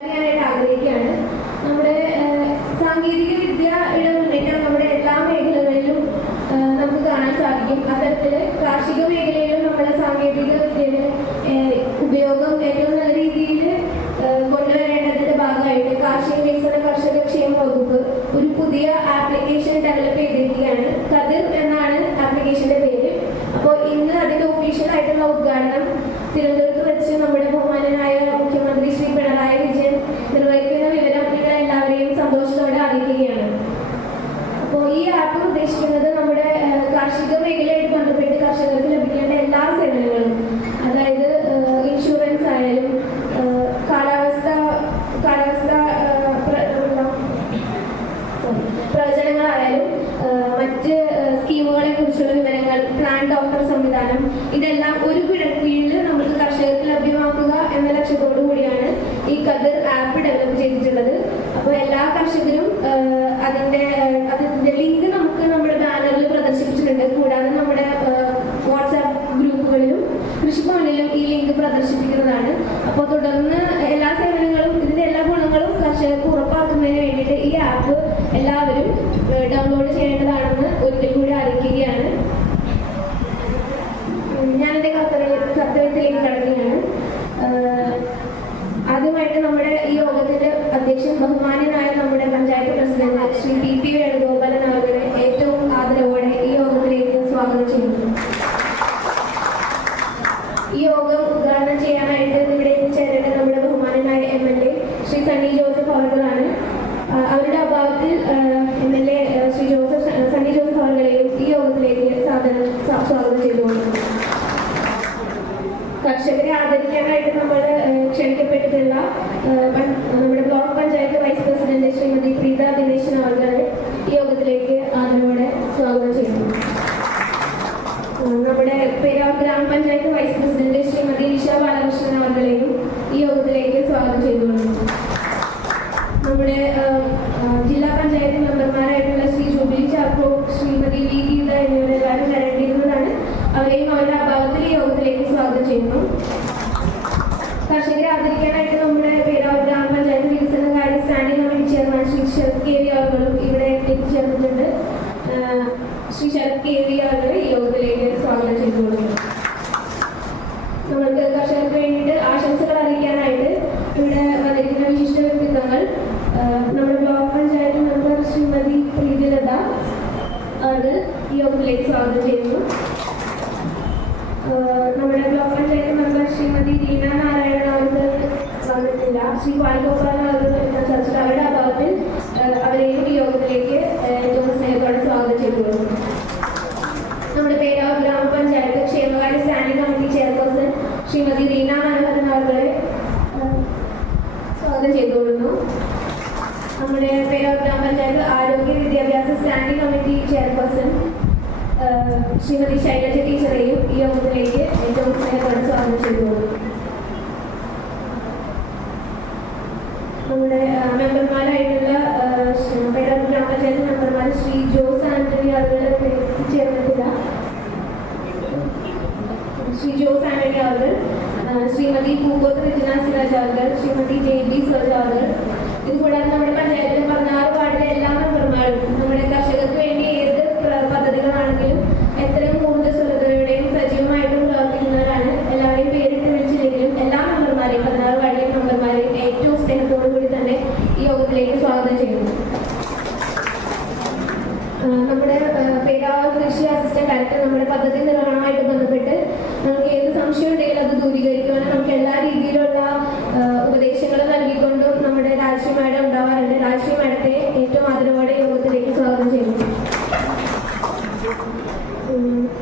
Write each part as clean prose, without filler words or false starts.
ആഗ്രഹിക്കുകയാണ്. നമ്മുടെ സാങ്കേതിക വിദ്യയുടെ മുന്നേറ്റം നമ്മുടെ എല്ലാ മേഖലകളിലും നമുക്ക് കാണാൻ സാധിക്കും. അത്തരത്തിൽ കാർഷിക മേഖലയിലും നമ്മുടെ സാങ്കേതിക വിദ്യയുടെ ഉപയോഗം ഏറ്റവും നല്ല രീതിയിൽ കൊണ്ടുവരേണ്ടതിന്റെ ഭാഗമായിട്ട് കാർഷിക വികസന കർഷക ക്ഷേമ വകുപ്പ് ഒരു പുതിയ ആപ്ലിക്കേഷൻ ഡെവലപ്പ് ചെയ്തിരിക്കുകയാണ്. കതിർ എന്നാണ് ആപ്ലിക്കേഷന്റെ പേര്. അപ്പോൾ ഇന്ന് അതിന്റെ ഒഫീഷ്യൽ ആയിട്ടുള്ള ഉദ്ഘാടനം തിരുവനന്തപുരത്ത് വെച്ച് നമ്മുടെ ബഹുമാനനായ മുഖ്യമന്ത്രി ശ്രീ പിണറായി വിജയൻ നിർവഹിക്കുന്ന വിവരം നിങ്ങൾ എല്ലാവരെയും സന്തോഷത്തോടെ അറിയിക്കുകയാണ്. അപ്പോൾ ഈ ആപ്പ് ഉദ്ദേശിക്കുന്നത് നമ്മുടെ കാർഷിക മേഖലയായിട്ട് ബന്ധപ്പെട്ട് കർഷകർക്ക് ലഭിക്കേണ്ട എല്ലാ സേവനങ്ങളും, അതായത് ഇൻഷുറൻസ് ആയാലും കാലാവസ്ഥ പ്രവചനങ്ങളായാലും മറ്റ് സ്കീമുകളെ കുറിച്ചുള്ള വിവരങ്ങൾ, പ്ലാൻ ഡോക്ടർ സംവിധാനം, ഇതെല്ലാം ഒരു കീഴിൽ നമുക്ക് കർഷകർക്ക് ലഭ്യമാക്കുക എന്ന ലക്ഷ്യത്തോടു കൂടിയാണ് ഈ കതിർ ആപ്പ് ഡെവലപ്പ് ചെയ്തിട്ടുള്ളത്. അപ്പോൾ എല്ലാ കർഷകരും അതിന്റെ ലിങ്ക് നമുക്ക് നമ്മുടെ ബാനറിൽ പ്രദർശിപ്പിച്ചിട്ടുണ്ട്. കൂടാതെ നമ്മുടെ വാട്സാപ്പ് ഗ്രൂപ്പുകളിലും കൃഷിഭവനിലും ഈ ലിങ്ക് പ്രദർശിപ്പിക്കുന്നതാണ്. അപ്പോൾ തുടർന്ന് എല്ലാ സേവനങ്ങളും ഇതിന്റെ എല്ലാ ഗുണങ്ങളും കർഷകർക്ക് ഉറപ്പാക്കുന്നതിന് വേണ്ടിയിട്ട് ഈ ആപ്പ് എല്ലാവരും ഡൗൺലോഡ് ചെയ്യേണ്ടതാണെന്ന് ഒരിക്കൽ കൂടി അറിയിക്കുകയാണ്. ഞാനെന്റെ കർത്തവ്യത്തിലേക്ക് കടക്കുകയാണ്. ആദ്യമായിട്ട് നമ്മുടെ ഈ യോഗത്തിന്റെ അധ്യക്ഷൻ ബഹുമാന്യനായ നമ്മുടെ പഞ്ചായത്ത് പ്രസിഡന്റ് ശ്രീ പി വേണുഗോപാലൻ അവരുടെ ഏറ്റവും ആദരവോടെ ഈ യോഗത്തിലേക്ക് സ്വാഗതം ചെയ്യുന്നു. ഈ യോഗം ഉദ്ഘാടനം ചെയ്യാനായിട്ട് ഇവിടെ എത്തിച്ചേരേണ്ട നമ്മുടെ ബഹുമാന്യനായ MLA ശ്രീ സണ്ണി ജോസഫ് അവர்களാണ്. അവരുടെ അഭാവത്തിൽ MLA ശ്രീ സണ്ണി ജോസഫ് അവர்களെയും ഈ യോഗത്തിലേക്ക് സ്വാഗതം ചെയ്തുകൊള്ളുന്നു. കർഷകരെ ആദരിക്കാനായിട്ട് നമ്മൾ ക്ഷണിക്കപ്പെട്ടിട്ടുള്ള നമ്മുടെ block panchayat vice president Shrimati Preetha Dineshan അവരുടെ ഈ യോഗത്തിലേക്ക് ആദരവോടെ സ്വാഗതം ചെയ്യുന്നു. നമ്മുടെ പേരാവൂർ ഗ്രാമപഞ്ചായത്ത് വൈസ് പ്രസിഡന്റ് ശ്രീമതി നിഷ ബാലകൃഷ്ണൻ അവர்களെയും ഈ യോഗത്തിലേക്ക് സ്വാഗതം ചെയ്തുകൊള്ളുന്നു. നമ്മുടെ ജില്ലാ പഞ്ചായത്ത് മെമ്പർമാരായിട്ടുള്ള ശ്രീ ജൂബിലി ചാക്കോ, ശ്രീമതി വി ഗീത എന്നിവരെല്ലാവരും വരേണ്ടിയിരുന്നതാണ്. അവരെയും അവരുടെ അഭാവത്തിൽ ഈ യോഗത്തിലേക്ക് സ്വാഗതം ചെയ്യുന്നു. കർഷകരെ ആദരിക്കാനായിട്ട് നമ്മുടെ പേരാവൂർ ഗ്രാമപഞ്ചായത്ത് വികസനകാര്യ standing committee chairman Shri Sarath K V അവர்களுം ഇവിടെ എത്തിച്ചേർന്നിട്ടുണ്ട്. ശ്രീ ശരത് കെ വി അവരെ ഈ യോഗത്തിലേക്ക് സ്വാഗതം ചെയ്തുകൊള്ളുന്നു. നമ്മൾക്ക് കർഷകർക്ക് വേണ്ടിയിട്ട് ആശംസകൾ അറിയിക്കാനായിട്ട് ഇവിടെ വന്നിരിക്കുന്ന വിശിഷ്ട വ്യക്തിത്വങ്ങൾ നമ്മുടെ ബ്ലോക്ക് പഞ്ചായത്ത് മെമ്പർ ശ്രീമതി പ്രീതിലത അവർ ഈ യോഗത്തിലേക്ക് സ്വാഗതം ചെയ്യുന്നു. നമ്മുടെ ബ്ലോക്ക് പഞ്ചായത്ത് മെമ്പർ ശ്രീമതി രീന നാരായണൻ അവർക്ക് വന്നിട്ടില്ല. ശ്രീ വാൽഗോപാലൻ അവർ ചർച്ചയിൽ അവരുടെ അഭാവത്തിൽ അവരെയും ഈ യോഗത്തിലേക്ക് ഏറ്റവും സ്നേഹത്തോടെ സ്വാഗതം ചെയ്തുകൊള്ളുന്നു. നമ്മുടെ പേരാവൂർ ഗ്രാമപഞ്ചായത്ത് ക്ഷേമകാര്യ standing committee chairperson Shrimati Reena Manoharan അവരെ സ്വാഗതം ചെയ്തുകൊള്ളുന്നു. നമ്മുടെ പേരാവൂർ ഗ്രാമപഞ്ചായത്ത് ആരോഗ്യ വിദ്യാഭ്യാസ standing committee chairperson Shrimati Shailaja ടീച്ചറെയും ഈ യോഗത്തിലേക്ക് ഏറ്റവും സ്നേഹത്തോടെ സ്വാഗതം ചെയ്തുകൊള്ളുന്നു. നമ്മുടെ മെമ്പർമാരായിട്ടുള്ള പേരാവൂർ ഗ്രാമപഞ്ചായത്ത് മെമ്പർമാർ ശ്രീ ജോസ് ആന്റണി അവർ ചേർന്നിട്ടില്ല. ശ്രീ ജോസ് ആന്റണി അവർ, ശ്രീമതി പൂക്കോത്ത് രചന സിറാജ് അവർ, ശ്രീമതി JB സോജ അവർ, ഇതുകൂടാതെ നമ്മുടെ പഞ്ചായത്തിലെ 16 വാർഡിലെ എല്ലാ മെമ്പർമാരും നമ്മുടെ കർഷകർക്ക് വേണ്ടി ഏത് പദ്ധതികളാണെങ്കിലും എത്രയും ഊർജ്ജസ്വലതയോടെയും സജീവമായിട്ടും പ്രവർത്തിക്കുന്നവരാണ്. എല്ലാവരെയും പേരിട്ട് വിളിച്ചില്ലെങ്കിലും എല്ലാ മെമ്പർമാരെയും 16 വാർഡിലെ മെമ്പർമാരെയും ഏറ്റവും സ്നേഹത്തോടു കൂടി തന്നെ ഈ യോഗത്തിലേക്ക് സ്വാഗതം ചെയ്യുന്നു. നമ്മുടെ പേരാവൂർ കൃഷി അസിസ്റ്റന്റ് ഡയറക്ടർ നമ്മുടെ പദ്ധതി നിർവഹണവുമായിട്ട് ബന്ധപ്പെട്ട് നമുക്ക് ഏത് സംശയം ഉണ്ടെങ്കിലും അത് ദൂരീകരിക്കുവാനും നമുക്ക് എല്ലാ രീതിയിലുള്ള ഉപദേശങ്ങളും നൽകിക്കൊണ്ടും നമ്മുടെ രാജശ്രീ മാഡം ഉണ്ടാവാറുണ്ട്. രാജശ്രീ മാഡത്തെ ഏറ്റവും ആദരവോടെ യോഗത്തിലേക്ക് സ്വാഗതം ചെയ്യുന്നു.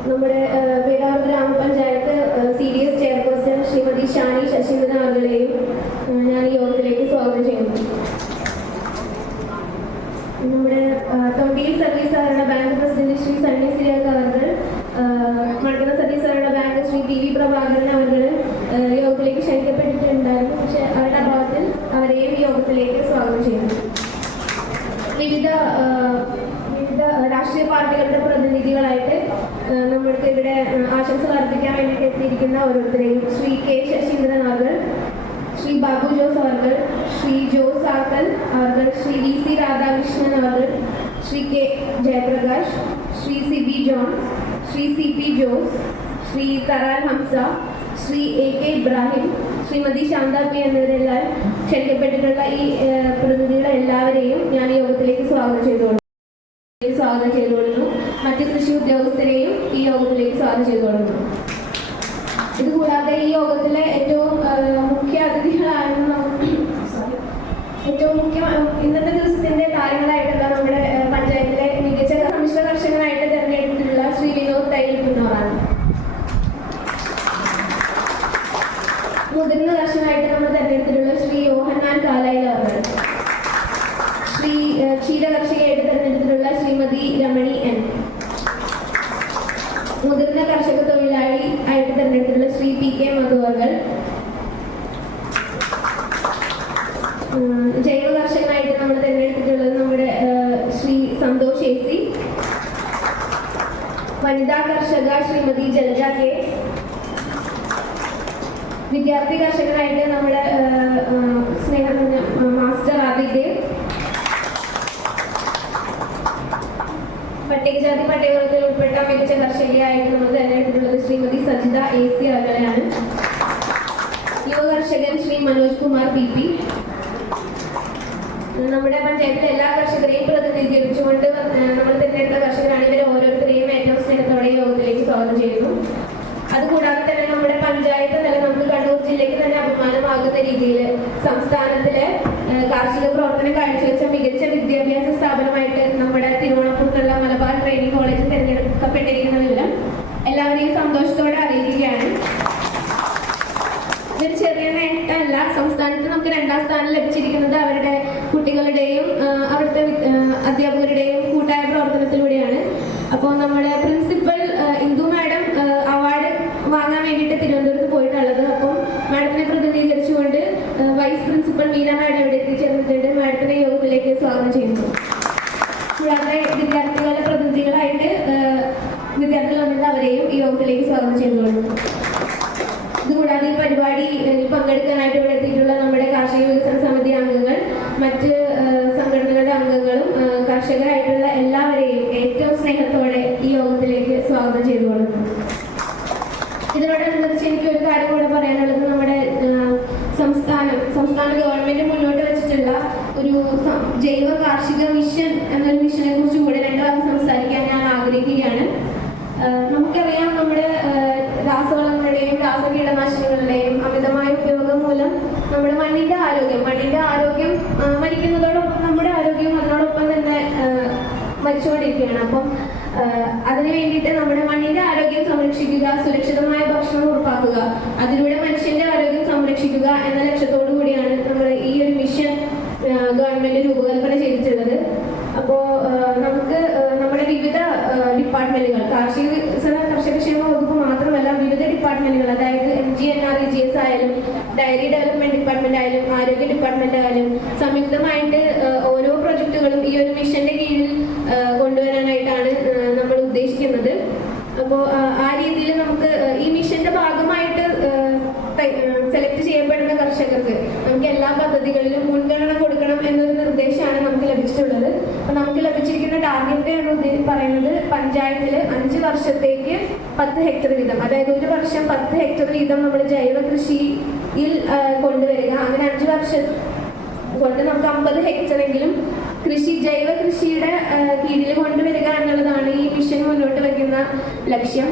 നമ്മുടെ പേരാവൂർ ഗ്രാമപഞ്ചായത്ത് CDS ചെയർപേഴ്സൺ ശ്രീമതി ഷാനി ശശീന്ദ്രൻ അവர்களെയും ഞാൻ ഈ യോഗത്തിലേക്ക് സ്വാഗതം ചെയ്യുന്നു. നമ്മുടെ തൊണ്ടിയിൽ സർവീസ് സഹകരണ ബാങ്ക് പ്രസിഡന്റ് ശ്രീ സണ്ണി സിരിയാക്ക അവർ, മണ്ഡല സർവീസ് സഹകരണ ബാങ്ക് ശ്രീ PV പ്രഭാകരൻ അവർ യോഗത്തിലേക്ക് ക്ഷണിക്കപ്പെട്ടിട്ടുണ്ടായിരുന്നു. പക്ഷെ അവരുടെ അഭാവത്തിൽ അവരെയും ഈ യോഗത്തിലേക്ക് സ്വാഗതം ചെയ്യുന്നു. വിവിധ രാഷ്ട്രീയ പാർട്ടികളുടെ പ്രതിനിധികളായിട്ട് നമ്മൾക്ക് ഇവിടെ ആശംസകൾ അർപ്പിക്കാൻ വേണ്ടിയിട്ട് എത്തിയിരിക്കുന്ന ഓരോരുത്തരെയും ശ്രീ K ശശീന്ദ്രൻ അവർ, ശ്രീ ബാബു ജോസ് അവർ, ശ്രീ ജോസ് ആക്കൽ അവർ, ശ്രീ VC രാധാകൃഷ്ണൻ അവർ, Shri K Jayaprakash, Shri CB John, Shri CP Jose, Shri Tharal Hamsa, Shri AK Ibrahim, Shrimati Shantha P എന്നിവരെല്ലാം ക്ഷണിക്കപ്പെട്ടിട്ടുള്ള ഈ പ്രതിനിധികളെ എല്ലാവരെയും ഞാൻ ഈ യോഗത്തിലേക്ക് സ്വാഗതം ചെയ്തുകൊള്ളുന്നു. മറ്റ് കൃഷി ഉദ്യോഗസ്ഥരെയും ഈ യോഗത്തിലേക്ക് സ്വാഗതം ചെയ്തുകൊള്ളുന്നു. ഇതുകൂടാതെ ഈ യോഗത്തിലെ ഏറ്റവും മുഖ്യ അതിഥികളായിരുന്നു ഇന്നത്തെ ദിവസത്തിന്റെ കാര്യങ്ങളായിട്ടുള്ള നമ്മുടെ പഞ്ചായത്തിലെ മികച്ച സമ്മിശ്ര കർഷകനായിട്ട് തെരഞ്ഞെടുത്തിട്ടുള്ള ശ്രീ വിനോദ് തൈലിക്കുന്നവരാണ്. മുതിർന്ന കർഷകനായിട്ട് നമ്മൾ തെരഞ്ഞെടുത്തിട്ടുള്ള ശ്രീ യോഹന്നാൻ കാലയിൽ അവർ, ശ്രീ ക്ഷീരകർഷകയായിട്ട് തെരഞ്ഞെടുത്തിട്ടുള്ള ശ്രീമതി രമണി N, മുതിർന്ന കർഷക തൊഴിലാളി ആയിട്ട് തെരഞ്ഞെടുത്തിട്ടുള്ള ശ്രീ PK മധു അവർ, ജൈവ കർഷകനായിട്ട് നമ്മൾ തെരഞ്ഞെടുത്തിട്ടുള്ളത് നമ്മുടെ ശ്രീ സന്തോഷ് AC, വനിതാ കർഷക ശ്രീമതി ജലജ K, വിദ്യാർത്ഥി കർഷകനായിട്ട് നമ്മുടെ മാസ്റ്റർ ആദിദേവ്, പട്ടികജാതി പട്ടികവർഗത്തിൽ ഉൾപ്പെട്ട മികച്ച കർഷകയായിട്ട് നമ്മൾ തെരഞ്ഞെടുത്തിട്ടുള്ളത് ശ്രീമതി സജിത AC അവരെയാണ്. യുവ കർഷകൻ ശ്രീ മനോജ് കുമാർ PP. നമ്മുടെ പഞ്ചായത്തിലെ എല്ലാ കർഷകരെയും പ്രതിനിധീകരിച്ചുകൊണ്ട് നമ്മൾ തിരഞ്ഞെടുത്ത കർഷകരാണ്. ഇവർ ഓരോരുത്തരെയും ഏറ്റവും സ്നേഹത്തോടെ യോഗത്തിലേക്ക് സ്വാഗതം ചെയ്യുന്നു. അതുകൂടാതെ തന്നെ നമ്മുടെ പഞ്ചായത്ത് തല നമുക്ക് കണ്ണൂർ ജില്ലയ്ക്ക് തന്നെ അഭിമാനമാകുന്ന രീതിയിൽ സംസ്ഥാനത്തിലെ കാർഷിക പ്രവർത്തനം കാഴ്ചവെച്ച മികച്ച വിദ്യാഭ്യാസ സ്ഥാപനമായിട്ട് നമ്മുടെ തിരുവോണപ്പുറത്തുള്ള മലബാർ ട്രെയിനിങ് കോളേജ് തിരഞ്ഞെടുക്കപ്പെട്ടിരിക്കുന്ന വിവരം എല്ലാവരെയും സന്തോഷത്തോടെ അറിയിക്കുകയാണ്. ഇതൊരു ചെറിയ നേട്ടമല്ല. സംസ്ഥാനത്ത് നമുക്ക് 2ാം സ്ഥാനം ലഭിച്ചിരിക്കുന്നത് അവരുടെ കുട്ടികളുടെയും അവിടുത്തെ അധ്യാപകരുടെയും കൂട്ടായ പ്രവർത്തനത്തിലൂടെയാണ്. അപ്പോൾ നമ്മുടെ പ്രിൻസിപ്പൽ ഇന്ദു മാഡം അവാർഡ് വാങ്ങാൻ വേണ്ടിയിട്ട് തിരുവനന്തപുരത്ത് പോയിട്ടുള്ളത്. അപ്പം മാഡത്തിനെ പ്രതിനിധീകരിച്ചുകൊണ്ട് വൈസ് പ്രിൻസിപ്പൽ മീന മാഡം ഇവിടെ എത്തിച്ചേർന്നിട്ടുണ്ട്. മാഡത്തിനെ യോഗത്തിലേക്ക് സ്വാഗതം ചെയ്യുന്നു. കൂടാതെ വിദ്യാർത്ഥികളുടെ പ്രതിനിധികളായിട്ട് വിദ്യാർത്ഥികൾ വന്നിട്ട് അവരെയും ഈ യോഗത്തിലേക്ക് സ്വാഗതം ചെയ്തുകൊള്ളുന്നു. ഇതുകൂടാതെ ഈ പരിപാടിയിൽ പങ്കെടുക്കാനായിട്ട് ഇവിടെ എത്തിയിട്ടുള്ള നമ്മുടെ കാർഷിക വികസന സമിതി അംഗങ്ങൾ, മറ്റ് സംഘടനകളുടെ അംഗങ്ങളും കർഷകരായിട്ടുള്ള എല്ലാവരെയും ഏറ്റവും സ്നേഹത്തോടെ ഈ യോഗത്തിലേക്ക് സ്വാഗതം ചെയ്തുകൊള്ളുന്നു. ഇതിനോടനുബന്ധിച്ച് എനിക്ക് ഒരു കാര്യം കൂടെ പറയാനുള്ളത്, നമ്മുടെ സംസ്ഥാന ഗവൺമെന്റ് മുന്നോട്ട് വെച്ചിട്ടുള്ള ഒരു ജൈവ കാർഷിക മിഷൻ എന്നൊരു മിഷനെ കുറിച്ച് കൂടെ 2 വാക്ക് സംസാരിക്കാൻ ഞാൻ ആഗ്രഹിക്കുകയാണ്. നമുക്കറിയാം, നമ്മുടെ രാസവളങ്ങളുടെയും രാസകീടനാശിനികളുടെയും അമിതമായ ഉപയോഗം മൂലം നമ്മുടെ മണ്ണിന്റെ ആരോഗ്യം മരിക്കുന്നതോടൊപ്പം നമ്മുടെ ആരോഗ്യം അതിനോടൊപ്പം തന്നെ മരിച്ചുകൊണ്ടിരിക്കുകയാണ്. അപ്പം അതിനു വേണ്ടിയിട്ട് നമ്മുടെ മണ്ണിന്റെ ആരോഗ്യം സംരക്ഷിക്കുക, സുരക്ഷിതമായ ഭക്ഷണം ഉറപ്പാക്കുക, അതിലൂടെ മനുഷ്യന്റെ ആരോഗ്യം സംരക്ഷിക്കുക എന്ന ലക്ഷ്യത്തോടു കൂടിയാണ് നമ്മൾ ഈ ഒരു മിഷൻ ഗവൺമെന്റ് രൂപകൽപ്പന ചെയ്തിട്ടുള്ളത്. അപ്പോൾ നമുക്ക് നമ്മുടെ വിവിധ ഡിപ്പാർട്ട്മെന്റുകൾ, കാർഷിക വികസന കർഷകക്ഷേമ വകുപ്പ് മാത്രമല്ല വിവിധ ഡിപ്പാർട്ട്മെന്റുകൾ, അതായത് MGNREGS ആയാലും ഡയറി ഡെവലപ്മെന്റ് ഡിപ്പാർട്ട്മെന്റ് ആയാലും ആരോഗ്യ ഡിപ്പാർട്ട്മെന്റ് ആയാലും സംയുക്തമായിട്ട് ഓരോ പ്രൊജക്ടുകളും ഈ ഒരു മിഷന്റെ കീഴിൽ കൊണ്ടുവരാനായിട്ടാണ് നമ്മൾ ഉദ്ദേശിക്കുന്നത്. അപ്പോൾ ആ രീതിയിൽ നമുക്ക് ഈ മിഷന്റെ ഭാഗമായിട്ട് സെലക്ട് ചെയ്യപ്പെടുന്ന കർഷകർക്ക് നമുക്ക് എല്ലാ പദ്ധതികളിലും മുൻഗണന കൊടുക്കണം എന്നൊരു നിർദ്ദേശമാണ് നമുക്ക് ലഭിച്ചിട്ടുള്ളത്. അപ്പൊ നമുക്ക് ലഭിച്ചിരിക്കുന്ന ടാർഗറ്റ് എന്ന് പറയുന്നത് പഞ്ചായത്തില് 5 വർഷത്തേക്ക് 10 ഹെക്ടർ വീതം, അതായത് ഒരു വർഷം 10 ഹെക്ടർ വീതം നമ്മൾ ജൈവ കൃഷിയിൽ കൊണ്ടുവരിക. അങ്ങനെ 5 വർഷം കൊണ്ട് നമുക്ക് 50 ഹെക്ടറെങ്കിലും ജൈവ കൃഷിയുടെ കീഴിൽ കൊണ്ടുവരിക എന്നുള്ളതാണ് ഈ മിഷൻ മുന്നോട്ട് വയ്ക്കുന്ന ലക്ഷ്യം.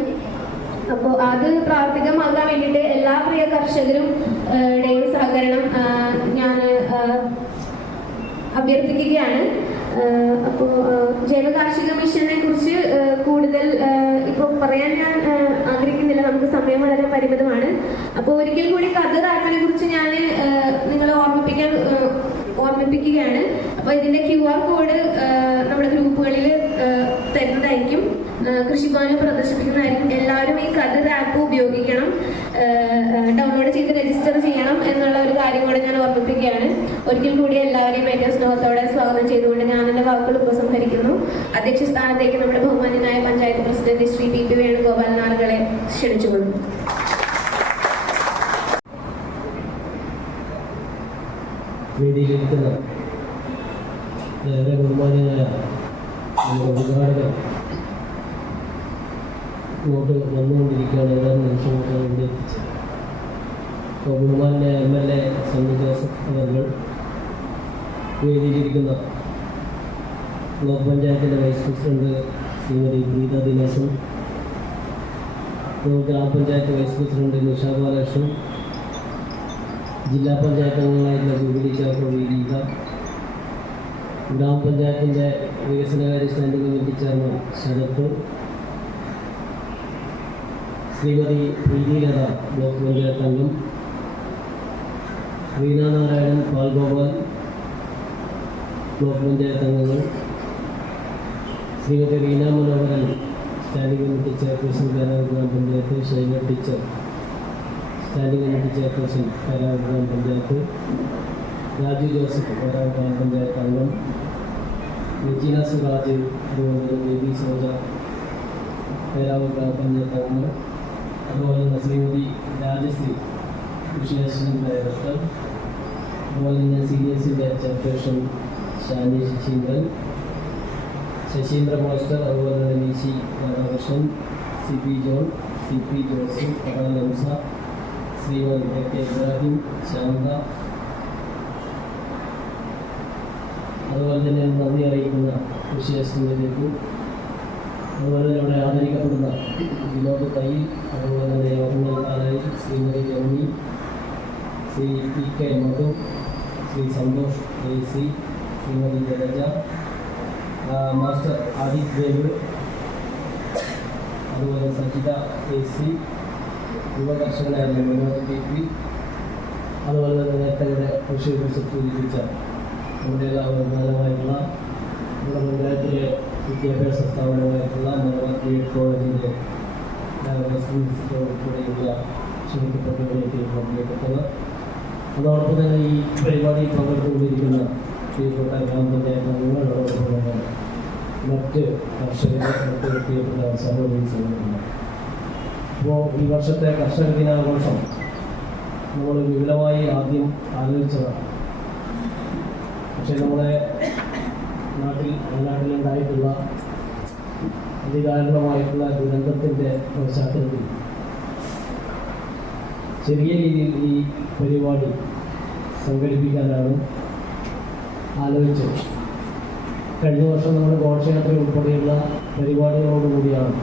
അപ്പോൾ അത് പ്രാവർത്തികമാക്കാൻ വേണ്ടിയിട്ട് എല്ലാ പ്രിയ കർഷകരും സഹകരണം ഞാൻ അഭ്യർത്ഥിക്കുകയാണ്. അപ്പോൾ ജൈവ കാർഷിക മിഷനെ കുറിച്ച് കൂടുതൽ ഇപ്പോൾ പറയാൻ ഞാൻ ആഗ്രഹിക്കുന്നില്ല, നമുക്ക് സമയം വളരെ പരിമിതമാണ്. അപ്പോൾ ഒരിക്കൽ കൂടി ഖദർ ആപ്പിനെ കുറിച്ച് ഞാൻ നിങ്ങളെ ഓർമ്മിപ്പിക്കുകയാണ്. അപ്പോൾ ഇതിന്റെ QR കോഡ് നമ്മുടെ ഗ്രൂപ്പുകളിൽ തരുന്നതായിരിക്കും, കൃഷിഭവനിൽ പ്രദർശിപ്പിക്കുന്നതായിരിക്കും. എല്ലാവരും ഈ ഖദർ ആപ്പ് ഉപയോഗിക്കണം, ഡൗൺലോഡ് ചെയ്ത് രജിസ്റ്റർ ചെയ്യണം എന്നുള്ള ഒരു കാര്യം കൂടെ ഞാൻ ഓർമ്മിപ്പിക്കുകയാണ്. ഒരിക്കൽ കൂടി എല്ലാവരെയും ഏറ്റവും സ്നേഹത്തോടെ സ്വാഗതം ചെയ്തുകൊണ്ട് ഞാൻ എൻ്റെ വാക്കുകൾ ഉപസംഹരിക്കുന്നു. അധ്യക്ഷ സ്ഥാനത്തേക്ക് നമ്മുടെ ബഹുമാന്യനായ പഞ്ചായത്ത് പ്രസിഡന്റ് ശ്രീ PP വേണുഗോപാൽ നാളുകളെ ക്ഷണിച്ചുകൊള്ളുന്നു. വേദിയിലിരിക്കുന്ന ഏറെ ബഹുമാന്യനായ നമ്മുടെ ഉദ്ഘാടകൻ ഇങ്ങോട്ട് വന്നുകൊണ്ടിരിക്കുകയാണ്. ഏതാനും നിമിഷങ്ങൾക്ക് ഇവിടെ എത്തിച്ചത്. അപ്പോൾ ബഹുമാന്യ MLA സണ്ണി ജോസഫ് അവർ, വേദിയിലിരിക്കുന്ന ബ്ലോക്ക് പഞ്ചായത്തിൻ്റെ vice president Shrimati Preetha Dineshan, grama panchayat vice president Nisha Balakrishnan, ജില്ലാ പഞ്ചായത്ത് അംഗങ്ങളായിട്ടുള്ള ജൂബിലി ചാക്കോ വീരീക, ഗ്രാമപഞ്ചായത്തിൻ്റെ വികസനകാര്യ standing committee chairman Sarath, Shrimati Preethilatha block panchayat അംഗം, റീന നാരായണൻ, പാൽഗോപാൽ ബ്ലോക്ക് പഞ്ചായത്ത് അംഗങ്ങൾ, Shrimati Reena Manoharan standing committee chairperson Karavoor grama panchayat, Shaina teacher standing committee chairperson Karavoor grama panchayat, Raju Joseph കാരാവൂർ ഗ്രാമപഞ്ചായത്ത് അംഗം, നജീന സുരാജ്, അതുപോലെ ബേബി സോജ കാരാവൂർ ഗ്രാമപഞ്ചായത്ത് അംഗങ്ങൾ, അതുപോലെ തന്നെ ശ്രീമതി രാജശ്രീ കൃഷി അസിസ്റ്റന്റ് ഡയറക്ടർ, അതുപോലെ തന്നെ CDSന്റെ ചെയർപേഴ്സൺ ഷാനി ശശീന്ദ്ര മാസ്റ്റർ, അതുപോലെ തന്നെ VC Radhakrishnan, CP John, CP Joseph, Kadal Hamsa, Shrimati AK Ibrahim, Shantha, അതുപോലെ തന്നെ നന്ദി അറിയിക്കുന്ന കൃഷി അസിസ്റ്റന്റിലേക്കും, അതുപോലെ തന്നെ ഇവിടെ ആദരിക്കപ്പെടുന്ന വിനോദ് തൈ, അതുപോലെ തന്നെ യോഗങ്ങൾക്കാരായി ശ്രീമതി രമണി, ശ്രീ PK മധു, ശ്രീ സന്തോഷ് AC, ശ്രീമതി ജലജ, മാസ്റ്റർ ആദിത് ദേവ്, അതുപോലെ സജിത AC, യുവകർഷകനായിരുന്ന മനോജ് PP, അതുപോലെ തന്നെ നേരത്തെ ഇവിടെ കൃഷി ഓഫീസർ സൂചിപ്പിച്ച നമ്മുടെ എല്ലാവരും പ്രധാനമായിട്ടുള്ള നമ്മുടെ പഞ്ചായത്തിലെ വിദ്യാഭ്യാസ സ്ഥാപനമായിട്ടുള്ള മലബാർ BEd കോളേജിൻ്റെ ഉൾപ്പെടെയുള്ള ക്ഷണിക്കപ്പെട്ടവരേക്ക് പങ്കെടുക്കുന്നത്. അതോടൊപ്പം തന്നെ ഈ പരിപാടിയിൽ പങ്കെടുത്തുകൊണ്ടിരിക്കുന്ന പ്രിയപ്പെട്ട ഗ്രാമപഞ്ചായത്ത് അംഗങ്ങൾ, അതോടൊപ്പം തന്നെ മറ്റ് കർഷകരെ, മറ്റ് പ്രിയപ്പെട്ട സഹോദരി സഹോദരന്മാർ. അപ്പോൾ ഈ വർഷത്തെ കർഷക ദിനാഘോഷം നമ്മൾ വിപുലമായി ആദ്യം ആലോചിച്ചതാണ്. പക്ഷേ നമ്മുടെ വയനാട്ടിലുണ്ടായിട്ടുള്ള അതിദാരുണമായിട്ടുള്ള ദുരന്തത്തിൻ്റെ പശ്ചാത്തലത്തിൽ ചെറിയ രീതിയിൽ ഈ പരിപാടി സംഘടിപ്പിക്കാനാണ് ആലോചിച്ചത്. കഴിഞ്ഞ വർഷം നമ്മുടെ ഘോഷയാത്ര ഉൾപ്പെടെയുള്ള പരിപാടികളോടുകൂടിയാണ്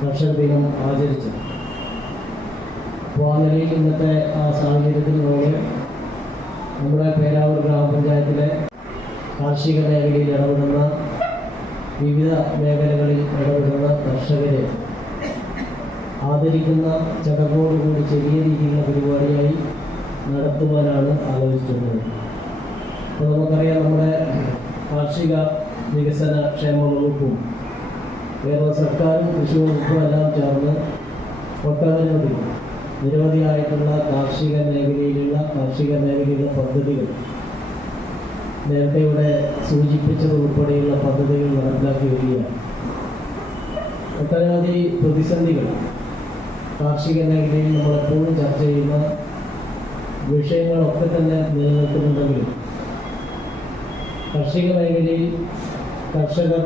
കർഷക ദിനം ആചരിച്ചത്. അപ്പോൾ ആ നിലയിൽ ഇന്നത്തെ ആ സാഹചര്യത്തിൽ നമ്മുടെ പേരാവൂർ ഗ്രാമപഞ്ചായത്തിലെ കാർഷിക മേഖലയിൽ ഇടപെടുന്ന, വിവിധ മേഖലകളിൽ ഇടപെടുന്ന കർഷകരെ ആദരിക്കുന്ന ചടങ്ങോടുകൂടി ചെറിയ രീതിയിലുള്ള പരിപാടിയായി നടത്തുവാനാണ് ആലോചിച്ചിട്ടുള്ളത്. അപ്പോൾ നമുക്കറിയാം, നമ്മുടെ കാർഷിക വികസന ക്ഷേമ വകുപ്പും കേരള സർക്കാരും കൃഷി വകുപ്പും എല്ലാം ചേർന്ന് ഒട്ടനവധി നിരവധിയായിട്ടുള്ള കാർഷിക മേഖലയിലുള്ള പദ്ധതികൾ, നേരത്തെ ഇവിടെ സൂചിപ്പിച്ചത് ഉൾപ്പെടെയുള്ള പദ്ധതികൾ നടപ്പിലാക്കി വരികയാണ്. ഒട്ടനവധി പ്രതിസന്ധികൾ കാർഷിക മേഖലയിൽ നമ്മളെപ്പോഴും ചർച്ച ചെയ്യുന്ന വിഷയങ്ങളൊക്കെ തന്നെ നിലനിൽക്കുന്നുണ്ടെങ്കിലും കാർഷിക മേഖലയിൽ കർഷകർ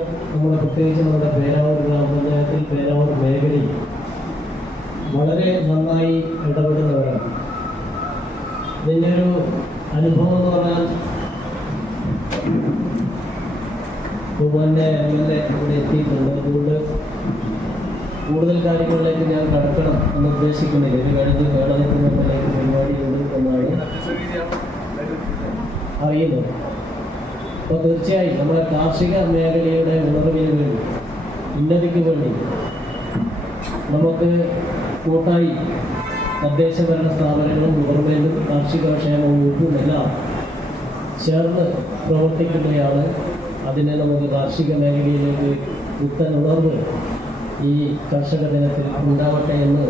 പ്രത്യേകിച്ച് നമ്മുടെ പേരാവൂർ ഗ്രാമപഞ്ചായത്തിൽ പേരാവൂർ മേഖലയിൽ വളരെ നന്നായി ഇടപെടുന്നവരാണ്. ഇതിൻ്റെ ഒരു അനുഭവം എന്ന് പറഞ്ഞാൽ, ബഹുമാന്യ MLA ഇവിടെ എത്തിയിട്ടുണ്ട്. അതുകൊണ്ട് കൂടുതൽ കാര്യങ്ങളിലേക്ക് ഞാൻ കടക്കണം എന്ന് ഉദ്ദേശിക്കുന്നില്ല. ഇത് കഴിഞ്ഞ് കേരളത്തിലേക്ക് പരിപാടിയുണ്ട് എന്നാണ് അറിയുന്നത്. അപ്പോൾ തീർച്ചയായും നമ്മുടെ കാർഷിക മേഖലയുടെ ഉണർവിന് വേണ്ടി, ഉന്നതിക്ക് വേണ്ടി നമുക്ക് കൂട്ടായി തദ്ദേശഭരണ സ്ഥാപനങ്ങളും ഗവൺമെൻറ്റും കാർഷിക ക്ഷേമ വകുപ്പും എല്ലാം ചേർന്ന് പ്രവർത്തിക്കുകയാണ്. അതിനെ നമുക്ക് കാർഷിക മേഖലയിലേക്ക് പുത്തൻ ഉണർവ് ഈ കർഷക ദിനത്തിൽ ഉണ്ടാവട്ടെ എന്ന്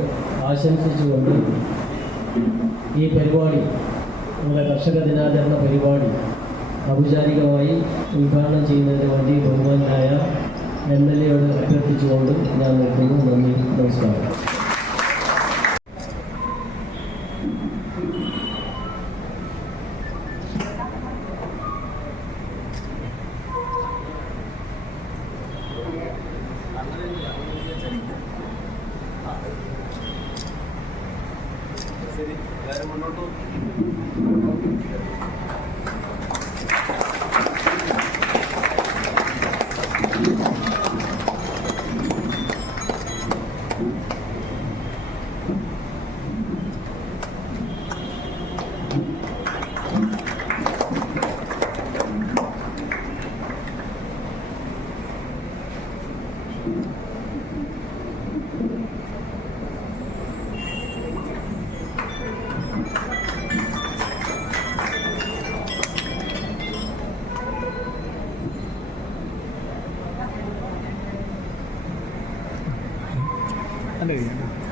ആശംസിച്ചുകൊണ്ട് ഈ പരിപാടി, നമ്മുടെ കർഷക ദിനാചരണ പരിപാടി ഔപചാരികമായി ഉദ്ഘാടനം ചെയ്യുന്നതിന് വേണ്ടി ബഹുമാനായ MLAയോട് അഭ്യർത്ഥിച്ചുകൊണ്ട് ഞാൻ നിർത്തുന്നു. നന്ദി, നമസ്കാരം. ശരി, എല്ലാവരും മുന്നോട്ട്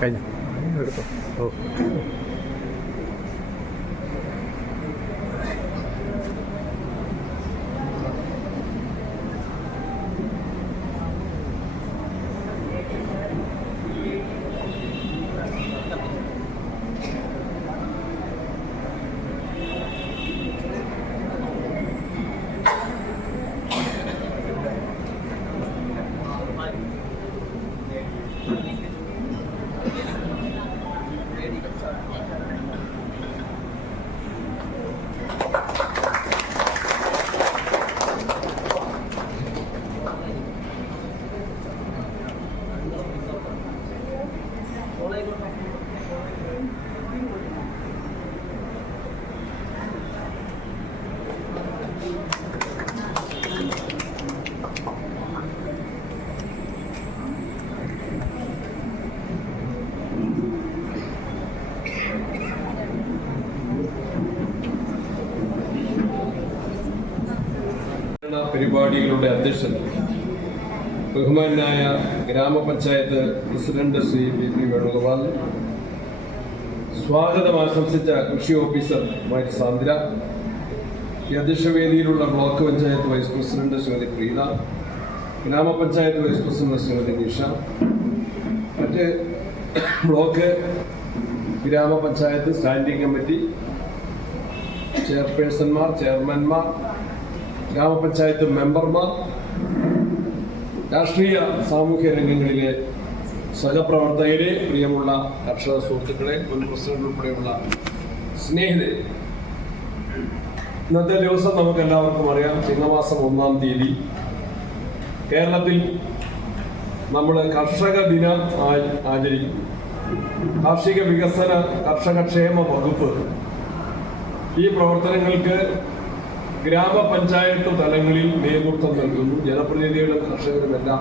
കഴിഞ്ഞു എടുത്തോ. ഓ പരിപാടികളുടെ അധ്യക്ഷൻ ബഹുമാനായ ഗ്രാമപഞ്ചായത്ത് പ്രസിഡന്റ് ശ്രീ പി വേണുഗോപാൽ, സ്വാഗതം ആശംസിച്ച കൃഷി ഓഫീസർ മാരി സാന്ദ്ര, ഈ അധ്യക്ഷവേദിയിലുള്ള block panchayat vice president Shrimati Preetha, grama panchayat vice president Shrimati Nisha, മറ്റ് ബ്ലോക്ക് ഗ്രാമപഞ്ചായത്ത് സ്റ്റാൻഡിംഗ് കമ്മിറ്റി ചെയർപേഴ്സൺമാർ, ചെയർമാൻമാർ, ഗ്രാമപഞ്ചായത്ത് മെമ്പർമാർ, രാഷ്ട്രീയ സാമൂഹ്യ രംഗങ്ങളിലെ സഹപ്രവർത്തകരെ, പ്രിയമുള്ള കർഷക സുഹൃത്തുക്കളെ, മുൻ പ്രസിഡന്റ് ഉൾപ്പെടെയുള്ള സ്നേഹിതരെ, ഇന്നത്തെ ദിവസം നമുക്ക് എല്ലാവർക്കും അറിയാം, ചിങ്ങമാസം 1-ാം തീയതി കേരളത്തിൽ നമ്മൾ കർഷക ദിനം ആചരിക്കുന്നു. കാർഷിക വികസന കർഷകക്ഷേമ വകുപ്പ് ഈ പ്രവർത്തനങ്ങൾക്ക് ഗ്രാമപഞ്ചായത്ത് തലങ്ങളിൽ നേതൃത്വം നൽകുന്നു. ജനപ്രതിനിധികളും കർഷകരുമെല്ലാം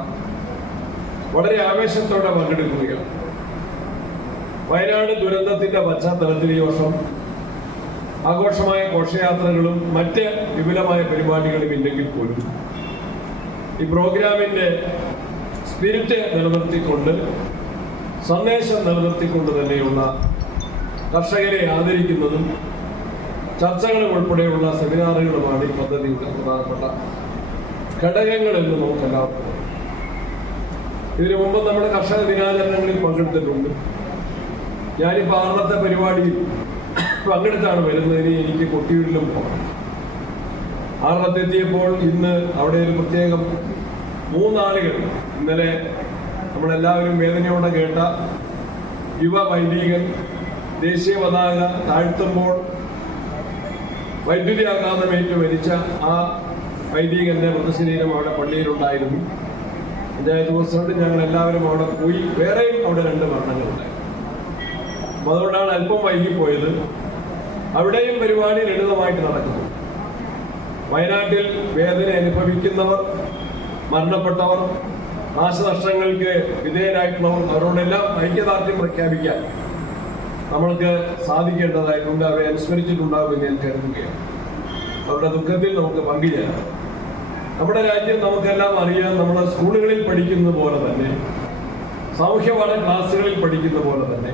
വളരെ ആവേശത്തോടെ പങ്കെടുക്കുകയാണ്. വയനാട് ദുരന്തത്തിന്റെ പശ്ചാത്തലത്തിൽ ഈ വർഷം ആഘോഷമായ ഘോഷയാത്രകളും മറ്റ് വിപുലമായ പരിപാടികളും ഇല്ലെങ്കിൽ പോലും ഈ പ്രോഗ്രാമിന്റെ സ്പിരിറ്റ് നിലനിർത്തിക്കൊണ്ട്, സന്ദേശം നിലനിർത്തിക്കൊണ്ട് തന്നെയുള്ള കർഷകരെ ആദരിക്കുന്നതും ചർച്ചകളും ഉൾപ്പെടെയുള്ള സെമിനാറുകളുമാണ് ഈ പദ്ധതിയുടെ പ്രധാനപ്പെട്ട ഘടകങ്ങളെന്ന് നമുക്കെല്ലാവർക്കും. ഇതിനു മുമ്പ് നമ്മുടെ കർഷക ദിനാചരണങ്ങളിൽ പങ്കെടുത്തിട്ടുണ്ട്. ഞാനിപ്പോൾ ആറത്തെ പരിപാടിയിൽ പങ്കെടുത്താണ് വരുന്നതിന് എനിക്ക് കൊട്ടിയൂരിലും പോകണം. ആറത്തെത്തിയപ്പോൾ ഇന്ന് അവിടെ ഒരു പ്രത്യേകം 3 ആളുകൾ, ഇന്നലെ നമ്മളെല്ലാവരും വേദനയോടെ കേട്ട യുവ വൈദികൻ ദേശീയ പതാക താഴ്ത്തുമ്പോൾ വൈദ്യുതി ആഘാതമേറ്റ് മരിച്ച ആ വൈദികന്റെ മൃതശരീരം അവിടെ പള്ളിയിലുണ്ടായിരുന്നു. പഞ്ചായത്ത് പ്രസിഡന്റ് ഞങ്ങൾ എല്ലാവരും അവിടെ പോയി. വേറെയും അവിടെ 2 മരണങ്ങളുണ്ടായി. അപ്പം അതുകൊണ്ടാണ് അല്പം വൈകിപ്പോയത്. അവിടെയും പരിപാടി ലളിതമായിട്ട് നടക്കുന്നു. വയനാട്ടിൽ വേദന അനുഭവിക്കുന്നവർ, മരണപ്പെട്ടവർ, നാശനഷ്ടങ്ങൾക്ക് വിധേയരായിട്ടുള്ളവർ, അവരോടെല്ലാം ഐക്യദാർഢ്യം പ്രഖ്യാപിക്കാൻ നമ്മൾക്ക് സാധിക്കേണ്ടതായിട്ടുണ്ട്. അവരെ അനുസ്മരിച്ചിട്ടുണ്ടാകുമെന്ന് ഞാൻ കരുതുകയാണ്. അവരുടെ ദുഃഖത്തിൽ നമുക്ക് പങ്കുചേരാം. നമ്മുടെ രാജ്യം നമുക്കെല്ലാം അറിയാം. നമ്മൾ സ്കൂളുകളിൽ പഠിക്കുന്ന പോലെ തന്നെ, സാമൂഹ്യപാഠ ക്ലാസ്സുകളിൽ പഠിക്കുന്ന പോലെ തന്നെ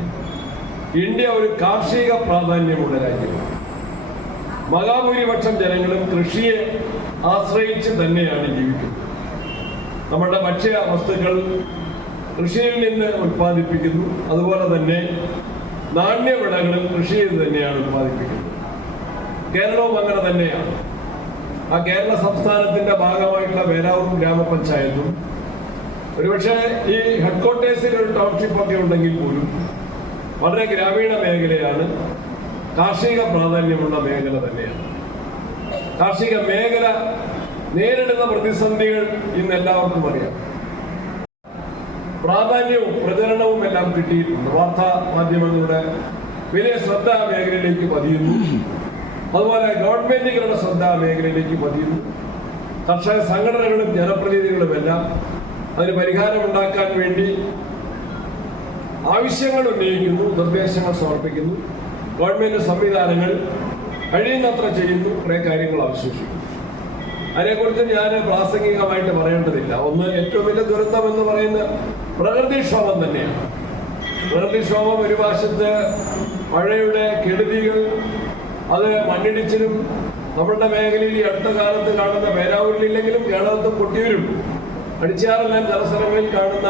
ഇന്ത്യ ഒരു കാർഷിക പ്രാധാന്യമുള്ള രാജ്യമാണ്. മഹാഭൂരിപക്ഷം ജനങ്ങളും കൃഷിയെ ആശ്രയിച്ച് തന്നെയാണ് ജീവിക്കുന്നത്. നമ്മുടെ ഭക്ഷ്യ വസ്തുക്കൾ കൃഷിയിൽ നിന്ന് ഉൽപ്പാദിപ്പിക്കുന്നു. അതുപോലെ തന്നെ നാണ്യവിളകളും കൃഷി ചെയ്ത് തന്നെയാണ് ഉൽപ്പാദിപ്പിക്കുന്നത്. കേരളവും അങ്ങനെ തന്നെയാണ്. ആ കേരള സംസ്ഥാനത്തിന്റെ ഭാഗമായിട്ടുള്ള വേലാവൂർ വളരെ ഗ്രാമീണ മേഖലയാണ്, കാർഷിക പ്രാധാന്യമുള്ള മേഖല തന്നെയാണ്. കാർഷിക മേഖല നേരിടുന്ന പ്രതിസന്ധികൾ ഇന്ന് എല്ലാവർക്കും അറിയാം. പ്രാധാന്യവും പ്രചരണവും എല്ലാം കിട്ടിയിട്ടുണ്ട്. വാർത്താ മാധ്യമങ്ങളുടെ വലിയ ശ്രദ്ധ മേഖലയിലേക്ക് പതിയുന്നു. അതുപോലെ ഗവൺമെന്റുകളുടെ ശ്രദ്ധ മേഖലയിലേക്ക് പതിയുന്നു. കർഷക സംഘടനകളും ജനപ്രതിനിധികളുമെല്ലാം അതിന് പരിഹാരമുണ്ടാക്കാൻ വേണ്ടി ആവശ്യങ്ങൾ ഉന്നയിക്കുന്നു, നിർദ്ദേശങ്ങൾ സമർപ്പിക്കുന്നു. ഗവൺമെന്റ് സംവിധാനങ്ങൾ കഴിയുന്നത്ര ചെയ്യുന്നു, കുറേ കാര്യങ്ങൾ അവശേഷിക്കുന്നു. അതിനെക്കുറിച്ച് ഞാൻ പ്രാസംഗികമായിട്ട് പറയേണ്ടതില്ല. ഒന്ന്, ഏറ്റവും വലിയ ദുരന്തം എന്ന് പറയുന്ന പ്രകൃതിക്ഷോഭം തന്നെയാണ്. പ്രകൃതിക്ഷോഭം ഒരു വശത്ത് മഴയുടെ കെടുതികൾ, അത് മണ്ണിടിച്ചിലും നമ്മളുടെ മേഖലയിൽ ഈ അടുത്ത കാലത്ത് കാണുന്ന പേരാവൂരിലില്ലെങ്കിലും കേരളത്തിൽ കൊട്ടിയൂരും അടിച്ചാറെല്ലാം ജലസ്ഥലങ്ങളിൽ കാണുന്ന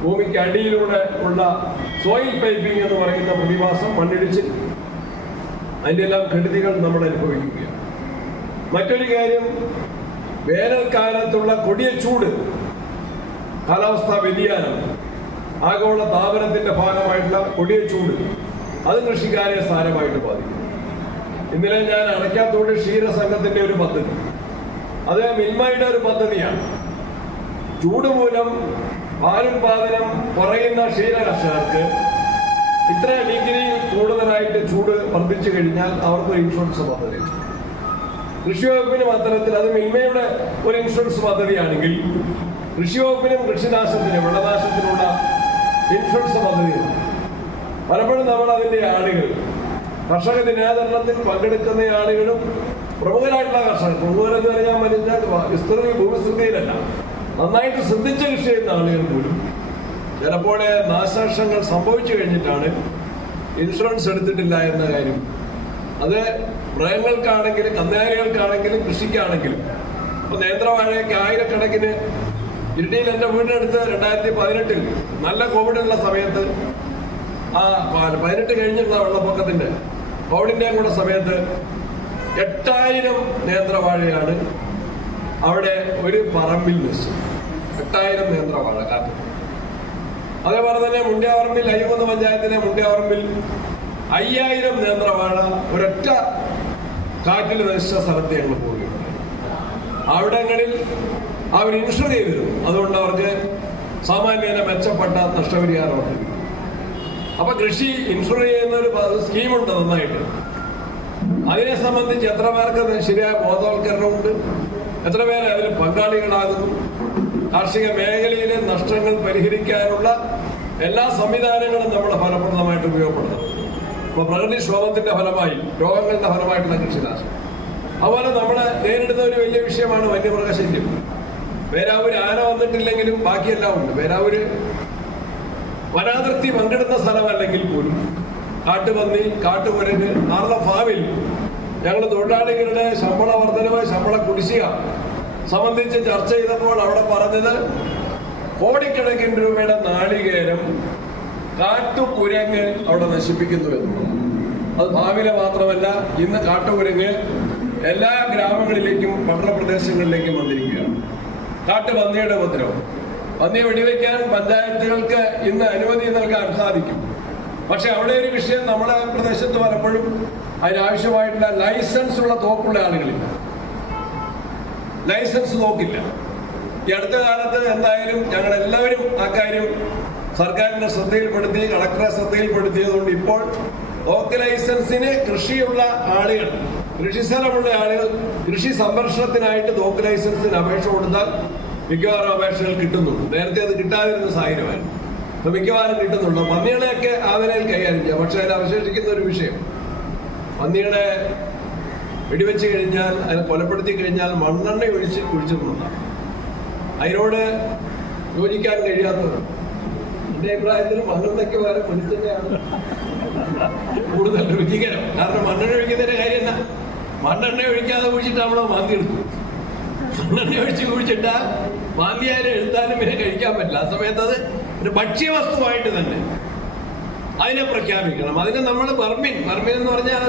ഭൂമിക്ക് അടിയിലൂടെ ഉള്ള സോയിൽ പൈപ്പിംഗ് എന്ന് പറയുന്ന പ്രതിഭാസം, മണ്ണിടിച്ചിൽ, അതിൻ്റെ എല്ലാം കെടുതികൾ നമ്മൾ അനുഭവിക്കുകയാണ്. മറ്റൊരു കാര്യം, വേനൽക്കാലത്തുള്ള കൊടിയ ചൂട്, കാലാവസ്ഥാ വ്യതിയാനം, ആഗോള താപനത്തിന്റെ ഭാഗമായിട്ടുള്ള കൊടിയ ചൂട്, അത് കൃഷിക്കാരെ സാരമായിട്ട് ബാധിക്കും. ഇന്നലെ ഞാൻ അടയ്ക്കാത്തോട് ക്ഷീരസംഘത്തിന്റെ ഒരു പദ്ധതി, അത് മിൽമയുടെ ഒരു പദ്ധതിയാണ്. ചൂട് മൂലം പാലുൽപാദനം കുറയുന്ന ക്ഷീര കർഷകർക്ക് ഇത്ര ഡിഗ്രി കൂടുതലായിട്ട് ചൂട് വർദ്ധിച്ചു കഴിഞ്ഞാൽ അവർക്ക് ഇൻഷുറൻസ് പദ്ധതി. കൃഷി വകുപ്പിനും അത്തരത്തിൽ, അത് മിൽമയുടെ ഒരു ഇൻഷുറൻസ് പദ്ധതിയാണെങ്കിൽ കൃഷി വകുപ്പിനും കൃഷിനാശത്തിന്, വിളനാശത്തിനുള്ള ഇൻഷുറൻസ് പദ്ധതിയുണ്ട്. പലപ്പോഴും നമ്മൾ അതിന്റെ ആളുകൾ, കർഷക ദിനാചരണത്തിൽ പങ്കെടുക്കുന്ന ആളുകളും പ്രമുഖരായിട്ടുള്ള കർഷകർ, പ്രമുഖരെന്ന് പറയാൻ വരുന്ന ഭൂവിസ്തൃതിയിലല്ല, നന്നായിട്ട് ശ്രദ്ധിച്ച കൃഷി ചെയ്യുന്ന ആളുകൾ പോലും ചിലപ്പോൾ നാശനഷ്ടങ്ങൾ സംഭവിച്ചു കഴിഞ്ഞിട്ടാണ് ഇൻഷുറൻസ് എടുത്തിട്ടില്ല എന്ന കാര്യം. അത് മൃഗങ്ങൾക്കാണെങ്കിലും കന്നുകാലികൾക്കാണെങ്കിലും കൃഷിക്കാണെങ്കിലും. ഇപ്പൊ നേന്ത്രവാഴയ്ക്ക് ആയിരക്കണക്കിന്, ഇരിട്ടിയിൽ എൻ്റെ വീടിനടുത്ത് 2018 നല്ല കോവിഡുള്ള സമയത്ത്, ആ 18 കഴിഞ്ഞുള്ള വെള്ളപ്പൊക്കത്തിന്റെ കോവിഡിന്റെ കൂടെ സമയത്ത് 8000 നേന്ത്രവാഴയാണ് അവിടെ ഒരു പറമ്പിൽ നശിച്ചത്. 8000 നേന്ത്രവാഴ കാറ്റ്. അതേപോലെ തന്നെ മുണ്ടിയാവറമ്പിൽ, അയ്യമ്പത് പഞ്ചായത്തിലെ മുണ്ടിയാവറമ്പിൽ 5000 നേന്ത്രവാഴ ഒരൊറ്റ കാറ്റിൽ നശിച്ച സ്ഥലത്ത് ഞങ്ങൾ പോവുകയുണ്ട്. അവിടങ്ങളിൽ അവർ ഇൻഷുർ ചെയ്തിരുന്നു. അതുകൊണ്ട് അവർക്ക് സാമാന്യേന മെച്ചപ്പെട്ട നഷ്ടപരിഹാരമുണ്ട്. അപ്പൊ കൃഷി ഇൻഷുർ ചെയ്യുന്ന ഒരു സ്കീമുണ്ട് നന്നായിട്ട്. അതിനെ സംബന്ധിച്ച് എത്ര പേർക്ക് ശരിയായ ബോധവൽക്കരണമുണ്ട്, എത്ര പേര് അതിൽ പങ്കാളികളാകുന്നു, കാർഷിക മേഖലയിലെ നഷ്ടങ്ങൾ പരിഹരിക്കാനുള്ള എല്ലാ സംവിധാനങ്ങളും നമ്മുടെ ഫലപ്രദമായിട്ട് ഉപയോഗപ്പെടുത്തണം. അപ്പൊ പ്രകൃതിക്ഷോഭത്തിന്റെ ഫലമായി, രോഗങ്ങളുടെ ഫലമായിട്ടുള്ള കൃഷിനാശം. അതുപോലെ നമ്മൾ നേരിടുന്ന ഒരു വലിയ വിഷയമാണ് വന്യമൃഗശല്യം. പേരാവൂര് ആന വന്നിട്ടില്ലെങ്കിലും ബാക്കിയെല്ലാം ഉണ്ട്. പേരാവൂര് വനാതിർത്തി പങ്കിടുന്ന സ്ഥലമല്ലെങ്കിൽ പോലും കാട്ടുപന്നി, കാട്ടുകുരങ്ങ്, നാളെ ഫാമിൽ ഞങ്ങൾ തൊഴിലാളികളുടെ ശമ്പള വർധനവ്, ശമ്പള കുടിശ്ശിക സംബന്ധിച്ച് ചർച്ച ചെയ്തപ്പോൾ അവിടെ പറഞ്ഞത് കോടിക്കണക്കിന് രൂപയുടെ നാളികേരം കാട്ടുകുരങ്ങ് അവിടെ നശിപ്പിക്കുന്നു എന്നുള്ളത്. അത് ഭാവിയിലെ മാത്രമല്ല, ഇന്ന് കാട്ടുകുരങ്ങ് എല്ലാ ഗ്രാമങ്ങളിലേക്കും പട്ടണപ്രദേശങ്ങളിലേക്കും വന്നിരിക്കുകയാണ്. കാട്ടുപന്നിയുടെ ഉപദ്രവം. പന്നിയെ വെടിവെക്കാൻ പഞ്ചായത്തുകൾക്ക് ഇന്ന് അനുമതി നൽകാൻ സാധിക്കും. പക്ഷെ അവിടെ ഒരു വിഷയം, നമ്മുടെ പ്രദേശത്ത് പലപ്പോഴും അതിനാവശ്യമായിട്ടുള്ള ലൈസൻസ് ഉള്ള തോക്കുള്ള ആളുകളില്ല, ലൈസൻസ് നോക്കില്ല. ഈ അടുത്ത കാലത്ത് എന്തായാലും ഞങ്ങൾ എല്ലാവരും ആ കാര്യം സർക്കാരിന്റെ ശ്രദ്ധയിൽപ്പെടുത്തി, കളക്ടറെ ശ്രദ്ധയിൽപ്പെടുത്തിയതുകൊണ്ട് ഇപ്പോൾ തോക്ക് ലൈസൻസിന് കൃഷിയുള്ള ആളുകൾ, കൃഷിസ്ഥലമുള്ള ആളുകൾ കൃഷി സംരക്ഷണത്തിനായിട്ട് തോക്ക് ലൈസൻസിന് അപേക്ഷ കൊടുത്താൽ മിക്കവാറും അപേക്ഷകൾ കിട്ടുന്നുണ്ട്. നേരത്തെ അത് കിട്ടാതിരുന്ന സാഹചര്യമായിരുന്നു. അപ്പൊ മിക്കവാറും കിട്ടുന്നുള്ളൂ. പന്നികളെയൊക്കെ ആവനയിൽ കൈകാര്യം ചെയ്യാം. പക്ഷെ അതിൽ അവശേഷിക്കുന്ന ഒരു വിഷയം, പന്നികളെ വെടിവെച്ച് കഴിഞ്ഞാൽ, അതിനെ കൊലപ്പെടുത്തി കഴിഞ്ഞാൽ മണ്ണെണ്ണ ഒഴിച്ച് കുഴിച്ചിട്ടുണ്ടാകും. അതിനോട് യോജിക്കാൻ കഴിയാത്തവർ, എന്റെ അഭിപ്രായത്തിൽ മണ്ണെണ്ണയ്ക്ക് വരെ മനുഷ്യനെയാണ് കൂടുതൽ രുചികരം. കാരണം മണ്ണെണ്ണ ഒഴിക്കുന്നതിന്റെ കാര്യം എന്നാ, മണ്ണെണ്ണ ഒഴിക്കാതെ കുഴിച്ചിട്ട് നമ്മളെ മാന്തി എടുക്കും. മണ്ണെണ്ണ ഒഴിച്ച് കുഴിച്ചിട്ടാൽ മാന്തിയാലും എടുത്താലും പിന്നെ കഴിക്കാൻ പറ്റില്ല. ആ സമയത്ത് അത് ഒരു ഭക്ഷ്യവസ്തുവായിട്ട് തന്നെ അതിനെ പ്രഖ്യാപിക്കണം. അതിനെ നമ്മൾ ബർമിൻ എന്ന് പറഞ്ഞാൽ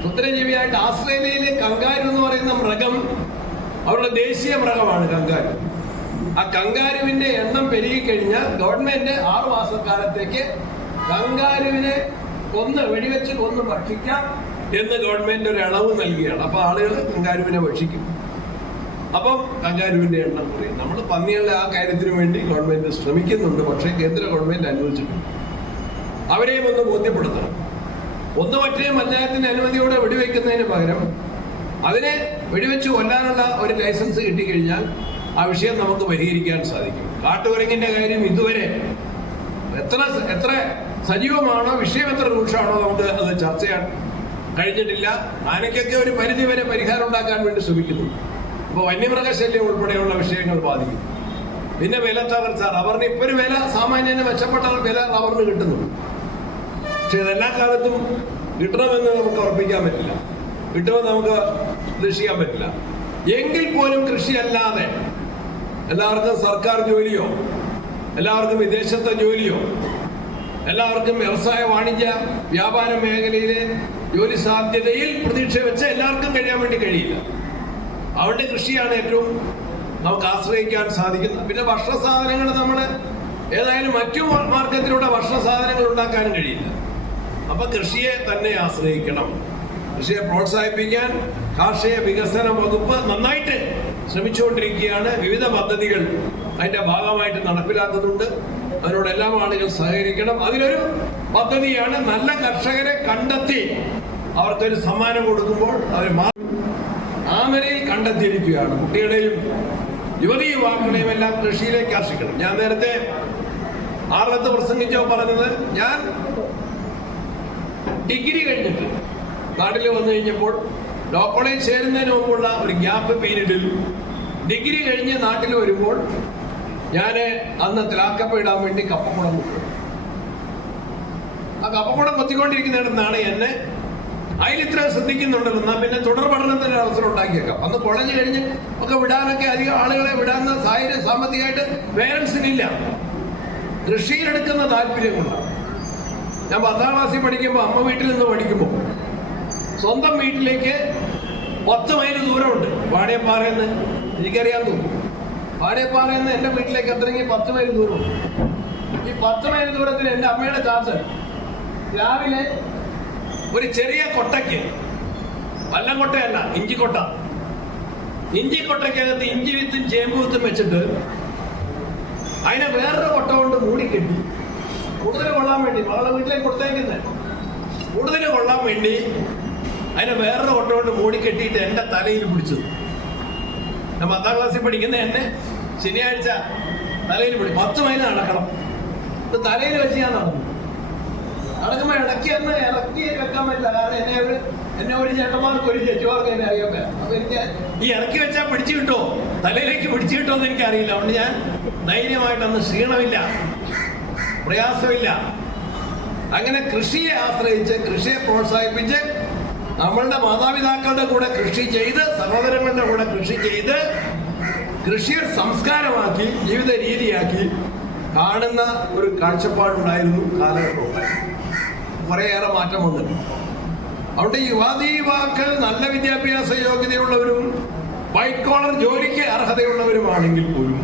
ക്ഷുദ്രജീവിയായിട്ട് ആസ്ട്രേലിയയിലെ കങ്കാരു എന്ന് പറയുന്ന മൃഗം അവരുടെ ദേശീയ മൃഗമാണ് കങ്കാരു. ആ കങ്കാരുവിന്റെ എണ്ണം പെരുകിക്കഴിഞ്ഞാൽ ഗവൺമെന്റ് 6 മാസക്കാലത്തേക്ക് കങ്കാരുവിനെ വെടിവെച്ച് കൊന്ന് ഭക്ഷിക്കാം എന്ന് ഗവൺമെന്റ് ഒരു ഇളവ് നൽകിയാണ്. അപ്പൊ ആളുകൾ കങ്കാരുവിനെ ഭക്ഷിക്കും. അപ്പം കങ്കാരുവിന്റെ എണ്ണം കുറയും. നമ്മൾ പന്നികളുടെ ആ കാര്യത്തിന് വേണ്ടി ഗവൺമെന്റ് ശ്രമിക്കുന്നുണ്ട്. പക്ഷേ കേന്ദ്ര ഗവൺമെന്റ് അനുവദിച്ചിട്ടുണ്ട്. അവരെയും ഒന്ന് ബോധ്യപ്പെടുത്തണം. മറ്റേ പഞ്ചായത്തിന്റെ അനുമതിയോടെ വെടിവെക്കുന്നതിന് പകരം അതിനെ വെടിവെച്ച് കൊല്ലാനുള്ള ഒരു ലൈസൻസ് കിട്ടിക്കഴിഞ്ഞാൽ ആ വിഷയം നമുക്ക് പരിഹരിക്കാൻ സാധിക്കും. കാട്ടുകുരങ്ങിന്റെ കാര്യം ഇതുവരെ എത്ര സജീവമാണോ, വിഷയം എത്ര രൂക്ഷമാണോ നമുക്ക് അത് ചർച്ച ചെയ്യാൻ കഴിഞ്ഞിട്ടില്ല. ആനയ്ക്കൊക്കെ ഒരു പരിധി വരെ പരിഹാരം ഉണ്ടാക്കാൻ വേണ്ടി ശ്രമിക്കുന്നു. അപ്പോൾ വന്യമൃഗശല്യം ഉൾപ്പെടെയുള്ള വിഷയങ്ങൾ ബാധിക്കും. പിന്നെ വില തകർച്ച, റബ്ബറിന് ഇപ്പൊ ഒരു വില സാമാന്യന് മെച്ചപ്പെട്ട വില റബ്ബറിന് കിട്ടുന്നുണ്ട്. പക്ഷെ ഇതെല്ലാ കാലത്തും കിട്ടണമെന്ന് നമുക്ക് ഉറപ്പിക്കാൻ പറ്റില്ല, കിട്ടുമെന്ന് നമുക്ക് പ്രതീക്ഷിക്കാൻ പറ്റില്ല. എങ്കിൽ പോലും കൃഷിയല്ലാതെ എല്ലാവർക്കും സർക്കാർ ജോലിയോ, എല്ലാവർക്കും വിദേശത്തെ ജോലിയോ, എല്ലാവർക്കും വ്യവസായ വാണിജ്യ വ്യാപാര മേഖലയിലെ ജോലി സാധ്യതയിൽ പ്രതീക്ഷ വെച്ച് എല്ലാവർക്കും കഴിയാൻ വേണ്ടി കഴിയില്ല. അവരുടെ കൃഷിയാണ് ഏറ്റവും നമുക്ക് ആശ്രയിക്കാൻ സാധിക്കുന്നത്. പിന്നെ ഭക്ഷണ സാധനങ്ങൾ നമ്മൾ ഏതായാലും മറ്റു മാർഗത്തിലൂടെ ഭക്ഷണ സാധനങ്ങൾ ഉണ്ടാക്കാനും കഴിയില്ല. അപ്പൊ കൃഷിയെ തന്നെ ആശ്രയിക്കണം. കൃഷിയെ പ്രോത്സാഹിപ്പിക്കാൻ കാർഷിക വികസന വകുപ്പ് നന്നായിട്ട് ശ്രമിച്ചുകൊണ്ടിരിക്കുകയാണ്. വിവിധ പദ്ധതികൾ അതിന്റെ ഭാഗമായിട്ട് നടപ്പിലാക്കുന്നുണ്ട്. അതിനോടെല്ലാം ആളുകൾ സഹകരിക്കണം. അതിലൊരു പദ്ധതിയാണ് നല്ല കർഷകരെ കണ്ടെത്തി അവർക്കൊരു സമ്മാനം കൊടുക്കുമ്പോൾ അവർ ആമരയിൽ കണ്ടെത്തിയിരിക്കുകയാണ്. കുട്ടികളെയും യുവതി യുവാക്കളെയും എല്ലാം കൃഷിയിലേക്ക് ആകർഷിക്കണം. ഞാൻ നേരത്തെ ആറളത്ത് പ്രസംഗിച്ചോ പറഞ്ഞത്, ഞാൻ ഡിഗ്രി കഴിഞ്ഞിട്ട് നാട്ടിൽ വന്നു കഴിഞ്ഞപ്പോൾ ലോ കോളേജ് ചേരുന്നതിന് മുമ്പുള്ള ഒരു ഗ്യാപ്പ് പീരീഡിൽ ഡിഗ്രി കഴിഞ്ഞ് നാട്ടിൽ വരുമ്പോൾ ഞാൻ അന്ന് തിലാക്കപ്പ ഇടാൻ വേണ്ടി കപ്പക്കുളം കൊണ്ടു. ആ കപ്പക്കുളം കൊത്തിക്കൊണ്ടിരിക്കുന്നിടത്താണ് എന്നെ അതിലിത്ര ശ്രദ്ധിക്കുന്നുണ്ടല്ലോ, എന്നാൽ പിന്നെ തുടർ പഠനത്തിന് അവസരം ഉണ്ടാക്കിയേക്കാം. അന്ന് കോളേജ് കഴിഞ്ഞ് ഒക്കെ വിടാനൊക്കെ അധികം ആളുകളെ വിടാവുന്ന സാഹചര്യം സാമ്പത്തികമായിട്ട് പേരൻസിനില്ല. കൃഷിയിലെടുക്കുന്ന താല്പര്യം കൊണ്ടാണ്. ഞാൻ 10ാം ക്ലാസ്സിൽ പഠിക്കുമ്പോൾ, അമ്മ വീട്ടിൽ നിന്ന് പഠിക്കുമ്പോൾ, സ്വന്തം വീട്ടിലേക്ക് 10 മൈൽ ദൂരമുണ്ട്. വാണിയപ്പാറയെന്ന് എനിക്കറിയാൻ തോന്നുന്നു. വാണിയപ്പാറയെന്ന് എൻ്റെ വീട്ടിലേക്ക് അത്രയെങ്കിൽ 10 മൈൽ ദൂരമുണ്ട്. ഈ 10 മൈൽ ദൂരത്തിൽ എൻ്റെ അമ്മയുടെ ചാച്ചൻ രാവിലെ ഒരു ചെറിയ കൊട്ടയ്ക്ക്, വല്ലംകൊട്ടയല്ല, ഇഞ്ചിക്കൊട്ട, ഇഞ്ചിക്കൊട്ടയ്ക്കകത്ത് ഇഞ്ചി വിത്തും ചേമ്പ് വിത്തും വെച്ചിട്ട് അതിനെ വേറൊരു കൊട്ട കൊണ്ട് മൂടിക്കെട്ടി കൂടുതൽ കൊള്ളാൻ വേണ്ടി, മകളെ വീട്ടിലേക്ക് കൊടുത്തേക്കുന്നത് കൂടുതൽ കൊള്ളാൻ വേണ്ടി അതിനെ വേറൊരു കൊട്ട കൊണ്ട് മൂടിക്കെട്ടിയിട്ട് എൻ്റെ തലയിൽ പിടിച്ചു. ഞാൻ 10ാം ക്ലാസ്സിൽ പഠിക്കുന്ന എന്നെ ശനിയാഴ്ച തലയിൽ പിടി 10 മൈൽ നടക്കണം. ഇത് തലയിൽ വെച്ച് ഞാൻ നടന്നു. നടക്കുമ്പോൾ ഇടയ്ക്ക് എന്ന് ഇറക്കി വെക്കാൻ പറ്റില്ല. കാരണം എന്നെ ഒരു ചേട്ടന്മാർക്ക് ഒരു ചേച്ചിമാർക്ക് എന്നെ അറിയാൻ പറ്റില്ല. അപ്പൊ എനിക്ക് ഈ ഇറക്കി വെച്ചാൽ പിടിച്ചു കിട്ടോ, തലയിലേക്ക് പിടിച്ചു കിട്ടോ എന്ന് എനിക്കറിയില്ല. അതുകൊണ്ട് ഞാൻ ധൈര്യമായിട്ടൊന്നും ക്ഷീണമില്ല, പ്രയാസമില്ല. അങ്ങനെ കൃഷിയെ ആശ്രയിച്ച്, കൃഷിയെ പ്രോത്സാഹിപ്പിച്ച്, നമ്മളുടെ മാതാപിതാക്കളുടെ കൂടെ കൃഷി ചെയ്ത്, സഹോദരങ്ങളുടെ കൂടെ കൃഷി ചെയ്ത്, കൃഷിയെ സംസ്കാരമാക്കി, ജീവിത രീതിയാക്കി കാണുന്ന ഒരു കാഴ്ചപ്പാടുണ്ടായിരുന്നു കാലഘട്ടമുണ്ടായിരുന്നു. കുറേയേറെ മാറ്റം വന്നിട്ടുണ്ട്. അവിടെ യുവാക്കൾ നല്ല വിദ്യാഭ്യാസ യോഗ്യതയുള്ളവരും വൈറ്റ് കോളർ ജോലിക്ക് അർഹതയുള്ളവരുമാണെങ്കിൽ പോലും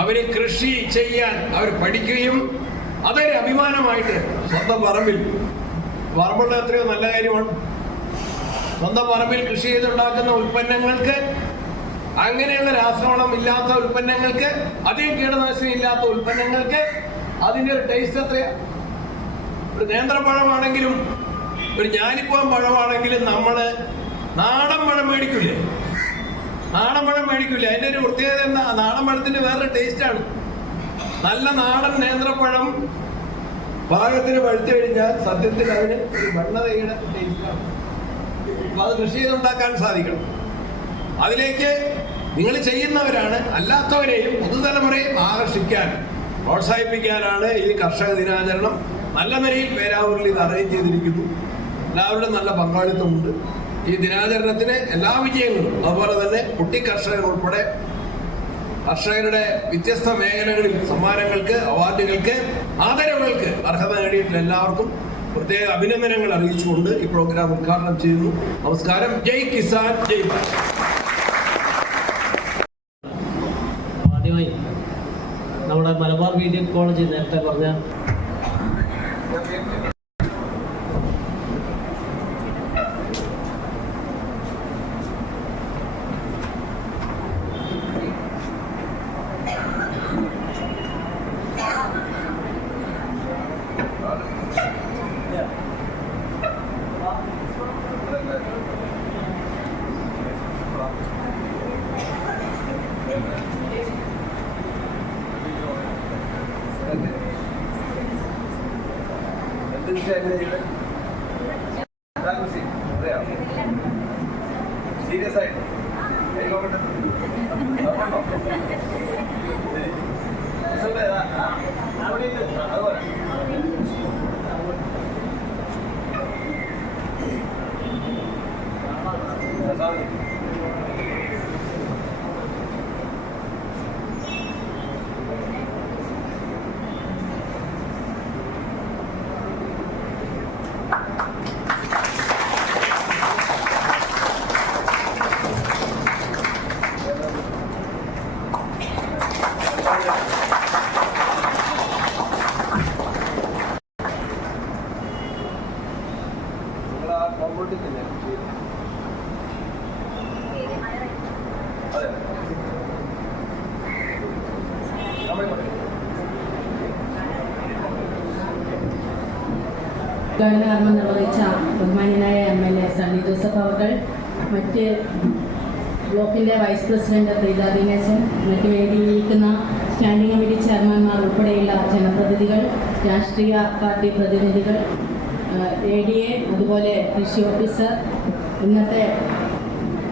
അവര് കൃഷി ചെയ്യാൻ അവർ പഠിക്കുകയും അതൊരു അഭിമാനമായിട്ട് സ്വന്തം പറമ്പിൽ, പറമ്പുള്ള എത്രയോ നല്ല കാര്യമാണ്. സ്വന്തം പറമ്പിൽ കൃഷി ചെയ്തുണ്ടാക്കുന്ന ഉൽപ്പന്നങ്ങൾക്ക്, അങ്ങനെയുള്ള രാസവളം ഇല്ലാത്ത ഉൽപ്പന്നങ്ങൾക്ക്, അധികം കീടനാശിനി ഇല്ലാത്ത ഉൽപ്പന്നങ്ങൾക്ക് അതിൻ്റെ ഒരു ടേസ്റ്റ് എത്രയാ. ഒരു നേന്ത്രപ്പഴമാണെങ്കിലും ഒരു ഞാലിപ്പഴം പഴമാണെങ്കിലും നമ്മൾ നാടൻ പഴം മേടിക്കില്ലേ, നാടൻ പഴം മേടിക്കില്ലേ. അതിൻ്റെ ഒരു പ്രത്യേകത എന്താ? നാടൻ പഴത്തിൻ്റെ വേറൊരു ടേസ്റ്റാണ്. നല്ല നാടൻ നേന്ത്രപ്പഴം പാകത്തിന് പഴുത്തു കഴിഞ്ഞാൽ സത്യത്തിൽ അതിന് ഒരു വെണ്ണതയുടെ ടേസ്റ്റാണ്. അപ്പൊ അത് കൃഷി ചെയ്തുണ്ടാക്കാൻ സാധിക്കണം. അതിലേക്ക് നിങ്ങൾ ചെയ്യുന്നവരാണ്. അല്ലാത്തവരെയും പുതുതലമുറയും ആകർഷിക്കാൻ, പ്രോത്സാഹിപ്പിക്കാനാണ് ഈ കർഷക ദിനാചരണം. നല്ല നിലയിൽ പേരാവൂരിൽ ഇത് അറേഞ്ച് ചെയ്തിരിക്കുന്നു. എല്ലാവരുടെയും നല്ല പങ്കാളിത്തമുണ്ട്. ഈ ദിനാചരണത്തിന് എല്ലാ വിജയങ്ങളും, അതുപോലെ തന്നെ കുട്ടി കർഷകർ ഉൾപ്പെടെ കർഷകരുടെ വ്യത്യസ്ത മേഖലകളിൽ സമ്മാനങ്ങൾക്ക്, അവാർഡുകൾക്ക്, ആദരവുകൾക്ക് അർഹത നേടിയിട്ടുള്ള എല്ലാവർക്കും പ്രത്യേക അഭിനന്ദനങ്ങൾ അറിയിച്ചുകൊണ്ട് ഈ പ്രോഗ്രാം ഉദ്ഘാടനം ചെയ്യുന്നു. നമസ്കാരം. ജയ് കിസാൻ, ജയ് ഭാരത്. ആദ്യമായി നമ്മുടെ മലബാർ മീഡിയം കോളേജ് നേരത്തെ പറഞ്ഞ സീരിയസ് ആയിട്ട് അതുപോലെ ഉദ്ഘാടനം നിർവഹിച്ച ബഹുമാന്യനായ MLA സണ്ണി ജോസഫ് അവർ, മറ്റ് ബ്ലോക്കിൻ്റെ വൈസ് പ്രസിഡന്റ് പ്രീത ദിനേശൻ, മറ്റ് വേദിയിലിരിക്കുന്ന സ്റ്റാൻഡിംഗ് കമ്മിറ്റി ചെയർമാൻമാർ ഉൾപ്പെടെയുള്ള ജനപ്രതിനിധികൾ, രാഷ്ട്രീയ പാർട്ടി പ്രതിനിധികൾ, ADA, അതുപോലെ കൃഷി ഓഫീസർ, ഇന്നത്തെ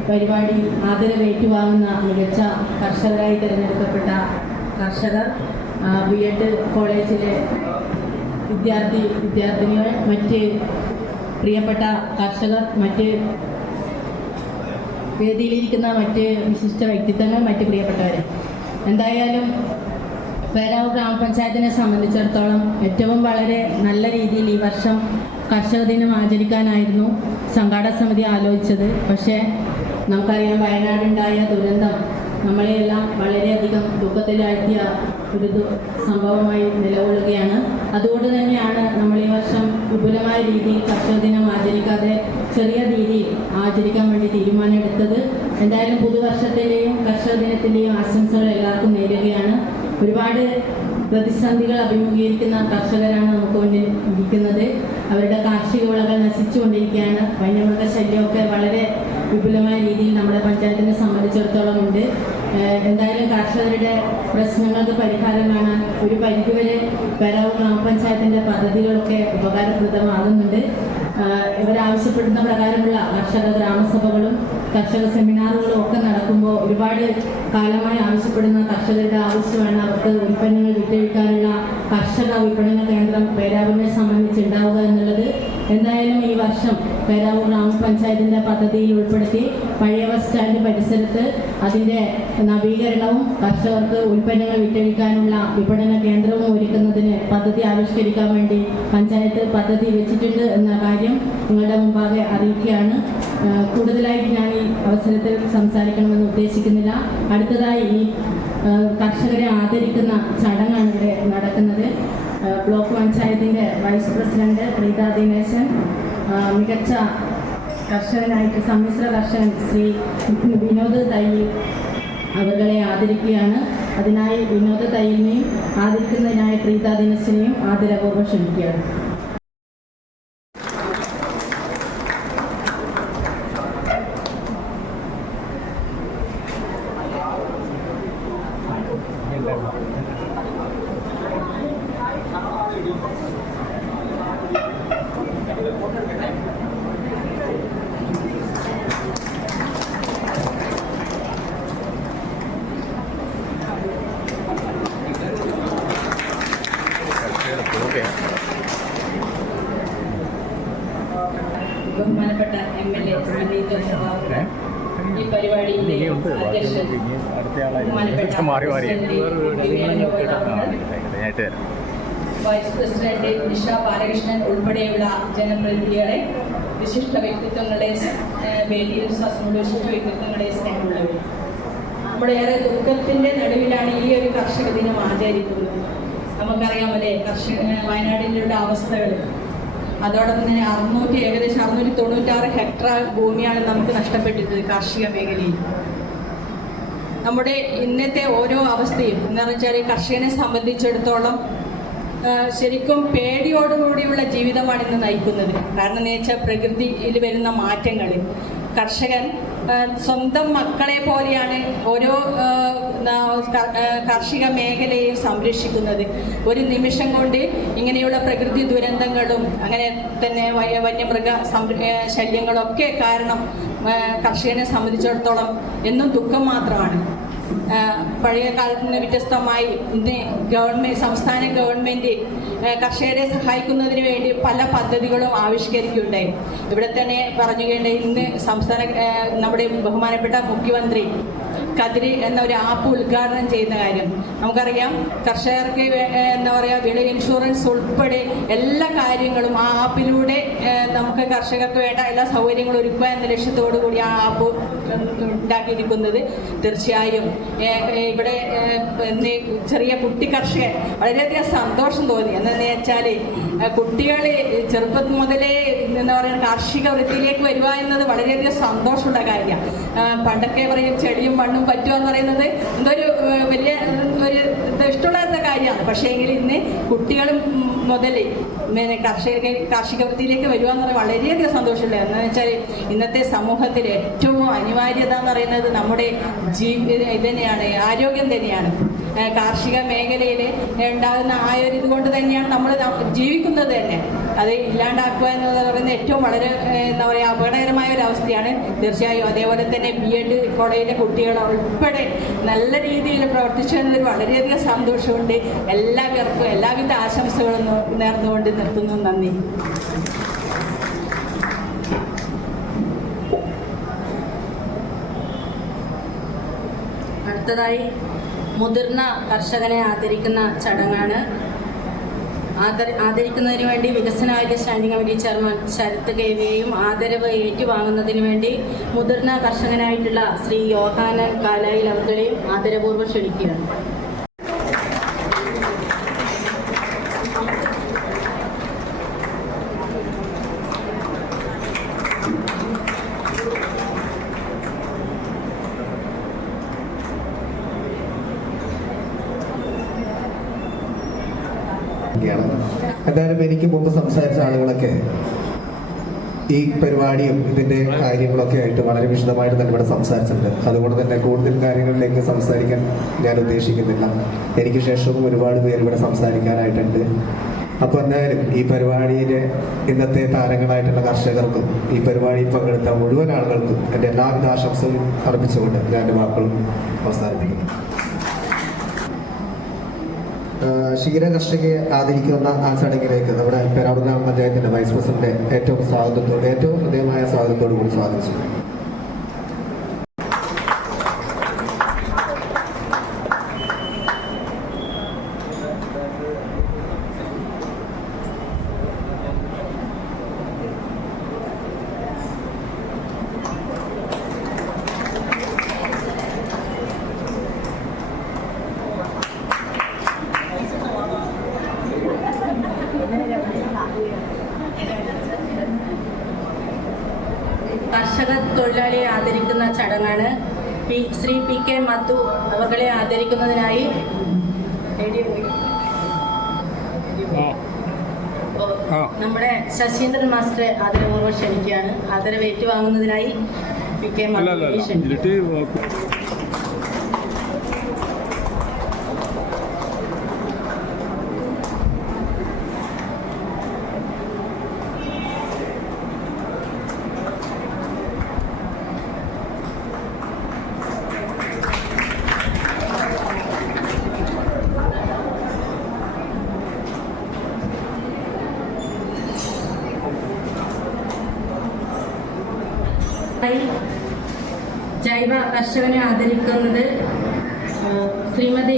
പരിപാടി ആദരവ് ഏറ്റുവാങ്ങുന്ന മികച്ച കർഷകരായി തിരഞ്ഞെടുക്കപ്പെട്ട കർഷകർ, B.Ed കോളേജിലെ വിദ്യാർത്ഥിനികൾ, മറ്റ് പ്രിയപ്പെട്ട കർഷകർ, മറ്റ് വേദിയിലിരിക്കുന്ന മറ്റ് വിശിഷ്ട വ്യക്തിത്വങ്ങൾ, മറ്റ് പ്രിയപ്പെട്ടവരെ, എന്തായാലും പേരാവൂർ ഗ്രാമപഞ്ചായത്തിനെ സംബന്ധിച്ചിടത്തോളം ഏറ്റവും വളരെ നല്ല രീതിയിൽ ഈ വർഷം കർഷക ദിനം ആചരിക്കാനായിരുന്നു സംഘാടക സമിതി ആലോചിച്ചത്. പക്ഷേ നമുക്കറിയാം, വയനാടുണ്ടായ ദുരന്തം നമ്മളെയെല്ലാം വളരെയധികം ദുഃഖത്തിലാഴ്ത്തിയ ഒരു സംഭവമായി നിലകൊള്ളുകയാണ്. അതുകൊണ്ട് തന്നെയാണ് നമ്മൾ ഈ വർഷം വിപുലമായ രീതിയിൽ കർഷക ദിനം ആചരിക്കാതെ ചെറിയ രീതിയിൽ ആചരിക്കാൻ വേണ്ടി തീരുമാനമെടുത്തത്. എന്തായാലും പുതുവർഷത്തിലെയും കർഷക ദിനത്തിൻ്റെയും ആശംസകൾ എല്ലാവർക്കും നേരുകയാണ്. ഒരുപാട് പ്രതിസന്ധികൾ അഭിമുഖീകരിക്കുന്ന കർഷകരാണ് നമുക്ക് മുന്നിൽ ഇരിക്കുന്നത്. അവരുടെ കാർഷിക വിളകൾ നശിച്ചുകൊണ്ടിരിക്കുകയാണ്. വന്യമൃഗശല്യമൊക്കെ വളരെ വിപുലമായ രീതിയിൽ നമ്മുടെ പഞ്ചായത്തിനെ സംബന്ധിച്ചിടത്തോളം ഉണ്ട്. എന്തായാലും കർഷകരുടെ പ്രശ്നങ്ങൾക്ക് പരിഹാരം കാണാൻ ഒരു പരിധിവരെ പേരാവൂർ ഗ്രാമപഞ്ചായത്തിൻ്റെ പദ്ധതികളൊക്കെ ഉപകാരപ്രദമാകുന്നുണ്ട്. ഇവരാവശ്യപ്പെടുന്ന പ്രകാരമുള്ള കർഷക ഗ്രാമസഭകളും കർഷക സെമിനാറുകളും ഒക്കെ നടക്കുമ്പോൾ ഒരുപാട് കാലമായി ആവശ്യപ്പെടുന്ന കർഷകരുടെ ആവശ്യമാണ് അവർക്ക് ഉൽപ്പന്നങ്ങൾ വിറ്റഴിക്കാനുള്ള കർഷക വിപണന കേന്ദ്രം പേരാവൂരിനെ സംബന്ധിച്ച് ഉണ്ടാവുക എന്നുള്ളത്. എന്തായാലും ഈ വർഷം പേരാവൂർ ഗ്രാമപഞ്ചായത്തിൻ്റെ പദ്ധതിയിൽ ഉൾപ്പെടുത്തി പഴയ ബസ് സ്റ്റാൻഡ് പരിസരത്ത് അതിൻ്റെ നവീകരണവും കർഷകർക്ക് ഉൽപ്പന്നങ്ങൾ വിറ്റഴിക്കാനുള്ള വിപണന കേന്ദ്രവും ഒരുക്കുന്നതിന് പദ്ധതി ആവിഷ്കരിക്കാൻ വേണ്ടി പഞ്ചായത്ത് പദ്ധതി വെച്ചിട്ടുണ്ട് എന്ന കാര്യം നിങ്ങളുടെ മുമ്പാകെ അറിയിക്കുകയാണ്. കൂടുതലായിട്ട് ഞാൻ ഈ അവസരത്തിൽ സംസാരിക്കണമെന്ന് ഉദ്ദേശിക്കുന്നില്ല. അടുത്തതായി ഈ കർഷകരെ ആദരിക്കുന്ന ചടങ്ങാണ് ഇവിടെ നടക്കുന്നത്. ബ്ലോക്ക് പഞ്ചായത്തിൻ്റെ വൈസ് പ്രസിഡന്റ് പ്രീത ദിനേശൻ, മികച്ച കർഷകനായിട്ട് സമ്മിശ്ര കർഷകൻ ശ്രീ വിനോദ് തയ്യിൽ അവരെ ആദരിക്കുകയാണ്. അതിനായി വിനോദ് തയ്യിലിനെയും ആദരിക്കുന്നതിനായി പ്രീത ദിനേശനെയും ആദരപൂർവ്വം ക്ഷണിക്കുകയാണ്. ബഹുമാനപ്പെട്ട MLA സണ്ണി ജോസഫ് ഈ പരിപാടിയിലെ അധ്യക്ഷൻ, വൈസ് പ്രസിഡന്റ് നിഷ ബാലകൃഷ്ണൻ ഉൾപ്പെടെയുള്ള ജനപ്രതിനിധികളെ, വിശിഷ്ട വ്യക്തിത്വങ്ങളുടെ വേദിയിൽ വിശിഷ്ട വ്യക്തിത്വങ്ങളുടെ സ്നേഹമുള്ളവർ, നമ്മുടെ ഏറെ ദുഃഖത്തിന്റെ നടുവിലാണ് ഈ ഒരു കർഷക ദിനം ആചരിക്കുന്നത്. നമുക്കറിയാമല്ലേ വയനാടിലുള്ള അവസ്ഥകൾ. അതോടൊപ്പം തന്നെ ഏകദേശം 696 ഹെക്ടർ ഭൂമിയാണ് നമുക്ക് നഷ്ടപ്പെട്ടിട്ടുള്ളത് കാർഷിക മേഖലയിൽ. നമ്മുടെ ഇന്നത്തെ ഓരോ അവസ്ഥയും എന്താണെന്ന് വെച്ചാൽ കർഷകനെ സംബന്ധിച്ചിടത്തോളം ശരിക്കും പേടിയോടുകൂടിയുള്ള ജീവിതമാണ് ഇന്ന് നയിക്കുന്നത്. കാരണം എന്ന് വെച്ചാൽ പ്രകൃതിയിൽ വരുന്ന മാറ്റങ്ങൾ, കർഷകൻ സ്വന്തം മക്കളെ പോലെയാണ് ഓരോ കാർഷിക മേഖലയെയും സംരക്ഷിക്കുന്നത്. ഒരു നിമിഷം കൊണ്ട് ഇങ്ങനെയുള്ള പ്രകൃതി ദുരന്തങ്ങളും അങ്ങനെ തന്നെ വന്യമൃഗ ശല്യങ്ങളൊക്കെ കാരണം കർഷകനെ സംബന്ധിച്ചിടത്തോളം എന്നും ദുഃഖം മാത്രമാണ്. പഴയ കാലത്ത് നിന്ന് വ്യത്യസ്തമായി ഇന്ന് സംസ്ഥാന ഗവൺമെൻറ് കർഷകരെ സഹായിക്കുന്നതിന് വേണ്ടി പല പദ്ധതികളും ആവിഷ്കരിക്കുകയുണ്ടായി. ഇവിടെ തന്നെ പറഞ്ഞുകൊണ്ട് ഇന്ന് നമ്മുടെ ബഹുമാനപ്പെട്ട മുഖ്യമന്ത്രി കതിരി എന്ന ഒരു ആപ്പ് ഉദ്ഘാടനം ചെയ്യുന്ന കാര്യം നമുക്കറിയാം. കർഷകർക്ക് എന്താ പറയുക, വിള ഇൻഷുറൻസ് ഉൾപ്പെടെ എല്ലാ കാര്യങ്ങളും ആ ആപ്പിലൂടെ നമുക്ക് കർഷകർക്ക് വേണ്ട എല്ലാ സൗകര്യങ്ങളും ഒരുക്കുക എന്ന ലക്ഷ്യത്തോടു കൂടി ആ ആപ്പ് ഉണ്ടാക്കിയിരിക്കുന്നത്. തീർച്ചയായും ഇവിടെ ചെറിയ കുട്ടി കർഷകർ വളരെയധികം സന്തോഷം തോന്നി. എന്താണെന്ന് വെച്ചാൽ കുട്ടികൾ ചെറുപ്പം മുതലേ എന്താ പറയുക കാർഷിക വൃത്തിയിലേക്ക് വരിക എന്നത് വളരെയധികം സന്തോഷമുള്ള കാര്യമാണ്. പണ്ടൊക്കെ പറയും ചെടിയും മണ്ണും പറ്റുക എന്ന് പറയുന്നത് എന്തൊരു വലിയ ഒരു ഇഷ്ടമുള്ള കാര്യമാണ്. പക്ഷേ എങ്കിൽ ഇന്ന് കുട്ടികളും മുതൽ കാർഷിക വൃത്തിയിലേക്ക് വരിക എന്ന് പറഞ്ഞാൽ വളരെയധികം സന്തോഷമുള്ള. എന്താണെന്ന് വെച്ചാൽ ഇന്നത്തെ സമൂഹത്തിൽ ഏറ്റവും അനിവാര്യത എന്ന് പറയുന്നത് നമ്മുടെ ഇതന്നെയാണ്, ആരോഗ്യം തന്നെയാണ്. കാർഷിക മേഖലയിൽ ഉണ്ടാകുന്ന ആ ഒരു ഇതുകൊണ്ട് തന്നെയാണ് നമ്മൾ ജീവിക്കുന്നത് തന്നെ. അത് ഇല്ലാണ്ടാക്കുക എന്ന് പറയുന്നത് ഏറ്റവും വളരെ എന്താ പറയുക അപകടകരമായ ഒരു അവസ്ഥയാണ്. തീർച്ചയായും അതേപോലെ തന്നെ BEd കോളേജിലെ കുട്ടികൾ ഉൾപ്പെടെ നല്ല രീതിയിൽ പ്രവർത്തിച്ചതിൽ വളരെയധികം സന്തോഷമുണ്ട്. എല്ലാവർക്കും എല്ലാവിധ ആശംസകളും നേർന്നുകൊണ്ട് നിർത്തുന്നു. നന്ദി. അടുത്തതായി മുതിർന്ന കർഷകനെ ആദരിക്കുന്ന ചടങ്ങാണ്. ആദരിക്കുന്നതിന് വേണ്ടി വികസനകാര്യ സ്റ്റാൻഡിംഗ് കമ്മിറ്റി ചെയർമാൻ ശരത് KVയെയും ആദരവ് ഏറ്റുവാങ്ങുന്നതിന് വേണ്ടി മുതിർന്ന കർഷകനായിട്ടുള്ള ശ്രീ യോഹാനൻ കാലായിൽ അവർകളെയും ആദരപൂർവ്വം ക്ഷണിക്കുകയാണ്. എന്തായാലും എനിക്ക് മുമ്പ് സംസാരിച്ച ആളുകളൊക്കെ ഈ പരിപാടിയും ഇതിൻ്റെ കാര്യങ്ങളൊക്കെ ആയിട്ട് വളരെ വിശദമായിട്ട് തന്നെ ഇവിടെ സംസാരിച്ചിട്ടുണ്ട്. അതുകൊണ്ട് തന്നെ കൂടുതൽ കാര്യങ്ങളിലേക്ക് സംസാരിക്കാൻ ഞാൻ ഉദ്ദേശിക്കുന്നില്ല. എനിക്ക് ശേഷവും ഒരുപാട് പേര് ഇവിടെ സംസാരിക്കാനായിട്ടുണ്ട്. അപ്പോൾ എന്തായാലും ഈ പരിപാടിയിലെ ഇന്നത്തെ താരങ്ങളായിട്ടുള്ള കർഷകർക്കും ഈ പരിപാടിയിൽ പങ്കെടുത്ത മുഴുവൻ ആളുകൾക്കും എൻ്റെ എല്ലാവിധ ആശംസകളും അർപ്പിച്ചുകൊണ്ട് ഞാൻ എൻ്റെ വാക്കുകളും അവസാനിപ്പിക്കുന്നു. ക്ഷീര കർഷകയെ ആദരിക്കുന്ന ആ ചടങ്ങിലേക്ക് നമ്മുടെ പേരാവൂർ ഗ്രാമപഞ്ചായത്തിന്റെ വൈസ് പ്രസിഡന്റ് ഏറ്റവും ഹൃദയമായ സ്വാഗതത്തോടു കൂടി സ്വാഗതിച്ചു. കർഷക തൊഴിലാളിയെ ആദരിക്കുന്ന ചടങ്ങാണ്. ശ്രീ PK മധു അവകളെ ആദരിക്കുന്നതിനായി നമ്മുടെ ശശീന്ദ്രൻ മാസ്റ്ററെ ആദരപൂർവ്വം ക്ഷണിക്കുകയാണ്. ആദരവ് ഏറ്റുവാങ്ങുന്നതിനായി PK മധു ക്ഷണിക്കുന്നു. ജൈവ കർഷകനെ ആദരിക്കുന്നത് ശ്രീമതി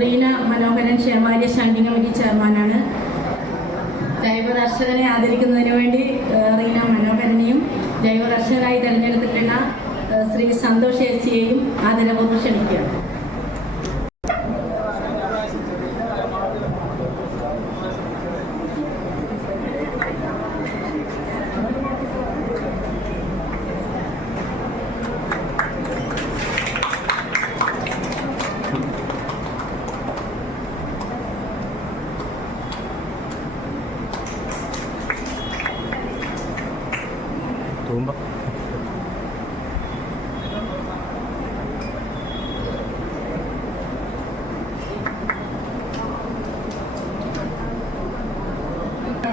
റീന മനോഹരൻ ക്ഷേമാര്യ സ്റ്റാൻഡിംഗ് കമ്മിറ്റി ചെയർമാനാണ്. ജൈവ കർഷകനെ ആദരിക്കുന്നതിന് വേണ്ടി റീന മനോഹരനെയും ജൈവ കർഷകനായി തിരഞ്ഞെടുത്തിട്ടുള്ള ശ്രീ സന്തോഷ് ചേച്ചിയെയും ആദരപൂർവ്വം ക്ഷണിക്കുകയാണ്.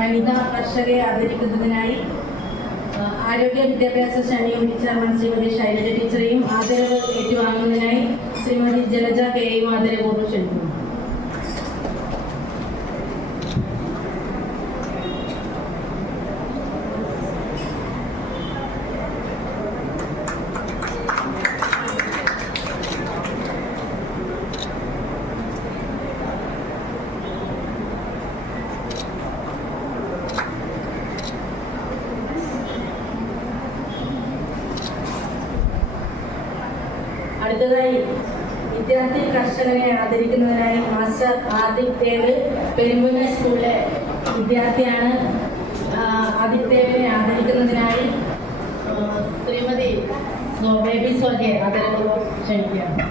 വനിതാ കർഷകരെ ആദരിക്കുന്നതിനായി ആരോഗ്യ വിദ്യാഭ്യാസ standing committee chairman Shrimati Shailaja ടീച്ചറെയും ആദരവ് ഏറ്റുവാങ്ങുന്നതിനായി ശ്രീമതി ജലജ കെയും ആദരപൂർവ്വം ക്ഷണിക്കുന്നു. അടുത്തതായി വിദ്യാർത്ഥി കർഷകരെ ആദരിക്കുന്നതിനായി മാസ്റ്റർ ആദിത്യ ദേവ് പെരുമ്പുന്ന സ്കൂളിലെ വിദ്യാർത്ഥിയാണ്. ആദിത്യ ദേവിനെ ആദരിക്കുന്നതിനായി ശ്രീമതി ബേബി സോജയെ ആദരപൂർവ്വം ക്ഷണിക്കുകയാണ്.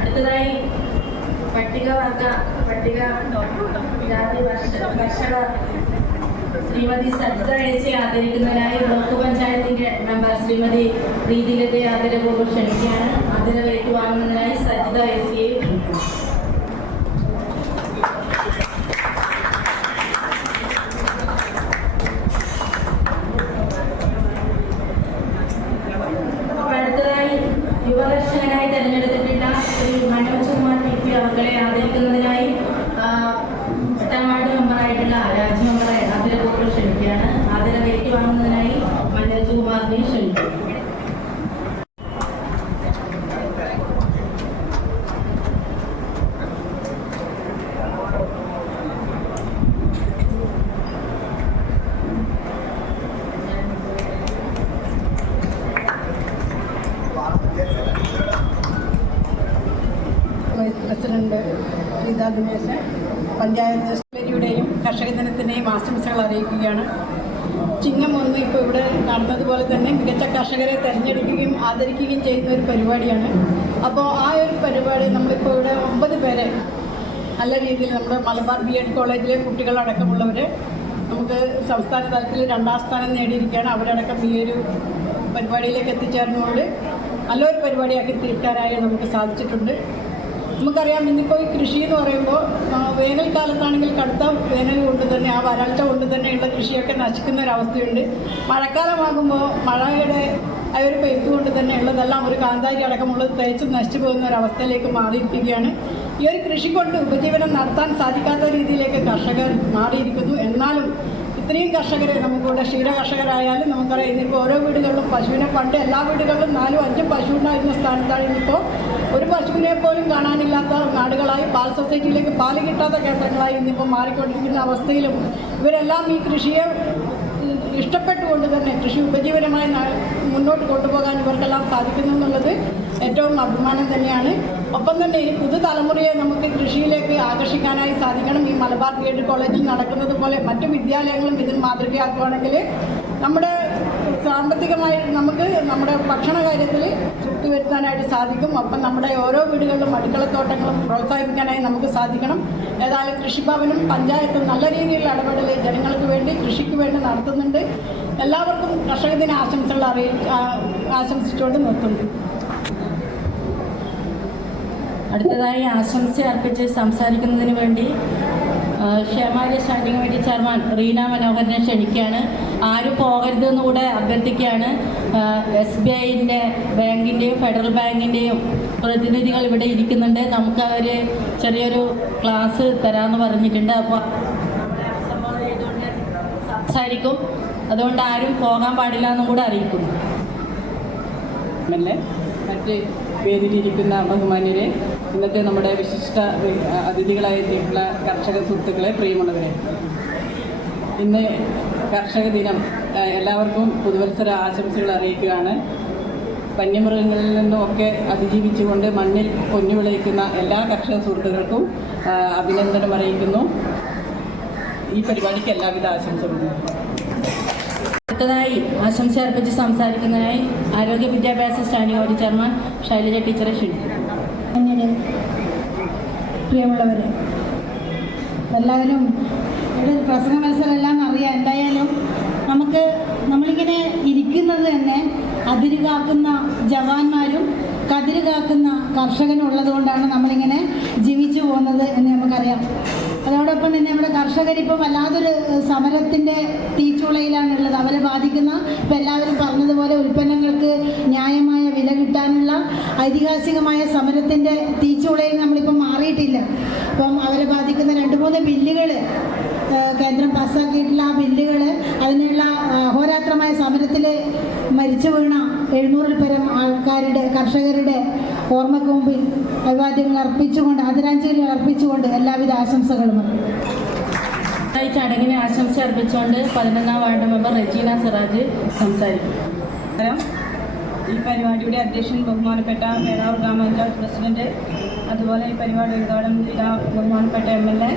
അടുത്തതായി പട്ടികജാതി കർഷക ശ്രീമതി സജിത എസിയെ ആദരിക്കുന്നതിനായി ബ്ലോക്ക് പഞ്ചായത്തിന്റെ മെമ്പർ ശ്രീമതി പ്രീതിലതയെ ആദരപൂർവ്വം ക്ഷണിക്കുകയാണ്. ആദരവ് ഏറ്റുവാങ്ങുന്നതിനായി സജിത എസിയെ യുവകർഷകനായി തെരഞ്ഞെടുത്തിട്ടുള്ള ശ്രീ മനോജ് കുമാർ PP അവരെ ആദരിക്കുന്നതിനായി 8ാം വാർഡ് മെമ്പറായിട്ടുള്ള രാജ് മെമ്പറെ ആദരപൂർവ്വം ക്ഷണിക്കുകയാണ്. ആദരവ് ഏറ്റുവാങ്ങുന്നതിനായി മനോജ് കുമാറിനെ ക്ഷണിക്കുന്നു. വൈസ് പ്രസിഡന്റ് ഗീതാ ദിനേശ് പഞ്ചായത്ത് യുടെയും കർഷക ദിനത്തിൻ്റെയും ആശംസകൾ അറിയിക്കുകയാണ്. ചിങ്ങം 1 ഇപ്പോൾ ഇവിടെ നടന്നതുപോലെ തന്നെ മികച്ച കർഷകരെ തിരഞ്ഞെടുക്കുകയും ആദരിക്കുകയും ചെയ്യുന്ന ഒരു പരിപാടിയാണ്. അപ്പോൾ ആ ഒരു പരിപാടി നമ്മളിപ്പോൾ ഇവിടെ 9 പേരെ നല്ല രീതിയിൽ നമ്മുടെ മലബാർ BEd കോളേജിലെ കുട്ടികളടക്കമുള്ളവർ നമുക്ക് സംസ്ഥാന തലത്തിൽ 2ാം സ്ഥാനം നേടിയിരിക്കുകയാണ്. അവരടക്കം ഈ ഒരു പരിപാടിയിലേക്ക് എത്തിച്ചേർന്നുകൊണ്ട് നല്ലൊരു പരിപാടിയാക്കി തീർക്കാനായി നമുക്ക് സാധിച്ചിട്ടുണ്ട്. നമുക്കറിയാം, ഇന്നിപ്പോൾ ഈ കൃഷി എന്ന് പറയുമ്പോൾ വേനൽക്കാലത്താണെങ്കിൽ കടുത്ത വേനൽ കൊണ്ട് തന്നെ ആ വരൾച്ച കൊണ്ട് തന്നെയുള്ള കൃഷിയൊക്കെ നശിക്കുന്ന ഒരവസ്ഥയുണ്ട്. മഴക്കാലമാകുമ്പോൾ മഴയുടെ ആ ഒരു പെയ്ത്ത് കൊണ്ട് തന്നെ ഉള്ളതെല്ലാം ഒരു കാന്താരി അടക്കമുള്ളത് തേച്ച് നശിച്ചു പോകുന്ന ഒരവസ്ഥയിലേക്ക് മാറിയിരിക്കുകയാണ്. ഈ ഒരു കൃഷി കൊണ്ട് ഉപജീവനം നടത്താൻ സാധിക്കാത്ത രീതിയിലേക്ക് കർഷകർ മാറിയിരിക്കുന്നു. എന്നാലും ഇത്രയും കർഷകരെ നമുക്കിവിടെ ക്ഷീര കർഷകരായാലും നമുക്കറിയാം, ഇന്നിപ്പോൾ ഓരോ വീടുകളിലും പശുവിനെ പണ്ട് എല്ലാ വീടുകളിലും 4-5 പശു ഉണ്ടായിരുന്ന സ്ഥാനത്താണ് ഇന്നിപ്പോൾ ഒരു പശുവിനെ പോലും കാണാനില്ലാത്ത നാടുകളായി പാൽ സൊസൈറ്റിയിലേക്ക് പാല് കിട്ടാത്ത കേന്ദ്രങ്ങളായി ഇന്നിപ്പോൾ മാറിക്കൊണ്ടിരിക്കുന്ന അവസ്ഥയിലും ഇവരെല്ലാം ഈ കൃഷിയെ ഇഷ്ടപ്പെട്ടുകൊണ്ട് തന്നെ കൃഷി ഉപജീവനമായി മുന്നോട്ട് കൊണ്ടുപോകാൻ ഇവർക്കെല്ലാം സാധിക്കുന്നു എന്നുള്ളത് ഏറ്റവും അഭിമാനം തന്നെയാണ്. ഒപ്പം തന്നെ ഈ പുതുതലമുറയെ നമുക്ക് കൃഷിയിലേക്ക് ആകർഷിക്കാനായി സാധിക്കണം. ഈ മലബാർ BEd കോളേജിൽ നടക്കുന്നത് പോലെ മറ്റു വിദ്യാലയങ്ങളും ഇതിന് മാതൃകയാക്കുകയാണെങ്കിൽ നമ്മുടെ സാമ്പത്തികമായി നമുക്ക് നമ്മുടെ ഭക്ഷണ കാര്യത്തിൽ തൃപ്തി വരുത്താനായിട്ട് സാധിക്കും. ഒപ്പം നമ്മുടെ ഓരോ വീടുകളിലും അടുക്കളത്തോട്ടങ്ങളും പ്രോത്സാഹിപ്പിക്കാനായി നമുക്ക് സാധിക്കണം. ഏതായാലും കൃഷിഭവനും പഞ്ചായത്തും നല്ല രീതിയിലുള്ള ഇടപെടൽ ജനങ്ങൾക്ക് വേണ്ടി കൃഷിക്ക് വേണ്ടി നടത്തുന്നുണ്ട്. എല്ലാവർക്കും കർഷക ദിന ആശംസകൾ ആശംസിച്ചുകൊണ്ട് നിർത്തുന്നു. അടുത്തതായി ആശംസ അർപ്പിച്ച് സംസാരിക്കുന്നതിന് വേണ്ടി ക്ഷേമാലയ സ്റ്റാൻഡിംഗ് കമ്മിറ്റി ചെയർമാൻ റീന മനോഹരനെ ക്ഷണിക്കുകയാണ്. ആരും പോകരുതെന്ന് കൂടെ അഭ്യർത്ഥിക്കുകയാണ്. SBIൻ്റെ ബാങ്കിൻ്റെയും ഫെഡറൽ ബാങ്കിൻ്റെയും പ്രതിനിധികൾ ഇവിടെ ഇരിക്കുന്നുണ്ട്. നമുക്ക് അവർ ചെറിയൊരു ക്ലാസ് തരാമെന്ന് പറഞ്ഞിട്ടുണ്ട്. അപ്പോൾ സംസാരിക്കും. അതുകൊണ്ട് ആരും പോകാൻ പാടില്ല എന്നും കൂടെ അറിയിക്കുന്നു. മറ്റ് വേദിയിലിരിക്കുന്ന ബഹുമാന്യരെ, ഇന്നത്തെ നമ്മുടെ വിശിഷ്ട അതിഥികളായിട്ടുള്ള കർഷക സുഹൃത്തുക്കളെ, പ്രിയമുള്ളവരെ, ഇന്ന് കർഷക ദിനം എല്ലാവർക്കും പുതുവത്സര ആശംസകൾ അറിയിക്കുകയാണ്. വന്യമൃഗങ്ങളിൽ നിന്നുമൊക്കെ അതിജീവിച്ചുകൊണ്ട് മണ്ണിൽ പൊന്നു വിളയിക്കുന്ന എല്ലാ കർഷക സുഹൃത്തുക്കൾക്കും അഭിനന്ദനം അറിയിക്കുന്നു. ഈ പരിപാടിക്ക് എല്ലാവിധ ആശംസകളും. അടുത്തതായി ആശംസ അർപ്പിച്ച് സംസാരിക്കുന്നതിനായി ആരോഗ്യ വിദ്യാഭ്യാസ സ്റ്റാൻഡിംഗ് കമ്മിറ്റി ചെയർമാൻ ശൈലജ ടീച്ചറെ ക്ഷണിക്കുന്നു. കഴിഞ്ഞ് പ്രിയമുള്ളവർ എല്ലാവരും ഇവിടെ പ്രസംഗ മത്സരം എല്ലാം അറിയാം. എന്തായാലും നമ്മളിങ്ങനെ ഇരിക്കുന്നത് തന്നെ അതിര് കാക്കുന്ന ജവാന്മാരും കതിര് കാക്കുന്ന കർഷകനും ഉള്ളത് കൊണ്ടാണ് നമ്മളിങ്ങനെ ജീവിച്ചു പോകുന്നത് എന്ന് നമുക്കറിയാം. അതോടൊപ്പം തന്നെ നമ്മുടെ കർഷകരിപ്പം വല്ലാതൊരു സമരത്തിൻ്റെ തീച്ചുളയിലാണുള്ളത്. അവരെ ബാധിക്കുന്ന ഇപ്പം എല്ലാവരും പറഞ്ഞതുപോലെ ഉൽപ്പന്നങ്ങൾക്ക് ന്യായമായ വില കിട്ടാനുള്ള ഐതിഹാസികമായ സമരത്തിൻ്റെ തീച്ചുളയിൽ നമ്മളിപ്പം മാറിയിട്ടില്ല. അപ്പം അവരെ ബാധിക്കുന്ന 2-3 ബില്ലുകൾ കേന്ദ്രം പാസ്സാക്കിയിട്ടുള്ള ആ ബില്ലുകൾ അതിനുള്ള അഹോരാത്രമായ സമരത്തിൽ മരിച്ചു വീണ 700-ൽ പരം ആൾക്കാരുടെ കർഷകരുടെ ഓർമ്മയ്ക്ക് മുമ്പിൽ അഭിവാദ്യങ്ങൾ അർപ്പിച്ചുകൊണ്ട് ആദരാഞ്ജലികൾ അർപ്പിച്ചുകൊണ്ട് എല്ലാവിധ ആശംസകളും. ഈ ചടങ്ങിന് ആശംസ അർപ്പിച്ചുകൊണ്ട് 11ാം വാർഡ് മെമ്പർ റെജീന സിറാജ് സംസാരിക്കും. ഈ പരിപാടിയുടെ അധ്യക്ഷൻ ബഹുമാനപ്പെട്ട മേലാവൂർ ഗ്രാമപഞ്ചായത്ത് പ്രസിഡന്റ്, അതുപോലെ ഈ പരിപാടി ഉദ്ഘാടനം ചെയ്ത ബഹുമാനപ്പെട്ട MLA,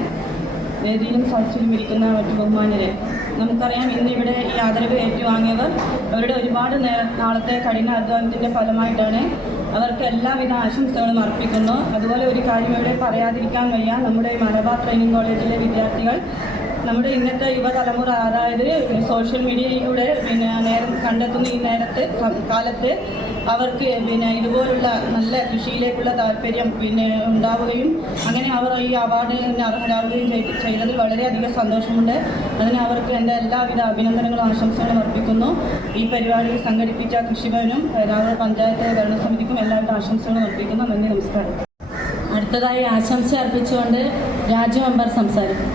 വേദിയിലും സദസ്സിലും ഇരിക്കുന്ന മറ്റു ബഹുമാനരെ, നമുക്കറിയാം ഇന്നിവിടെ ഈ ആദരവ് ഏറ്റുവാങ്ങിയവർ അവരുടെ ഒരുപാട് നാളത്തെ കഠിന അധ്വാനത്തിൻ്റെ ഫലമായിട്ടാണ്. അവർക്ക് എല്ലാവിധ ആശംസകളും അർപ്പിക്കുന്നു. അതുപോലെ ഒരു കാര്യം ഇവിടെ പറയാതിരിക്കാൻ വയ്യ, നമ്മുടെ മലബാർ ട്രെയിനിങ് കോളേജിലെ വിദ്യാർത്ഥികൾ നമ്മുടെ ഇന്നത്തെ യുവതലമുറ, അതായത് സോഷ്യൽ മീഡിയയിലൂടെ കണ്ടെത്തുന്ന ഈ കാലത്ത് അവർക്ക് ഇതുപോലുള്ള നല്ല കൃഷിയിലേക്കുള്ള താല്പര്യം ഉണ്ടാവുകയും അങ്ങനെ അവർ ഈ അവാർഡിന് അർഹരാകുകയും ചെയ്തതിൽ വളരെയധികം സന്തോഷമുണ്ട്. അതിന് അവർക്ക് എൻ്റെ എല്ലാവിധ അഭിനന്ദനങ്ങളും ആശംസകളും അർപ്പിക്കുന്നു. ഈ പരിപാടി സംഘടിപ്പിച്ച കൃഷിഭവനും രാവിലെ പഞ്ചായത്ത് ഭരണസമിതിക്കും എല്ലാവിധ ആശംസകളും അർപ്പിക്കുന്നു. നന്ദി, നമസ്കാരം. അടുത്തതായി ആശംസ അർപ്പിച്ചുകൊണ്ട് രാജു മെമ്പർ സംസാരിക്കും.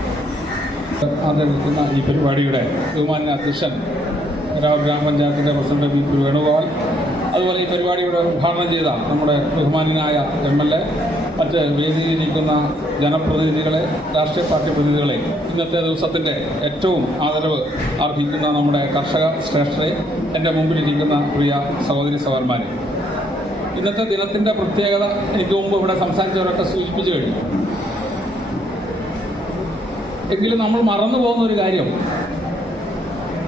ആദരിക്കുന്ന ഈ പരിപാടിയുടെ ബഹുമാന്യ അധ്യക്ഷൻ രാവിലെ ഗ്രാമപഞ്ചായത്തിൻ്റെ പ്രസിഡന്റ് പി വേണുഗോപാൽ, അതുപോലെ ഈ പരിപാടിയുടെ ഉദ്ഘാടനം ചെയ്ത നമ്മുടെ ബഹുമാന്യനായ MLA, മറ്റ് വേദിയിലിരിക്കുന്ന ജനപ്രതിനിധികളെ, രാഷ്ട്രീയ പാർട്ടി പ്രതിനിധികളെ, ഇന്നത്തെ ദിവസത്തിൻ്റെ ഏറ്റവും ആദരവ് അർഹിക്കുന്ന നമ്മുടെ കർഷക ശ്രേഷ്ഠരെ, എൻ്റെ മുമ്പിലിരിക്കുന്ന പ്രിയ സഹോദരി സഹോദരന്മാരെ, ഇന്നത്തെ ദിനത്തിൻ്റെ പ്രത്യേകത എനിക്ക് മുമ്പ് ഇവിടെ സംസാരിച്ചവരൊക്കെ സൂചിപ്പിച്ചു കഴിഞ്ഞു. എങ്കിലും നമ്മൾ മറന്നു പോകുന്ന ഒരു കാര്യം,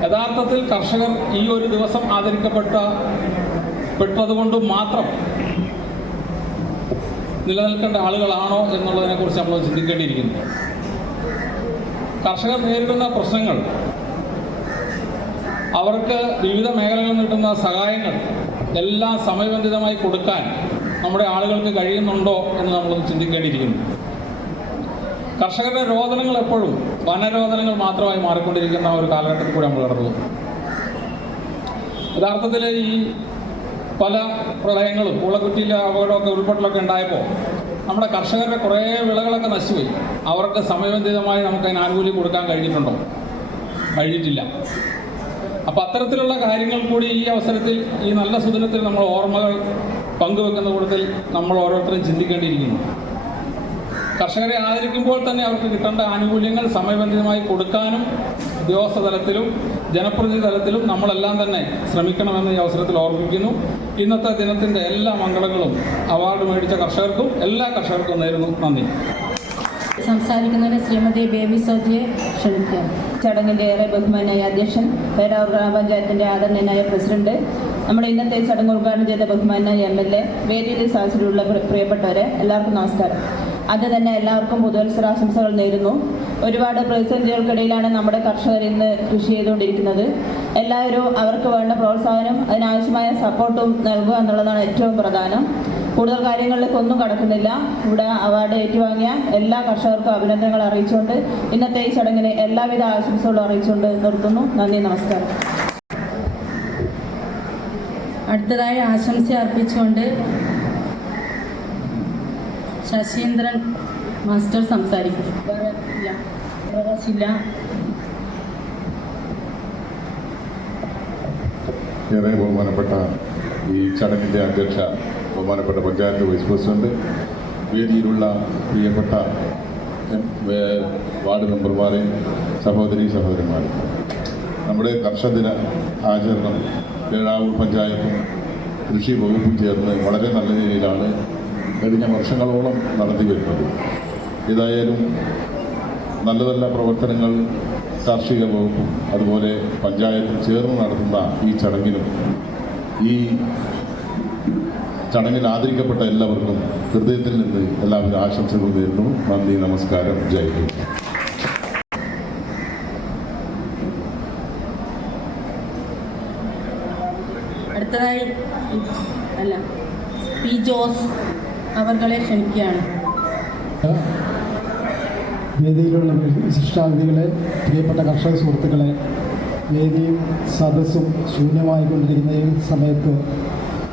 യഥാർത്ഥത്തിൽ കർഷകർ ഈ ഒരു ദിവസം ആദരിക്കപ്പെട്ടതുകൊണ്ട് മാത്രം നിലനിൽക്കേണ്ട ആളുകളാണോ എന്നുള്ളതിനെക്കുറിച്ച് നമ്മൾ ചിന്തിക്കേണ്ടിയിരിക്കുന്നു. കർഷകർ നേരിടുന്ന പ്രശ്നങ്ങൾ, അവർക്ക് വിവിധ മേഖലകളിൽ കിട്ടുന്ന സഹായങ്ങൾ എല്ലാം സമയബന്ധിതമായി കൊടുക്കാൻ നമ്മുടെ ആളുകൾക്ക് കഴിയുന്നുണ്ടോ എന്ന് നമ്മളൊന്ന് ചിന്തിക്കേണ്ടിയിരിക്കുന്നു. കർഷകരുടെ രോദനങ്ങൾ എപ്പോഴും വനരോദനങ്ങൾ മാത്രമായി മാറിക്കൊണ്ടിരിക്കുന്ന ഒരു കാലഘട്ടത്തിൽ കൂടി നമ്മൾ കടന്നു. യഥാർത്ഥത്തിൽ ഈ പല പ്രളയങ്ങളും പൂളക്കുറ്റിയിലെ അപകടമൊക്കെ ഉരുൾപൊട്ടലൊക്കെ ഉണ്ടായപ്പോൾ നമ്മുടെ കർഷകരുടെ കുറേ വിളകളൊക്കെ നശിച്ചുപോയി. അവർക്ക് സമയബന്ധിതമായി നമുക്ക് അതിന് ആനുകൂല്യം കൊടുക്കാൻ കഴിഞ്ഞിട്ടുണ്ടോ? കഴിഞ്ഞിട്ടില്ല. അപ്പോൾ അത്തരത്തിലുള്ള കാര്യങ്ങൾ കൂടി ഈ അവസരത്തിൽ, ഈ നല്ല സുദിനത്തിൽ നമ്മൾ ഓർമ്മകൾ പങ്കുവെക്കുന്ന കൂട്ടത്തിൽ നമ്മൾ ഓരോരുത്തരും ചിന്തിക്കേണ്ടിയിരിക്കുന്നു. കർഷകരെ ആദരിക്കുമ്പോൾ തന്നെ അവർക്ക് കിട്ടേണ്ട ആനുകൂല്യങ്ങൾ സമയബന്ധിതമായി കൊടുക്കാനും ഉദ്യോഗസ്ഥ തലത്തിലും ജനപ്രതിനിധി തലത്തിലും നമ്മളെല്ലാം തന്നെ ശ്രമിക്കണമെന്ന് ഈ അവസരത്തിൽ ഓർമ്മിപ്പിക്കുന്നു. ഇന്നത്തെ ദിനത്തിൻ്റെ എല്ലാ മംഗളങ്ങളും അവാർഡ് മേടിച്ച കർഷകർക്കും എല്ലാ കർഷകർക്കും നേരുന്നു. നന്ദി. സംസാരിക്കുന്നതിന് ശ്രീമതി ബേബി സോജിയെ ക്ഷണിക്കാം. ചടങ്ങിൻ്റെ ഏറെ ബഹുമാനായ അധ്യക്ഷൻ, പേരാവൂർ ഗ്രാമപഞ്ചായത്തിൻ്റെ ആദരണീയനായ പ്രസിഡന്റ്, നമ്മുടെ ഇന്നത്തെ ചടങ്ങ് ഉദ്ഘാടനം ചെയ്ത ബഹുമാനായ MLA, വേദിയിൽ സാഹചര്യമുള്ള പ്രിയപ്പെട്ടവരെ, എല്ലാവർക്കും നമസ്കാരം. അത് തന്നെ എല്ലാവർക്കും പുതുവത്സരാശംസകൾ നേരുന്നു. ഒരുപാട് പ്രതിസന്ധികൾക്കിടയിലാണ് നമ്മുടെ കർഷകർ ഇന്ന് കൃഷി ചെയ്തുകൊണ്ടിരിക്കുന്നത്. എല്ലാവരും അവർക്ക് വേണ്ട പ്രോത്സാഹനം, അതിനാവശ്യമായ സപ്പോർട്ടും നൽകുക എന്നുള്ളതാണ് ഏറ്റവും പ്രധാനം. കൂടുതൽ കാര്യങ്ങളിലേക്ക് ഒന്നും കടക്കുന്നില്ല. ഇവിടെ അവാർഡ് ഏറ്റുവാങ്ങിയ എല്ലാ കർഷകർക്കും അഭിനന്ദനങ്ങൾ അറിയിച്ചുകൊണ്ട് ഇന്നത്തെ ഈ ചടങ്ങിന് എല്ലാവിധ ആശംസകളും അറിയിച്ചുകൊണ്ട് നിർത്തുന്നു. നന്ദി, നമസ്കാരം. അടുത്തതായി ആശംസ അർപ്പിച്ചുകൊണ്ട് ശശീന്ദ്രൻ മാസ്റ്റർ സംസാരിക്കും. ഏറെ ബഹുമാനപ്പെട്ട ഈ ചടങ്ങിൻ്റെ അധ്യക്ഷ, ബഹുമാനപ്പെട്ട പഞ്ചായത്ത് വൈസ് പ്രസിഡന്റ്, വേദിയിലുള്ള പ്രിയപ്പെട്ട വാർഡ് മെമ്പർമാരെ, സഹോദരി സഹോദരന്മാരെ, നമ്മുടെ കർഷകദിന ആചരണം പേരാവൂർ പഞ്ചായത്തും കൃഷി വകുപ്പും ചേർന്ന് വളരെ നല്ല രീതിയിലാണ് കഴിഞ്ഞ വർഷങ്ങളോളം നടത്തി വരുന്നത്. ഏതായാലും നല്ല നല്ല പ്രവർത്തനങ്ങൾ കാർഷിക വകുപ്പും അതുപോലെ പഞ്ചായത്തും ചേർന്ന് നടത്തുന്ന ഈ ചടങ്ങിനും ഈ ചടങ്ങിൽ ആദരിക്കപ്പെട്ട എല്ലാവർക്കും ഹൃദയത്തിൽ നിന്ന് എല്ലാവരും ആശംസകൾ നേരുന്നു. നന്ദി, നമസ്കാരം, ജയ് ഹിന്ദ്. അടുത്തതായി പി ജോസ് അവർകളെ ക്ഷണിക്കുകയാണ്. വേദിയിലുള്ള വിശിഷ്ടാതിഥികളെ, പ്രിയപ്പെട്ട കർഷക സുഹൃത്തുക്കളെ, വേദിയും സദസ്സും ശൂന്യമായിക്കൊണ്ടിരിക്കുന്ന ഈ സമയത്ത്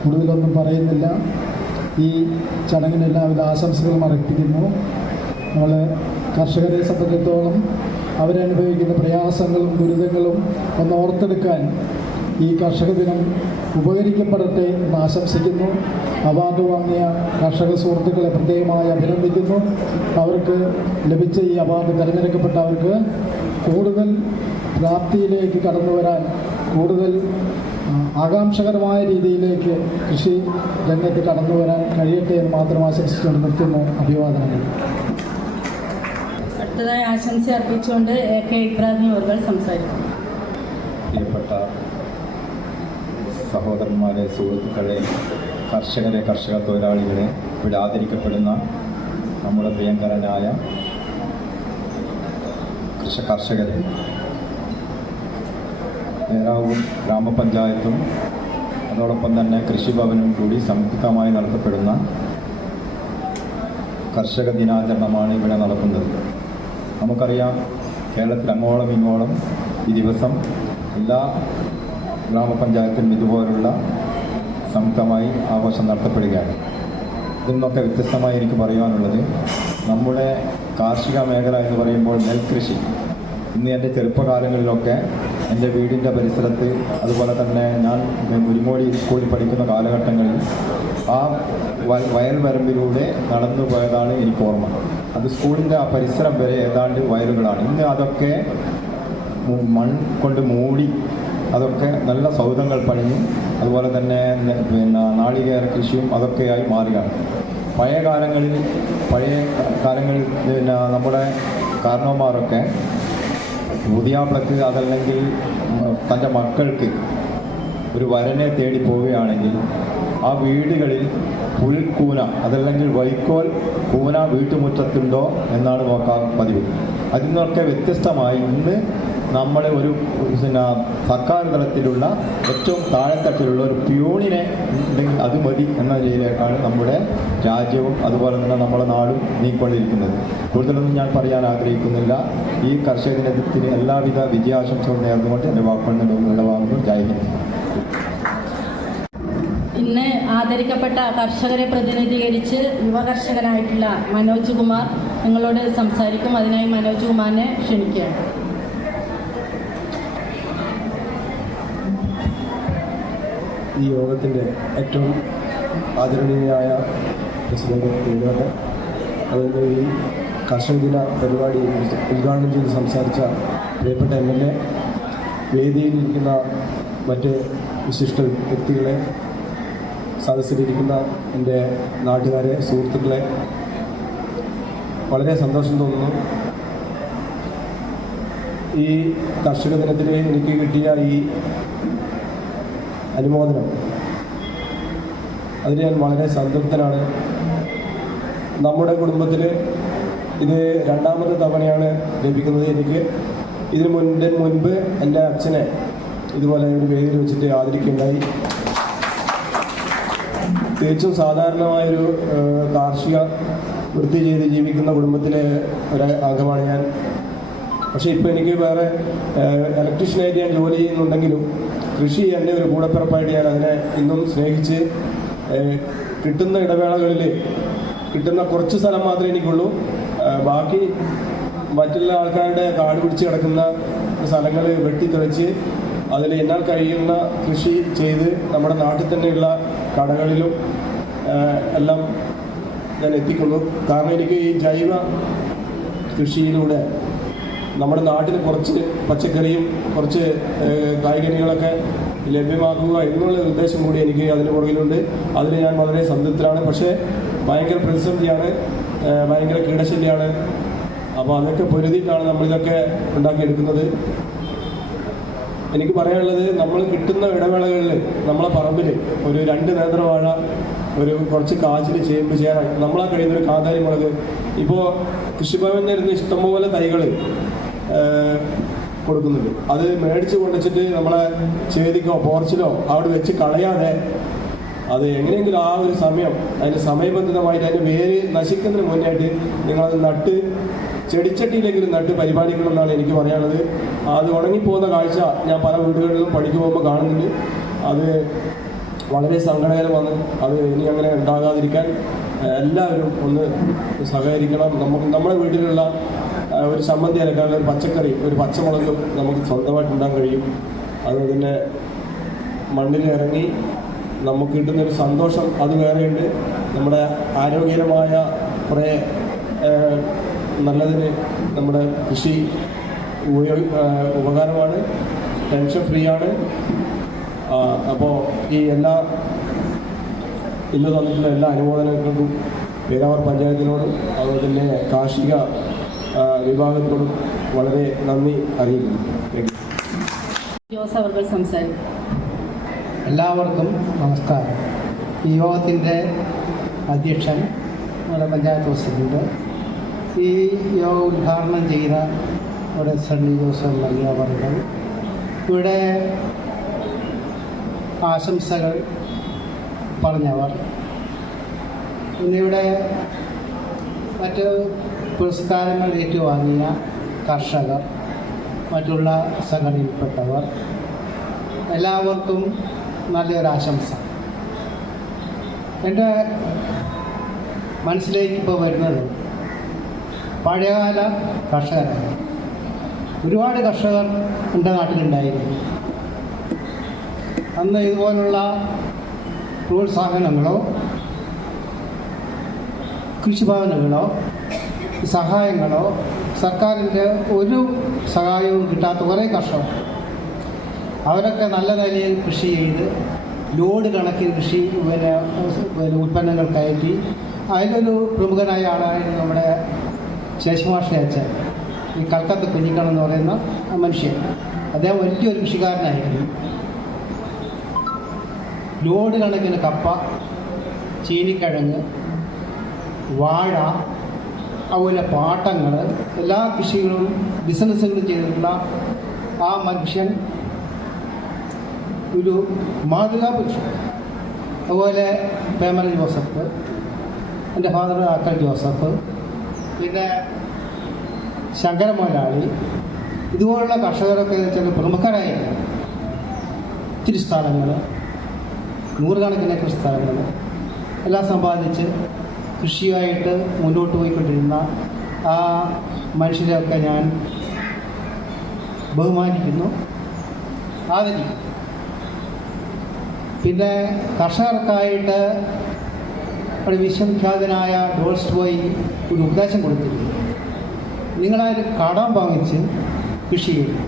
കൂടുതലൊന്നും പറയുന്നില്ല. ഈ ചടങ്ങിന് എല്ലാവിധ ആശംസകളും അർപ്പിക്കുന്നു. നമ്മൾ കർഷകരെ സംബന്ധിച്ചിടത്തോളം അവരനുഭവിക്കുന്ന പ്രയാസങ്ങളും ദുരിതങ്ങളും ഒന്ന് ഓർത്തെടുക്കാൻ ഈ കർഷക ദിനം ഉപകരിക്കപ്പെടട്ടെ എന്ന് ആശംസിക്കുന്നു. അവാർഡ് വാങ്ങിയ കർഷക സുഹൃത്തുക്കളെ പ്രത്യേകമായി അഭിനന്ദിക്കുന്നു. അവർക്ക് ലഭിച്ച ഈ അവാർഡ് തിരഞ്ഞെടുക്കപ്പെട്ടവർക്ക് കൂടുതൽ പ്രാപ്തിയിലേക്ക് കടന്നു വരാൻ, കൂടുതൽ ആകാംക്ഷകരമായ രീതിയിലേക്ക് കൃഷി രംഗത്ത് കടന്നു വരാൻ കഴിയട്ടെ എന്ന് മാത്രം ആശംസിച്ചുകൊണ്ട് നിർത്തുന്നു. അഭിവാദനങ്ങൾ. അടുത്തതായി ആശംസ അർപ്പിച്ചുകൊണ്ട് AK ഇബ്രാഹിം അവർ സംസാരിക്കും. പ്രിയപ്പെട്ട സഹോദരന്മാരെ, സുഹൃത്തുക്കളെ, കർഷകരെ, കർഷക തൊഴിലാളികളെ, ഇവിടെ ആദരിക്കപ്പെടുന്ന നമ്മുടെ പ്രിയങ്കരനായ കർഷകരെ, പേരാവൂർ ഗ്രാമപഞ്ചായത്തും അതോടൊപ്പം തന്നെ കൃഷിഭവനും കൂടി സംയുക്തമായി നടത്തപ്പെടുന്ന കർഷക ദിനാചരണമാണ് ഇവിടെ നടക്കുന്നത്. നമുക്കറിയാം, കേരളത്തിൽ അങ്ങോളം ഇങ്ങോളം ഈ ദിവസം എല്ലാ ഗ്രാമപഞ്ചായത്തിലും ഇതുപോലുള്ള സംയുക്തമായി ആഘോഷം നടത്തപ്പെടുകയാണ്. ഇതിൽ നിന്നൊക്കെ വ്യത്യസ്തമായി എനിക്ക് പറയുവാനുള്ളത്, നമ്മുടെ കാർഷിക മേഖല എന്ന് പറയുമ്പോൾ നെൽകൃഷി. ഇന്ന് എൻ്റെ ചെറുപ്പകാലങ്ങളിലൊക്കെ എൻ്റെ വീടിൻ്റെ പരിസരത്ത്, അതുപോലെ തന്നെ ഞാൻ മുരിമോടി സ്കൂളിൽ പഠിക്കുന്ന കാലഘട്ടങ്ങളിൽ ആ വയൽ വരമ്പിലൂടെ നടന്നു പോയതാണ് എനിക്ക് ഓർമ്മ. അത് സ്കൂളിൻ്റെ ആ പരിസരം വരെ ഏതാണ്ട് വയലുകളാണ്. ഇന്ന് അതൊക്കെ മൺ കൊണ്ട് മൂടി, അതൊക്കെ നല്ല സൗധങ്ങൾ പണിഞ്ഞും അതുപോലെ തന്നെ നാളികേര കൃഷിയും അതൊക്കെയായി മാറുകയാണ്. പഴയ കാലങ്ങളിൽ നമ്മുടെ കാരണവന്മാരൊക്കെ പുതിയാപ്പിളക്ക് അതല്ലെങ്കിൽ തൻ്റെ മക്കൾക്ക് ഒരു വരനെ തേടി പോവുകയാണെങ്കിൽ ആ വീടുകളിൽ പുൽക്കൂന അതല്ലെങ്കിൽ വൈക്കോൽ കൂന വീട്ടുമുറ്റത്തുണ്ടോ എന്നാണ് നോക്കാൻ പതിവ്. അതിൽ നിന്നൊക്കെ വ്യത്യസ്തമായി ഇന്ന് നമ്മൾ ഒരു സർക്കാർ തലത്തിലുള്ള ഏറ്റവും താഴെത്തട്ടിലുള്ള ഒരു പ്യൂണിനെ ഉണ്ടെങ്കിൽ അത് മതി എന്ന രീതിയിലേക്കാണ് നമ്മുടെ രാജ്യവും അതുപോലെ തന്നെ നമ്മുടെ നാടും നീങ്ങിക്കൊണ്ടിരിക്കുന്നത്. കൂടുതലൊന്നും ഞാൻ പറയാൻ ആഗ്രഹിക്കുന്നില്ല. ഈ കർഷക ദിനത്തിന് എല്ലാവിധ വിജയാശംസകളും നേർന്നുകൊണ്ട് എൻ്റെ വാക്കുകളുണ്ടാകുന്നു. ജയ് ഹിന്ദ്. ഇന്ന് ആദരിക്കപ്പെട്ട കർഷകരെ പ്രതിനിധീകരിച്ച് യുവ കർഷകനായിട്ടുള്ള മനോജ് കുമാർ നിങ്ങളോട് സംസാരിക്കും. അതിനായി മനോജ് കുമാറിനെ ക്ഷണിക്കുകയാണ്. ഈ യോഗത്തിൻ്റെ ഏറ്റവും ആദരണീയനായ പ്രസിഡന്റ് വേണുഗോപാൽ, അതുപോലെ ഈ കർഷക ദിന പരിപാടി ഉദ്ഘാടനം ചെയ്ത് സംസാരിച്ച പ്രിയപ്പെട്ട MLA, വേദിയിലിരിക്കുന്ന മറ്റ് വിശിഷ്ട വ്യക്തികളെ, സദസ്സിലിരിക്കുന്ന എൻ്റെ നാട്ടുകാരെ, സുഹൃത്തുക്കളെ, വളരെ സന്തോഷം തോന്നുന്നു. ഈ കർഷക ദിനത്തിൽ എനിക്ക് കിട്ടിയ ഈ അനുമോദനം, അതിന് ഞാൻ വളരെ സംതൃപ്തനാണ്. നമ്മുടെ കുടുംബത്തിൽ ഇത് രണ്ടാമത്തെ തവണയാണ് ലഭിക്കുന്നത് എനിക്ക്. ഇതിന് മുൻപ് എൻ്റെ അച്ഛനെ ഇതുപോലെ ഒരു വേദിയിൽ വെച്ചിട്ട് ആദരിക്കുകയുണ്ടായി. തികച്ചും സാധാരണമായൊരു കാർഷിക വൃത്തി ചെയ്ത് ജീവിക്കുന്ന കുടുംബത്തിലെ ഒരു അംഗമാണ് ഞാൻ. പക്ഷേ ഇപ്പോൾ എനിക്ക് വേറെ ഇലക്ട്രീഷ്യനായിട്ട് ഞാൻ ജോലി ചെയ്യുന്നുണ്ടെങ്കിലും കൃഷി എൻ്റെ ഒരു കൂടപ്പിറപ്പായിട്ട് ഞാൻ അതിനെ ഇന്നും സ്നേഹിച്ച് കിട്ടുന്ന ഇടവേളകളിൽ കിട്ടുന്ന കുറച്ച് സ്ഥലം മാത്രമേ എനിക്കുള്ളൂ. ബാക്കി മറ്റുള്ള ആൾക്കാരുടെ കാട് പിടിച്ച് കിടക്കുന്ന സ്ഥലങ്ങൾ വെട്ടിത്തെളിച്ച് അതിൽ എന്നാൽ കഴിയുന്ന കൃഷി ചെയ്ത് നമ്മുടെ നാട്ടിൽ തന്നെയുള്ള കടകളിലും എല്ലാം ഞാൻ എത്തിക്കുന്നു. കാരണം എനിക്ക് ഈ ജൈവ കൃഷിയിലൂടെ നമ്മുടെ നാട്ടിൽ കുറച്ച് പച്ചക്കറിയും കുറച്ച് കായ്കനികളൊക്കെ ലഭ്യമാക്കുക എന്നുള്ള ഉദ്ദേശം കൂടി എനിക്ക് അതിന് പുറകിലുണ്ട്. അതിൽ ഞാൻ വളരെ സംതൃപ്തനാണ്. പക്ഷേ ഭയങ്കര പ്രതിസന്ധിയാണ്, ഭയങ്കര കീടശല്യമാണ്. അപ്പോൾ അതൊക്കെ പൊരുതിയിട്ടാണ് നമ്മളിതൊക്കെ ഉണ്ടാക്കിയെടുക്കുന്നത്. എനിക്ക് പറയാനുള്ളത്, നമ്മൾ കിട്ടുന്ന ഇടവേളകളിൽ നമ്മളെ പറമ്പിൽ ഒരു 2 നേന്ത്രവാഴ കുറച്ച് കാച്ചിൽ ചേമ്പ് ചേന നമ്മളാ കഴിയുന്നൊരു കാന്താരി മുളക് ഇപ്പോൾ കൃഷിഭവനിൽ ഇരുന്ന് ഇഷ്ടംപോലെ തൈകൾ കൊടുക്കുന്നുണ്ട്. അത് മേടിച്ച് കൊണ്ടുവച്ചിട്ട് നമ്മളെ ചേതിക്കോ പോർച്ചിലോ അവിടെ വെച്ച് കളയാതെ അത് എങ്ങനെയെങ്കിലും ആ ഒരു സമയം അതിൻ്റെ സമയബന്ധിതമായിട്ട് അതിൻ്റെ വേര് നശിക്കുന്നതിന് മുന്നായിട്ട് നിങ്ങളത് നട്ട് ചെടിച്ചട്ടിയിലെങ്കിലും നട്ട് പരിപാലിക്കണം എന്നാണ് എനിക്ക് പറയാനുള്ളത്. അത് ഉണങ്ങിപ്പോകുന്ന കാഴ്ച ഞാൻ പല വീടുകളിലും പണിക്ക് പോകുമ്പോൾ കാണുന്നുണ്ട്. അത് വളരെ സങ്കടകരമാണ്. അത് ഇനി അങ്ങനെ ഉണ്ടാകാതിരിക്കാൻ എല്ലാവരും ഒന്ന് സഹകരിക്കണം. നമ്മുടെ വീട്ടിലുള്ള ഒരു ചമ്മന്തി അരക്കാനുള്ള ഒരു പച്ചക്കറി, ഒരു പച്ചമുളകും നമുക്ക് സ്വന്തമായിട്ട് ഉണ്ടാകാൻ കഴിയും. അതുപോലെ തന്നെ മണ്ണിൽ ഇറങ്ങി നമുക്ക് കിട്ടുന്നൊരു സന്തോഷം അത് വേറെയുണ്ട്. നമ്മുടെ ആരോഗ്യകരമായ കുറേ നല്ലതിന് നമ്മുടെ കൃഷി ഉപകാരമാണ്, ടെൻഷൻ ഫ്രീ ആണ്. അപ്പോൾ ഈ ഇന്ന് തന്നിട്ടുള്ള എല്ലാ അനുമോദനങ്ങൾക്കും പേരാവൂർ പഞ്ചായത്തിനോടും അതുപോലെ തന്നെ കാർഷിക വിഭാഗത്തോടും വളരെ നന്ദി അറിയിക്കുന്നു. ജോസ് അവർ സംസാരിക്കും. എല്ലാവർക്കും നമസ്കാരം. ഈ യോഗത്തിൻ്റെ അധ്യക്ഷൻ നമ്മുടെ പഞ്ചായത്ത് പ്രസിഡന്റ്, ഈ യോഗം ഉദ്ഘാടനം ചെയ്ത നമ്മുടെ സണ്ണി ജോസഫ് നൽകിയ അവர்கள், ഇവിടെ ആശംസകൾ പറഞ്ഞവർ, പിന്നെ ഇവിടെ മറ്റ് പുരസ്കാരങ്ങൾ ഏറ്റുവാങ്ങിയ കർഷകർ, മറ്റുള്ള സംഘടനയിൽപ്പെട്ടവർ, എല്ലാവർക്കും നല്ലൊരാശംസ. എൻ്റെ മനസ്സിലേക്ക് ഇപ്പോൾ വരുന്നത് പഴയകാല കർഷകരാണ്. ഒരുപാട് കർഷകർ എൻ്റെ നാട്ടിലുണ്ടായിരുന്നു. അന്ന് ഇതുപോലുള്ള പ്രോത്സാഹനങ്ങളോ കൃഷിഭവനുകളോ സഹായങ്ങളോ സർക്കാരിൻ്റെ ഒരു സഹായവും കിട്ടാത്ത കുറേ കർഷകർ, അവരൊക്കെ നല്ല നിലയിൽ കൃഷി ചെയ്ത് ലോഡ് കണക്കിന് പിന്നെ ഉൽപ്പന്നങ്ങൾ കയറ്റി. അതിലൊരു പ്രമുഖനായ ആളായിരുന്നു നമ്മുടെ ശേഷമാഷ അച്ഛൻ, ഈ കൽക്കത്ത കുഞ്ഞിക്കണ്ണം എന്ന് പറയുന്ന മനുഷ്യൻ. അദ്ദേഹം വലിയൊരു കൃഷിക്കാരനായിരുന്നു. ലോഡ് കണക്കിന് കപ്പ, ചീനിക്കിഴങ്ങ്, വാഴ, അതുപോലെ പാട്ടങ്ങൾ, എല്ലാ കൃഷികളും ബിസിനസ്സുകളും ചെയ്തിട്ടുള്ള ആ മനുഷ്യൻ ഒരു മാതൃകാ പുരുഷൻ. അതുപോലെ പേമല ജോസഫ്, എൻ്റെ ഫാദർ അക്കൽ ജോസഫ്, പിന്നെ ശങ്കര മുതലാളി, ഇതുപോലുള്ള കർഷകരൊക്കെ ചില പ്രമുഖരായിരുന്നു. ഇത്തിരി സ്ഥലങ്ങൾ, നൂറുകണക്കിന് ഏക്കർ സ്ഥലങ്ങൾ എല്ലാം സമ്പാദിച്ച് കൃഷിയായിട്ട് മുന്നോട്ട് പോയിക്കൊണ്ടിരുന്ന ആ മനുഷ്യരെയൊക്കെ ഞാൻ ബഹുമാനിക്കുന്നു, ആദരിക്കുന്നു. പിന്നെ കർഷകർക്കായിട്ട് ഒരു വിശ്വവിഖ്യാതനായ ടോൾസ്റ്റോയ് ഒരു ഉപദേശം കൊടുത്തിരുന്നു. നിങ്ങളാരും കടം വാങ്ങിച്ച് കൃഷി ചെയ്യും,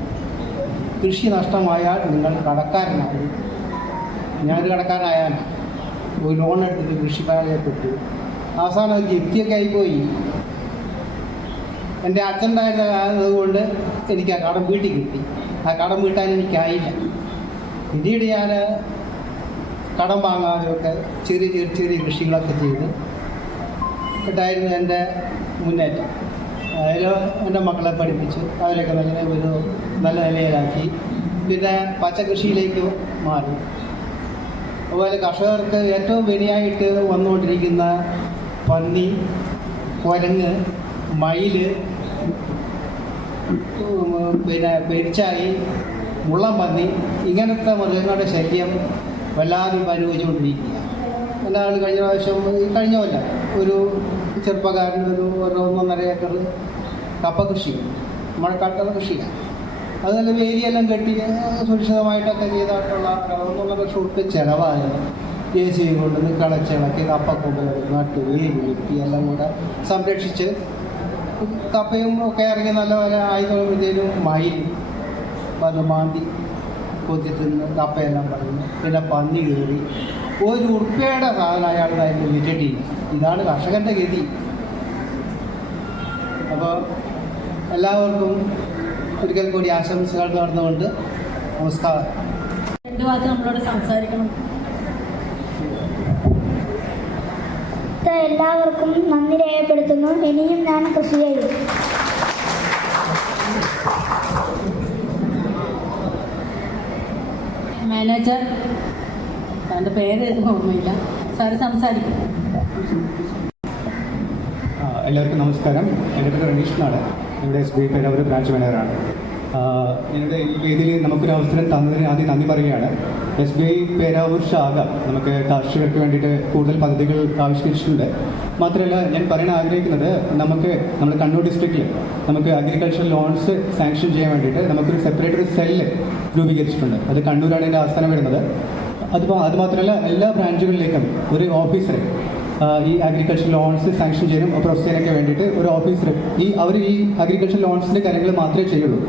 കൃഷി നഷ്ടമായാൽ നിങ്ങൾ കടക്കാരനാകും. ഞാനൊരു കടക്കാരനായാൽ ഒരു ലോൺ എടുത്തിട്ട് കൃഷിക്കാരെപ്പെട്ടു. അവസാനം ഒരു ജപ്തിയൊക്കെ ആയിപ്പോയി. എൻ്റെ അച്ഛൻ്റെ കൊണ്ട് എനിക്ക് ആ കടം വീട്ടിൽ കിട്ടി. ആ കടം വീട്ടാൻ എനിക്കായില്ല. പിന്നീട് ഞാൻ കടം വാങ്ങാതെയൊക്കെ ചെറിയ ചെറിയ കൃഷികളൊക്കെ ചെയ്ത് ഇട്ടായിരുന്നു എൻ്റെ മുന്നേറ്റം. അതിൽ എൻ്റെ മക്കളെ പഠിപ്പിച്ച് അവരൊക്കെ നല്ല നിലയിലാക്കി. പിന്നെ പച്ചക്കൃഷിയിലേക്ക് മാറി. അതുപോലെ കർഷകർക്ക് ഏറ്റവും വിനയായിട്ട് വന്നുകൊണ്ടിരിക്കുന്ന പന്നി, കുരങ്ങ്, മയിൽ, പിന്നെ പെരിച്ചായി, മുള്ളം പന്നി, ഇങ്ങനത്തെ മൃഗങ്ങളുടെ ശല്യം വല്ലാതെ അനുഭവിച്ചുകൊണ്ടിരിക്കുക. എല്ലാവരും കഴിഞ്ഞ കൊല്ലം ഒരു ചെറുപ്പക്കാരൻ ഒരു 1.5 ഏക്കർ കപ്പ കൃഷി, മഴക്കാലത്തുള്ള കൃഷിയാണ്. അത് നല്ല വേലിയെല്ലാം കെട്ടി സുരക്ഷിതമായിട്ടൊക്കെ ചെയ്തിട്ടുള്ള 1.5 ലക്ഷം റുപ്യ ചിലവായത്. JCB കൊണ്ടുവന്ന് കളച്ചിളക്കി കപ്പ കൊണ്ടുവരും, നട്ട് വേലി വെട്ടി എല്ലാം കൂടെ സംരക്ഷിച്ച് കപ്പയും ഒക്കെ ഇറങ്ങി നല്ല പോലെ ആയിക്കോളുമ്പോഴത്തേനും മയിൽ വന്ന് മാന്തി കൊത്തി തിന്ന് കപ്പയെല്ലാം പറഞ്ഞു. പിന്നെ പന്നി കയറി 1 ഉറുപ്പ്യയുടെ സാധനം അയാളുടെ വിറ്റിട്ടില്ല. ഇതാണ് കർഷകൻ്റെ ഗതി. അപ്പോൾ എല്ലാവർക്കും ഒരിക്കൽ കൂടി ആശംസകൾ നടന്നുകൊണ്ട് നമസ്കാരം. 2 വാക്ക് നമ്മളോട് സംസാരിക്കണം. എല്ലാവർക്കും നന്ദി രേഖപ്പെടുത്തുന്നു. ഇനിയും ഞാൻ കൃഷി ചെയ്യും. മാനേജർ സാറിൻ്റെ പേര് ഓർമ്മയില്ല, സാറ് സംസാരിക്കും. എല്ലാവർക്കും നമസ്കാരം. എൻ്റെ പേര് റണീഷ് എന്നാണ്. ഇവിടെ SBI പേരാവൂർ ബ്രാഞ്ച് മാനേജറാണ്. ഞങ്ങളുടെ ഈ വേദിയിൽ നമുക്കൊരു അവസരം തന്നതിന് ആദ്യം നന്ദി പറയുകയാണ്. SBI പേരാവൂർ ശാഖ നമുക്ക് കാർഷികർക്ക് വേണ്ടിയിട്ട് കൂടുതൽ പദ്ധതികൾ ആവിഷ്കരിച്ചിട്ടുണ്ട്. മാത്രമല്ല ഞാൻ പറയാൻ ആഗ്രഹിക്കുന്നത്, നമ്മുടെ കണ്ണൂർ ഡിസ്ട്രിക്റ്റിൽ നമുക്ക് അഗ്രികൾച്ചർ ലോൺസ് സാങ്ഷൻ ചെയ്യാൻ വേണ്ടിയിട്ട് നമുക്കൊരു സെപ്പറേറ്റ് ഒരു സെല്ല് രൂപീകരിച്ചിട്ടുണ്ട്. അത് കണ്ണൂരാണ് എൻ്റെ ആസ്ഥാനം വരുന്നത്. അതുമാത്രമല്ല എല്ലാ ബ്രാഞ്ചുകളിലേക്കും ഒരു ഓഫീസറെ ഈ അഗ്രികൾച്ചർ ലോൺസ് സാങ്ഷൻ ചെയ്യാനും പ്രോസസ് ചെയ്യാനൊക്കെ വേണ്ടിയിട്ട് ഒരു ഓഫീസർ അവർ ഈ അഗ്രികൾച്ചർ ലോൺസിൻ്റെ കാര്യങ്ങൾ മാത്രമേ ചെയ്യുള്ളൂ.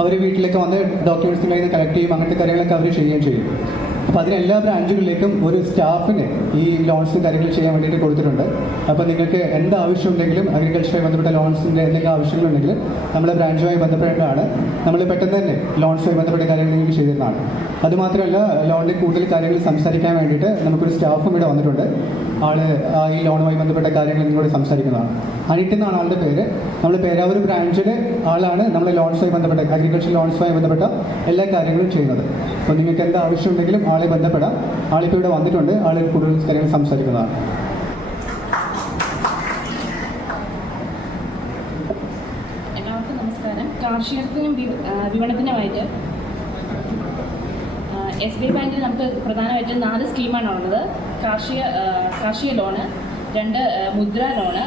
അവർ വീട്ടിലേക്ക് വന്ന് ഡോക്യുമെൻറ്റ്സ് കയ്യിൽ നിന്ന് കളക്ട് ചെയ്യും, അങ്ങനത്തെ കാര്യങ്ങളൊക്കെ അവർ ചെയ്യുകയും ചെയ്യും. അപ്പോൾ അതിന് എല്ലാ ബ്രാഞ്ചുകളിലേക്കും ഒരു സ്റ്റാഫിനെ ഈ ലോൺസ് കാര്യങ്ങൾ ചെയ്യാൻ വേണ്ടിയിട്ട് കൊടുത്തിട്ടുണ്ട്. അപ്പോൾ നിങ്ങൾക്ക് എന്ത് ആവശ്യമുണ്ടെങ്കിലും അഗ്രികൾച്ചറുമായി ബന്ധപ്പെട്ട ലോൺസിൻ്റെ എന്തെങ്കിലും ആവശ്യങ്ങളുണ്ടെങ്കിൽ നമ്മളെ ബ്രാഞ്ചുമായി ബന്ധപ്പെടേണ്ടതാണ്. നമ്മൾ പെട്ടെന്ന് തന്നെ ലോൺസുമായി ബന്ധപ്പെട്ട കാര്യങ്ങൾ നിങ്ങൾക്ക് ചെയ്തിരുന്നതാണ്. അതുമാത്രമല്ല ലോണിൻ്റെ കൂടുതൽ കാര്യങ്ങൾ സംസാരിക്കാൻ വേണ്ടിയിട്ട് നമുക്കൊരു സ്റ്റാഫും ഇവിടെ വന്നിട്ടുണ്ട്. ഈ ലോണുമായി ബന്ധപ്പെട്ട കാര്യങ്ങൾ നിങ്ങളോട് സംസാരിക്കുന്നതാണ്. അനിറ്റ് എന്നാണ് ആളുടെ പേര്. നമ്മൾ പേരാവൂർ ബ്രാഞ്ചിലെ ആളാണ് നമ്മുടെ ലോൺസുമായി ബന്ധപ്പെട്ട അഗ്രികൾച്ചർ ലോൺസുമായി ബന്ധപ്പെട്ട എല്ലാ കാര്യങ്ങളും ചെയ്യുന്നത്. അപ്പോൾ നിങ്ങൾക്ക് എന്ത് ആവശ്യമുണ്ടെങ്കിലും ആളെ ബന്ധപ്പെടാം. ആളിപ്പോൾ ഇവിടെ വന്നിട്ടുണ്ട്. ആളിൽ കൂടുതൽ കാര്യങ്ങൾ സംസാരിക്കുന്നതാണ്. എല്ലാവർക്കും നമസ്കാരം. കാർഷികത്തിനും വിപണനത്തിനുമായിട്ട് SBI ബാങ്കിൽ നമുക്ക് പ്രധാനമായിട്ടും 4 സ്കീമാണ് ഉള്ളത്. കാർഷിക ലോണ്, 2 മുദ്ര ലോണ്,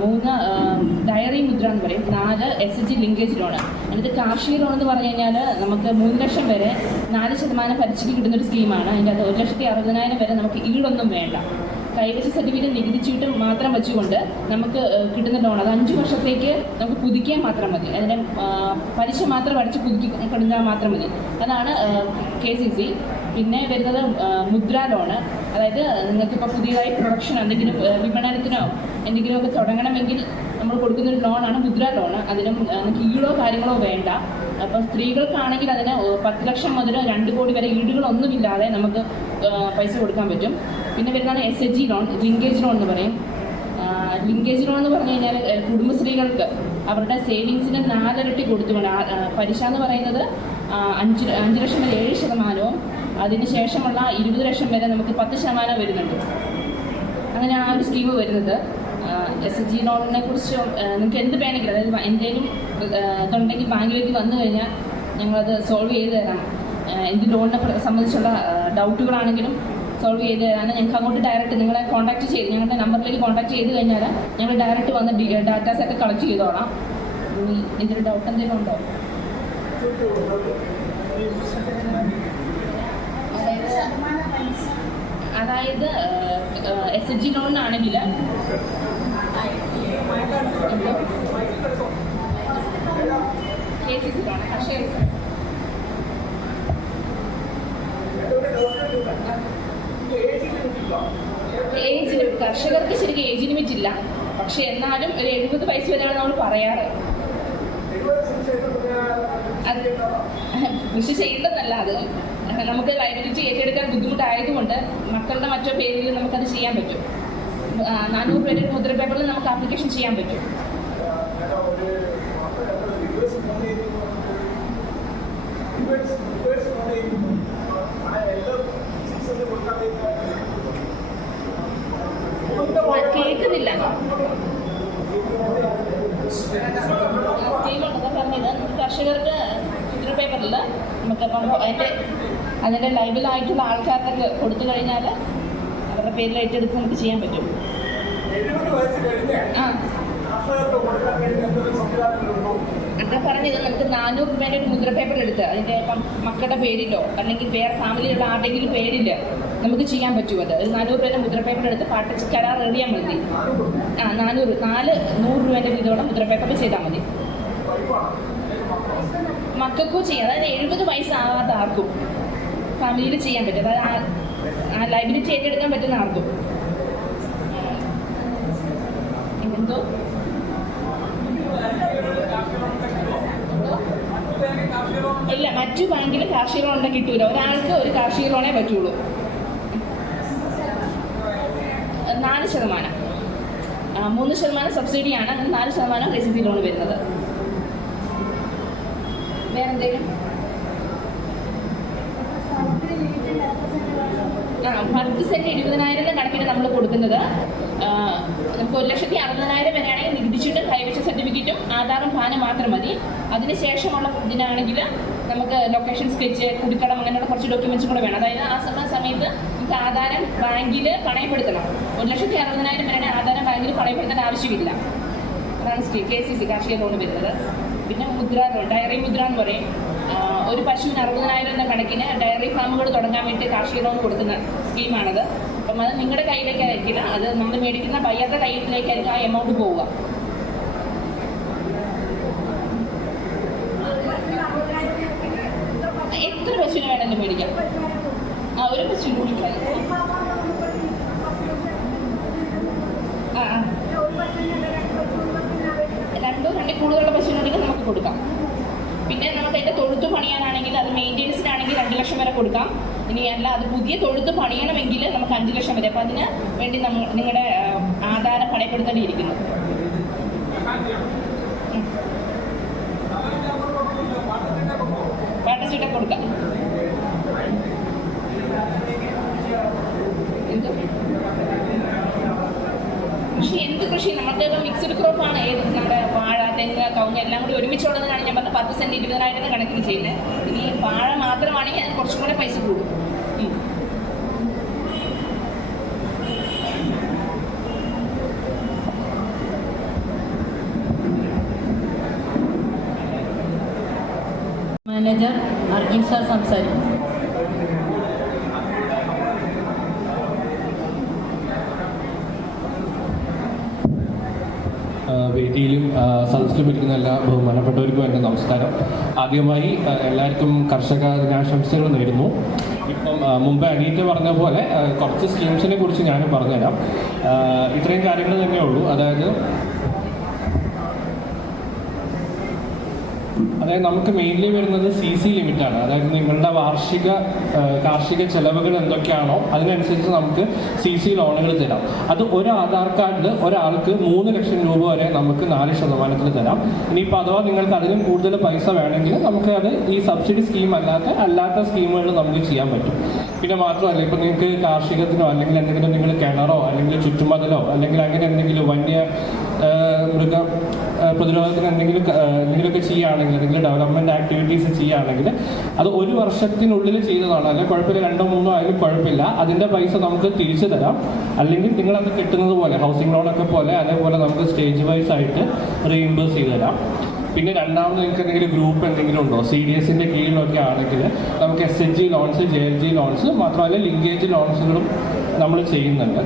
3 ഡയറി മുദ്ര എന്ന് പറയും, 4 SHG ലിങ്കേജ് ലോണ്. എന്നിട്ട് കാർഷിക ലോൺ എന്ന് പറഞ്ഞു കഴിഞ്ഞാൽ നമുക്ക് 3 ലക്ഷം വരെ 4% പലിശയ്ക്ക് കിട്ടുന്നൊരു സ്കീമാണ്. അതിൻ്റെ അത് 1,60,000 വരെ നമുക്ക് ഈടൊന്നും വേണ്ട. കൈവശ സർട്ടിഫിക്കറ്റ് നികുതി ചീട്ടും മാത്രം വെച്ചുകൊണ്ട് നമുക്ക് കിട്ടുന്ന ലോൺ അത് 5 വർഷത്തേക്ക് നമുക്ക് പുതുക്കിയാൽ മാത്രം മതി. അതിൻ്റെ പലിശ മാത്രം അടിച്ച് പുതുക്കി കൊടുത്താൽ മാത്രം മതി. അതാണ് KCC. പിന്നെ വരുന്നത് മുദ്ര ലോണ്. അതായത് നിങ്ങൾക്കിപ്പോൾ പുതിയതായി പ്രൊഡക്ഷൻ എന്തെങ്കിലും വിപണനത്തിനോ എന്തെങ്കിലുമൊക്കെ തുടങ്ങണമെങ്കിൽ നമ്മൾ കൊടുക്കുന്നൊരു ലോണാണ് മുദ്ര ലോണ്. അതിനും നമുക്ക് ഈടോ കാര്യങ്ങളോ വേണ്ട. അപ്പോൾ സ്ത്രീകൾക്കാണെങ്കിൽ അതിന് 10 ലക്ഷം മുതൽ 2 കോടി വരെ ഈടുകളൊന്നുമില്ലാതെ നമുക്ക് പൈസ കൊടുക്കാൻ പറ്റും. പിന്നെ വരുന്നതാണ് SHG ലോൺ, ലിങ്കേജ് ലോൺ എന്ന് പറയും. ലിങ്കേജ് ലോൺ എന്ന് പറഞ്ഞു കഴിഞ്ഞാൽ കുടുംബശ്രീകൾക്ക് അവരുടെ സേവിങ്സിന് 4 ഇരട്ടി കൊടുത്തുകൊണ്ട് പലിശ എന്ന് പറയുന്നത് 5 ലക്ഷം വരെ 7%, അതിന് ശേഷമുള്ള 20 ലക്ഷം വരെ നമുക്ക് 10% വരുന്നുണ്ട്. അങ്ങനെ ആ ഒരു സ്കീം വരുന്നത്. SHG ലോണിനെ കുറിച്ച് നിങ്ങൾക്ക് എന്ത് വേണമെങ്കിലും, അതായത് എന്തെങ്കിലും ഇതുണ്ടെങ്കിൽ ബാങ്കിലേക്ക് വന്നു കഴിഞ്ഞാൽ ഞങ്ങളത് സോൾവ് ചെയ്ത് തരാം. എന്ത് ലോണിനെ സംബന്ധിച്ചുള്ള ഡൗട്ടുകളാണെങ്കിലും സോൾവ് ചെയ്ത് തരാൻ ഞങ്ങൾക്ക് അങ്ങോട്ട് ഡയറക്റ്റ് നിങ്ങളെ കോൺടാക്ട് ചെയ്ത് ഞങ്ങളുടെ നമ്പറിലേക്ക് കോൺടാക്ട് ചെയ്ത് കഴിഞ്ഞാൽ ഞങ്ങൾ ഡയറക്റ്റ് വന്ന് ഡാറ്റാസൊക്കെ കളക്ട് ചെയ്തോളാം. എന്തൊരു ഡൗട്ട് എന്തെങ്കിലും ഉണ്ടോ? അതായത് SHG ലോണിനാണെങ്കിൽ KCC ലോൺ, കർഷകർക്ക് ശരിക്കും ഏജ് ലിമിറ്റ് ഇല്ല. പക്ഷെ എന്നാലും ഒരു 70 വയസ്സ് വരെയാണ് നമ്മൾ പറയാറ്. കൃഷി ചെയ്യേണ്ടതല്ല, അത് നമുക്ക് ലൈബിലിറ്റി ഏറ്റെടുക്കാൻ ബുദ്ധിമുട്ടായതുകൊണ്ട് മക്കളുടെ മറ്റോ പേരിൽ നമുക്കത് ചെയ്യാൻ പറ്റും. 400 പേരുടെ മുദ്ര പേപ്പറിൽ നമുക്ക് ആപ്ലിക്കേഷൻ ചെയ്യാൻ പറ്റും. കേൾക്കുന്നില്ല. പറഞ്ഞത് കർഷകർക്ക് മുദ്ര പേപ്പറിൽ നമുക്കപ്പം അതിൻ്റെ ലൈബിലായിട്ടുള്ള ആൾക്കാർക്ക് കൊടുത്തു കഴിഞ്ഞാൽ അവരുടെ പേരിൽ ഏറ്റെടുത്ത് നമുക്ക് ചെയ്യാൻ പറ്റും. എന്താ പറഞ്ഞത്, നമുക്ക് 400 രൂപേൻ്റെ ഒരു മുദ്ര പേപ്പർ എടുത്ത് അതിൻ്റെ ഇപ്പം മക്കളുടെ പേരിലോ അല്ലെങ്കിൽ വേറെ ഫാമിലിയിലുള്ള ആരുടെങ്കിലും പേരിൽ നമുക്ക് ചെയ്യാൻ പറ്റും. അത് 400 രൂപേൻ്റെ മുദ്ര പേപ്പർ എടുത്ത് പാട്ട് കരാർ എഴുതിയാൽ മതി. 100 രൂപേൻ്റെ വീതമുള്ള മുദ്ര പേപ്പർ ചെയ്താൽ മതി. മക്കൾക്കോ ചെയ്യാം. അതായത് 70 വയസ്സാകാത്ത ആർക്കും ഫാമിലിയിൽ ചെയ്യാൻ പറ്റും. അതായത് ആ ലൈബിലിറ്റി ഏറ്റെടുക്കാൻ പറ്റുന്ന ആർക്കും. എന്തോ ഇല്ല, മറ്റു ബാങ്കിൽ കാർഷിക ലോൺ ഉണ്ടെങ്കിൽ കിട്ടൂല. ഒരാൾക്ക് ഒരു കാർഷിക ലോണേ പറ്റുള്ളൂ. 4%. 3% സബ്സിഡിയാണ്, അങ്ങനെ 4% KCC ലോൺ വരുന്നത്. വേറെന്തെങ്കിലും? 10 സെന്റ് 20,000 കണക്കിന് നമ്മൾ കൊടുക്കുന്നത്. നമുക്ക് 1,60,000 വരെയാണെങ്കിൽ നികുതിച്ചീട്ടും കൈവശ സർട്ടിഫിക്കറ്റും ആധാറും പാനും മാത്രം മതി. അതിനുശേഷമുള്ള ഇതിനാണെങ്കിൽ നമുക്ക് ലൊക്കേഷൻ സ്കെച്ച്, കുടിക്കടം, അങ്ങനെയുള്ള കുറച്ച് ഡോക്യുമെന്റ്സും കൂടെ വേണം. അതായത് ആ സമയത്ത് നമുക്ക് ആധാരം ബാങ്കിൽ പണയപ്പെടുത്തണം. 1,60,000 വരെ ആധാരം ബാങ്കിൽ പണയപ്പെടുത്തേണ്ട ആവശ്യമില്ല. അതാണ് KCC കാർഷിക ലോൺ വരുന്നത്. പിന്നെ മുദ്ര ലോൺ, ഡയറി മുദ്ര എന്ന് പറയും. ഒരു പശുവിന് 60,000 എന്ന കണക്കിന് ഡയറി ഫാമുകൾ തുടങ്ങാൻ വേണ്ടി കാർഷിക ലോൺ കൊടുക്കുന്ന സ്കീമാണത്. അപ്പം അത് നിങ്ങളുടെ കയ്യിലേക്കായിരിക്കില്ല, അത് നമ്മൾ മേടിക്കുന്ന ബയ്യറുടെ കയ്യിലേക്കായിരിക്കും ആ എമൗണ്ട് പോവുക. എത്ര പശുവിന് വേണമെങ്കിലും മേടിക്കാം. ഒരു പശുവിന് കൊടുക്കാം. രണ്ടോ രണ്ടിൽ കൂടുതലുള്ള പശുവിനുണ്ടെങ്കിൽ നമുക്ക് കൊടുക്കാം. പിന്നെ നമുക്ക് അതിൻ്റെ തൊഴുത്ത് പണിയാനാണെങ്കിൽ, അത് മെയിൻ്റെനൻസിനാണെങ്കിൽ 2 ലക്ഷം വരെ കൊടുക്കാം. ഇനി അല്ല അത് പുതിയ തൊഴുത്ത് പണിയണമെങ്കിൽ നമുക്ക് 5 ലക്ഷം വരെ. അപ്പം അതിന് വേണ്ടി നിങ്ങളുടെ ആധാരം പണയപ്പെടുത്തേണ്ടിയിരിക്കുന്നു. പാട്ടച്ചീട്ടൊക്കെ കൊടുക്കാം. കൃഷി എന്ത് കൃഷി? നമുക്ക് മിക്സ്ഡ് ക്രോപ്പാണ്. നമ്മുടെ വാഴ, തെങ്ങ്, കവുങ്ങ് എല്ലാം കൂടി ഒരുമിച്ചുള്ളതിനാണ് ഞാൻ പറഞ്ഞത് 10 സെന്റ് 20,000 കണക്കിന് ചെയ്യുന്നത്. ഇനി വാഴ മാത്രമാണെങ്കിൽ അതിന് കുറച്ചും കൂടെ പൈസ കൂടും. മാനേജർ അർജുൻ സാർ സംസാരിക്കും. വേദിയിലും സദസ്സിലും ഇരിക്കുന്ന എല്ലാ ബഹുമാനപ്പെട്ടവർക്കും എൻ്റെ നമസ്കാരം. ആദ്യമായി എല്ലാവർക്കും കർഷക ദിനാശംസകൾ നേരുന്നു. ഇപ്പം മുമ്പ് അനീറ്റ പറഞ്ഞ പോലെ കുറച്ച് സ്കീംസിനെ കുറിച്ച് ഞാനും പറഞ്ഞുതരാം. ഇത്രയും കാര്യങ്ങൾ തന്നെ ഉള്ളൂ. അതായത് നമുക്ക് മെയിൻലി വരുന്നത് CC ലിമിറ്റാണ്. അതായത് നിങ്ങളുടെ വാർഷിക കാർഷിക ചെലവുകൾ എന്തൊക്കെയാണോ അതിനനുസരിച്ച് നമുക്ക് CC ലോണുകൾ തരാം. അത് ഒരു ആധാർ കാർഡിൽ ഒരാൾക്ക് 3 ലക്ഷം രൂപ വരെ നമുക്ക് 4% തരാം. ഇനിയിപ്പോൾ അഥവാ നിങ്ങൾക്ക് അതിലും കൂടുതൽ പൈസ വേണമെങ്കിൽ നമുക്ക് അത് ഈ സബ്സിഡി സ്കീം അല്ലാത്ത സ്കീമുകൾ നമുക്ക് ചെയ്യാൻ പറ്റും. പിന്നെ മാത്രമല്ല, ഇപ്പോൾ നിങ്ങൾക്ക് കാർഷികത്തിനോ അല്ലെങ്കിൽ എന്തെങ്കിലും നിങ്ങൾ കിണറോ അല്ലെങ്കിൽ ചുറ്റുമതിലോ അല്ലെങ്കിൽ അങ്ങനെ എന്തെങ്കിലും വന്യ മൃഗ പ്രതിരോധത്തിന് എന്തെങ്കിലുമൊക്കെ ചെയ്യുകയാണെങ്കിൽ, എന്തെങ്കിലും ഡെവലപ്മെൻറ്റ് ആക്ടിവിറ്റീസ് ചെയ്യുകയാണെങ്കിൽ അത് 1 വർഷത്തിനുള്ളിൽ ചെയ്തതാണ്. അല്ലെങ്കിൽ കുഴപ്പമില്ല, 2 3 ആയാലും കുഴപ്പമില്ല, അതിൻ്റെ പൈസ നമുക്ക് തിരിച്ചു തരാം. അല്ലെങ്കിൽ നിങ്ങളത് കിട്ടുന്നത് പോലെ ഹൗസിംഗ് ലോണൊക്കെ പോലെ അതേപോലെ നമുക്ക് സ്റ്റേജ് വൈസ് ആയിട്ട് റീഇംബേഴ്സ് ചെയ്ത് തരാം. പിന്നെ രണ്ടാമത് നിങ്ങൾക്ക് എന്തെങ്കിലും ഗ്രൂപ്പ് എന്തെങ്കിലും ഉണ്ടോ, CDSൻ്റെ കീഴിലൊക്കെ ആണെങ്കിൽ നമുക്ക് SHG ലോൺസ്, JLG ലോൺസ് മാത്രമല്ല ലിങ്കേജ് ലോൺസുകളും നമ്മൾ ചെയ്യുന്നുണ്ട്.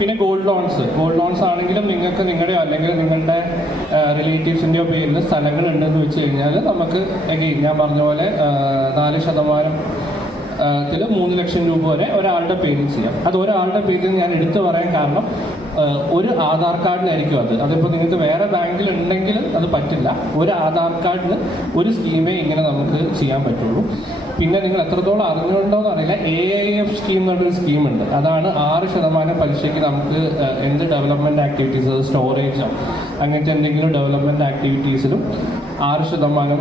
പിന്നെ ഗോൾഡ് ലോൺസ് ആണെങ്കിലും നിങ്ങൾക്ക് നിങ്ങളുടെ അല്ലെങ്കിൽ നിങ്ങളുടെ റിലേറ്റീവ്സിൻ്റെയോ പേരിൽ സ്ഥലങ്ങൾ ഉണ്ടെന്ന് വെച്ച് കഴിഞ്ഞാൽ നമുക്ക് ഞാൻ പറഞ്ഞ പോലെ 4% 3 ലക്ഷം രൂപ വരെ ഒരാളുടെ പേരിൽ ചെയ്യാം. അത് ഒരാളുടെ പേരിൽ ഞാൻ എടുത്തു പറയാൻ കാരണം ഒരു ആധാർ കാർഡിനായിരിക്കും അതിപ്പോൾ നിങ്ങൾക്ക് വേറെ ബാങ്കിൽ ഉണ്ടെങ്കിൽ അത് പറ്റില്ല. ഒരു ആധാർ കാർഡിന് ഒരു സ്കീമേ ഇങ്ങനെ നമുക്ക് ചെയ്യാൻ പറ്റുള്ളൂ. പിന്നെ നിങ്ങൾ എത്രത്തോളം അറിഞ്ഞുകൊണ്ടോ എന്നറിയില്ല, AIF സ്കീം എന്നൊരു സ്കീമുണ്ട്. അതാണ് 6% പലിശയ്ക്ക് നമുക്ക് എന്ത് ഡെവലപ്മെൻറ്റ് ആക്ടിവിറ്റീസ്, സ്റ്റോറേജോ അങ്ങനത്തെ എന്തെങ്കിലും ഡെവലപ്മെൻറ്റ് ആക്ടിവിറ്റീസിലും 6%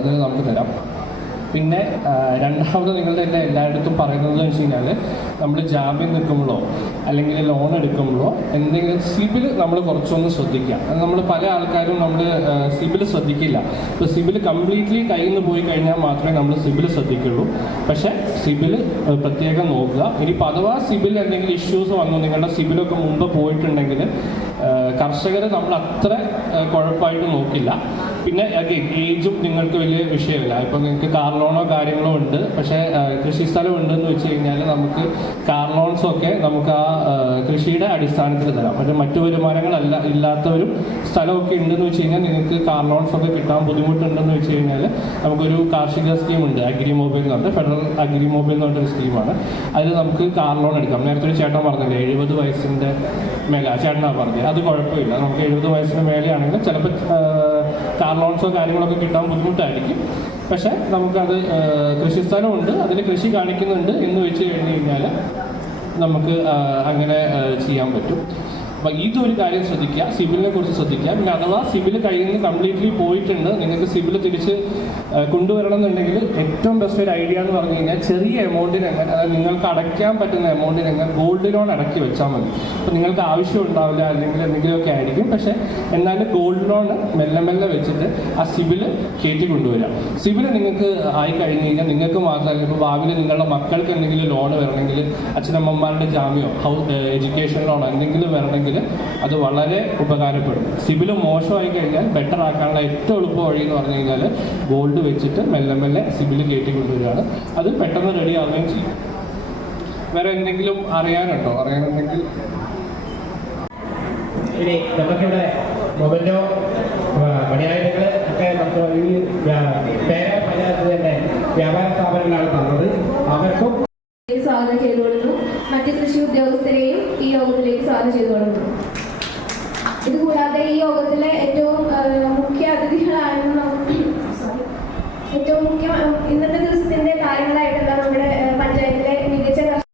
ഇതിന് നമുക്ക് തരാം. പിന്നെ രണ്ടാമത് നിങ്ങളുടെ എല്ലായിടത്തും പറയുന്നത് വെച്ച് കഴിഞ്ഞാൽ നമ്മൾ ജാമ്യം നിൽക്കുമ്പോഴോ അല്ലെങ്കിൽ ലോൺ എടുക്കുമ്പോഴോ എന്തെങ്കിലും സിബിൽ നമ്മൾ കുറച്ചൊന്ന് ശ്രദ്ധിക്കുക. നമ്മൾ പല ആൾക്കാരും സിബിൽ ശ്രദ്ധിക്കില്ല. ഇപ്പോൾ സിബിൽ കംപ്ലീറ്റ്ലി കയ്യിൽ നിന്ന് പോയി കഴിഞ്ഞാൽ മാത്രമേ നമ്മൾ സിബിൽ ശ്രദ്ധിക്കുള്ളൂ. പക്ഷേ സിബിൽ പ്രത്യേകം നോക്കുക. ഇനിയിപ്പോൾ അഥവാ സിബിൽ എന്തെങ്കിലും ഇഷ്യൂസ് വന്നു, നിങ്ങളുടെ സിബിലൊക്കെ മുമ്പ് പോയിട്ടുണ്ടെങ്കിൽ കർഷകർ നമ്മൾ അത്ര കുഴപ്പമായിട്ട് നോക്കില്ല. പിന്നെ ഏജും നിങ്ങൾക്ക് വലിയ വിഷയമില്ല. ഇപ്പോൾ നിങ്ങൾക്ക് കാർ ലോണോ കാര്യങ്ങളോ ഉണ്ട്, പക്ഷേ കൃഷി സ്ഥലം ഉണ്ടെന്ന് വെച്ച് കഴിഞ്ഞാൽ നമുക്ക് കാർ ലോൺസൊക്കെ നമുക്ക് ആ കൃഷിയുടെ അടിസ്ഥാനത്തിൽ തരാം. മറ്റു വരുമാനങ്ങളല്ല ഇല്ലാത്തവരും സ്ഥലമൊക്കെ ഉണ്ടെന്ന് വെച്ച് കഴിഞ്ഞാൽ നിങ്ങൾക്ക് കാർ ലോൺസൊക്കെ കിട്ടാൻ ബുദ്ധിമുട്ടുണ്ടെന്ന് വെച്ച് കഴിഞ്ഞാൽ നമുക്കൊരു കാർഷിക സ്കീമുണ്ട്, അഗ്രി മൊബൈൽ എന്ന് പറഞ്ഞിട്ട്, ഫെഡറൽ അഗ്രി മൊബൈൽ എന്ന് പറഞ്ഞൊരു സ്കീമാണ്. അതിൽ നമുക്ക് കാർ ലോൺ എടുക്കാം. നേരത്തെ ഒരു ചേട്ടൻ പറഞ്ഞില്ലേ 70 വയസ്സിൻ്റെ മേലെ, ആ ചേട്ടനാണ് പറഞ്ഞത്. അത് കുഴപ്പമില്ല, നമുക്ക് 70 വയസ്സിന് മേലെയാണെങ്കിൽ ചിലപ്പോൾ കാർ ലോൺസോ കാര്യങ്ങളൊക്കെ കിട്ടാൻ ബുദ്ധിമുട്ടായിരിക്കും. പക്ഷേ നമുക്കത് കൃഷിസ്ഥലമുണ്ട്, അതിൽ കൃഷി കാണിക്കുന്നുണ്ട് എന്ന് വെച്ച് കഴിഞ്ഞ് കഴിഞ്ഞാൽ നമുക്ക് അങ്ങനെ ചെയ്യാൻ പറ്റും. അപ്പോൾ ഇതൊരു കാര്യം ശ്രദ്ധിക്കുക, സിബിലിനെ കുറിച്ച് ശ്രദ്ധിക്കുക. പിന്നെ അഥവാ സിബിൽ കയ്യിൽ നിന്ന് കംപ്ലീറ്റ്ലി പോയിട്ടുണ്ട്, നിങ്ങൾക്ക് സിബിൽ തിരിച്ച് കൊണ്ടുവരണം എന്നുണ്ടെങ്കിൽ ഏറ്റവും ബെസ്റ്റ് ഒരു ഐഡിയ എന്ന് പറഞ്ഞു കഴിഞ്ഞാൽ ചെറിയ എമൗണ്ടിനെങ്ങനെ, അതായത് നിങ്ങൾക്ക് അടയ്ക്കാൻ പറ്റുന്ന എമൗണ്ടിനെങ്ങനെ ഗോൾഡ് ലോൺ അടക്കി വെച്ചാൽ മതി. അപ്പോൾ നിങ്ങൾക്ക് ആവശ്യം ഉണ്ടാവില്ല, അല്ലെങ്കിൽ എന്തെങ്കിലുമൊക്കെ ആയിരിക്കും. പക്ഷേ എന്നാലും ഗോൾഡ് ലോൺ മെല്ലെ മെല്ലെ വെച്ചിട്ട് ആ സിബിൽ കയറ്റി കൊണ്ടുവരിക. സിബിൽ നിങ്ങൾക്ക് ആയി കഴിഞ്ഞ് കഴിഞ്ഞാൽ നിങ്ങൾക്ക് മാത്രമല്ല, ഇപ്പോൾ ഭാവിയിൽ നിങ്ങളുടെ മക്കൾക്ക് എന്തെങ്കിലും ലോൺ വരണമെങ്കിൽ, അച്ഛനമ്മമാരുടെ ജാമ്യമോ എഡ്യൂക്കേഷൻ ലോണോ എന്തെങ്കിലും വരണമെങ്കിൽ അത് വളരെ ഉപകാരപ്പെടും. സിബിൽ മോശമായി കഴിഞ്ഞാൽ ബെറ്റർ ആക്കാനുള്ള ഏറ്റവും എളുപ്പ വഴി എന്ന് പറഞ്ഞു കഴിഞ്ഞാൽ ഗോൾഡ് വെച്ചിട്ട് മെല്ലെ മെല്ലെ സിബിൽ കയറ്റി കൊണ്ടുവരികയാണ്. അത് പെട്ടെന്ന് റെഡി ആവുകയും ചെയ്യും. വേറെ എന്തെങ്കിലും അറിയാനുണ്ടെങ്കിൽ ഇനി നമുക്കിവിടെ മൊബൈലോ പണിയായുധങ്ങൾ ഒക്കെ നമുക്ക് ഈ പേരാ പഞ്ചായത്ത് തന്നെ വ്യാപാര സ്ഥാപനങ്ങളാണ് തന്നത്. അവർക്കും സ്വാഗതം ചെയ്തുകൊള്ളുന്നു. മറ്റ് കൃഷി ഉദ്യോഗസ്ഥരെയും ഈ യോഗത്തിലേക്ക് സ്വാഗതം ചെയ്തുകൊള്ളുന്നു. ഇതുകൂടാതെ ഈ യോഗത്തിലെ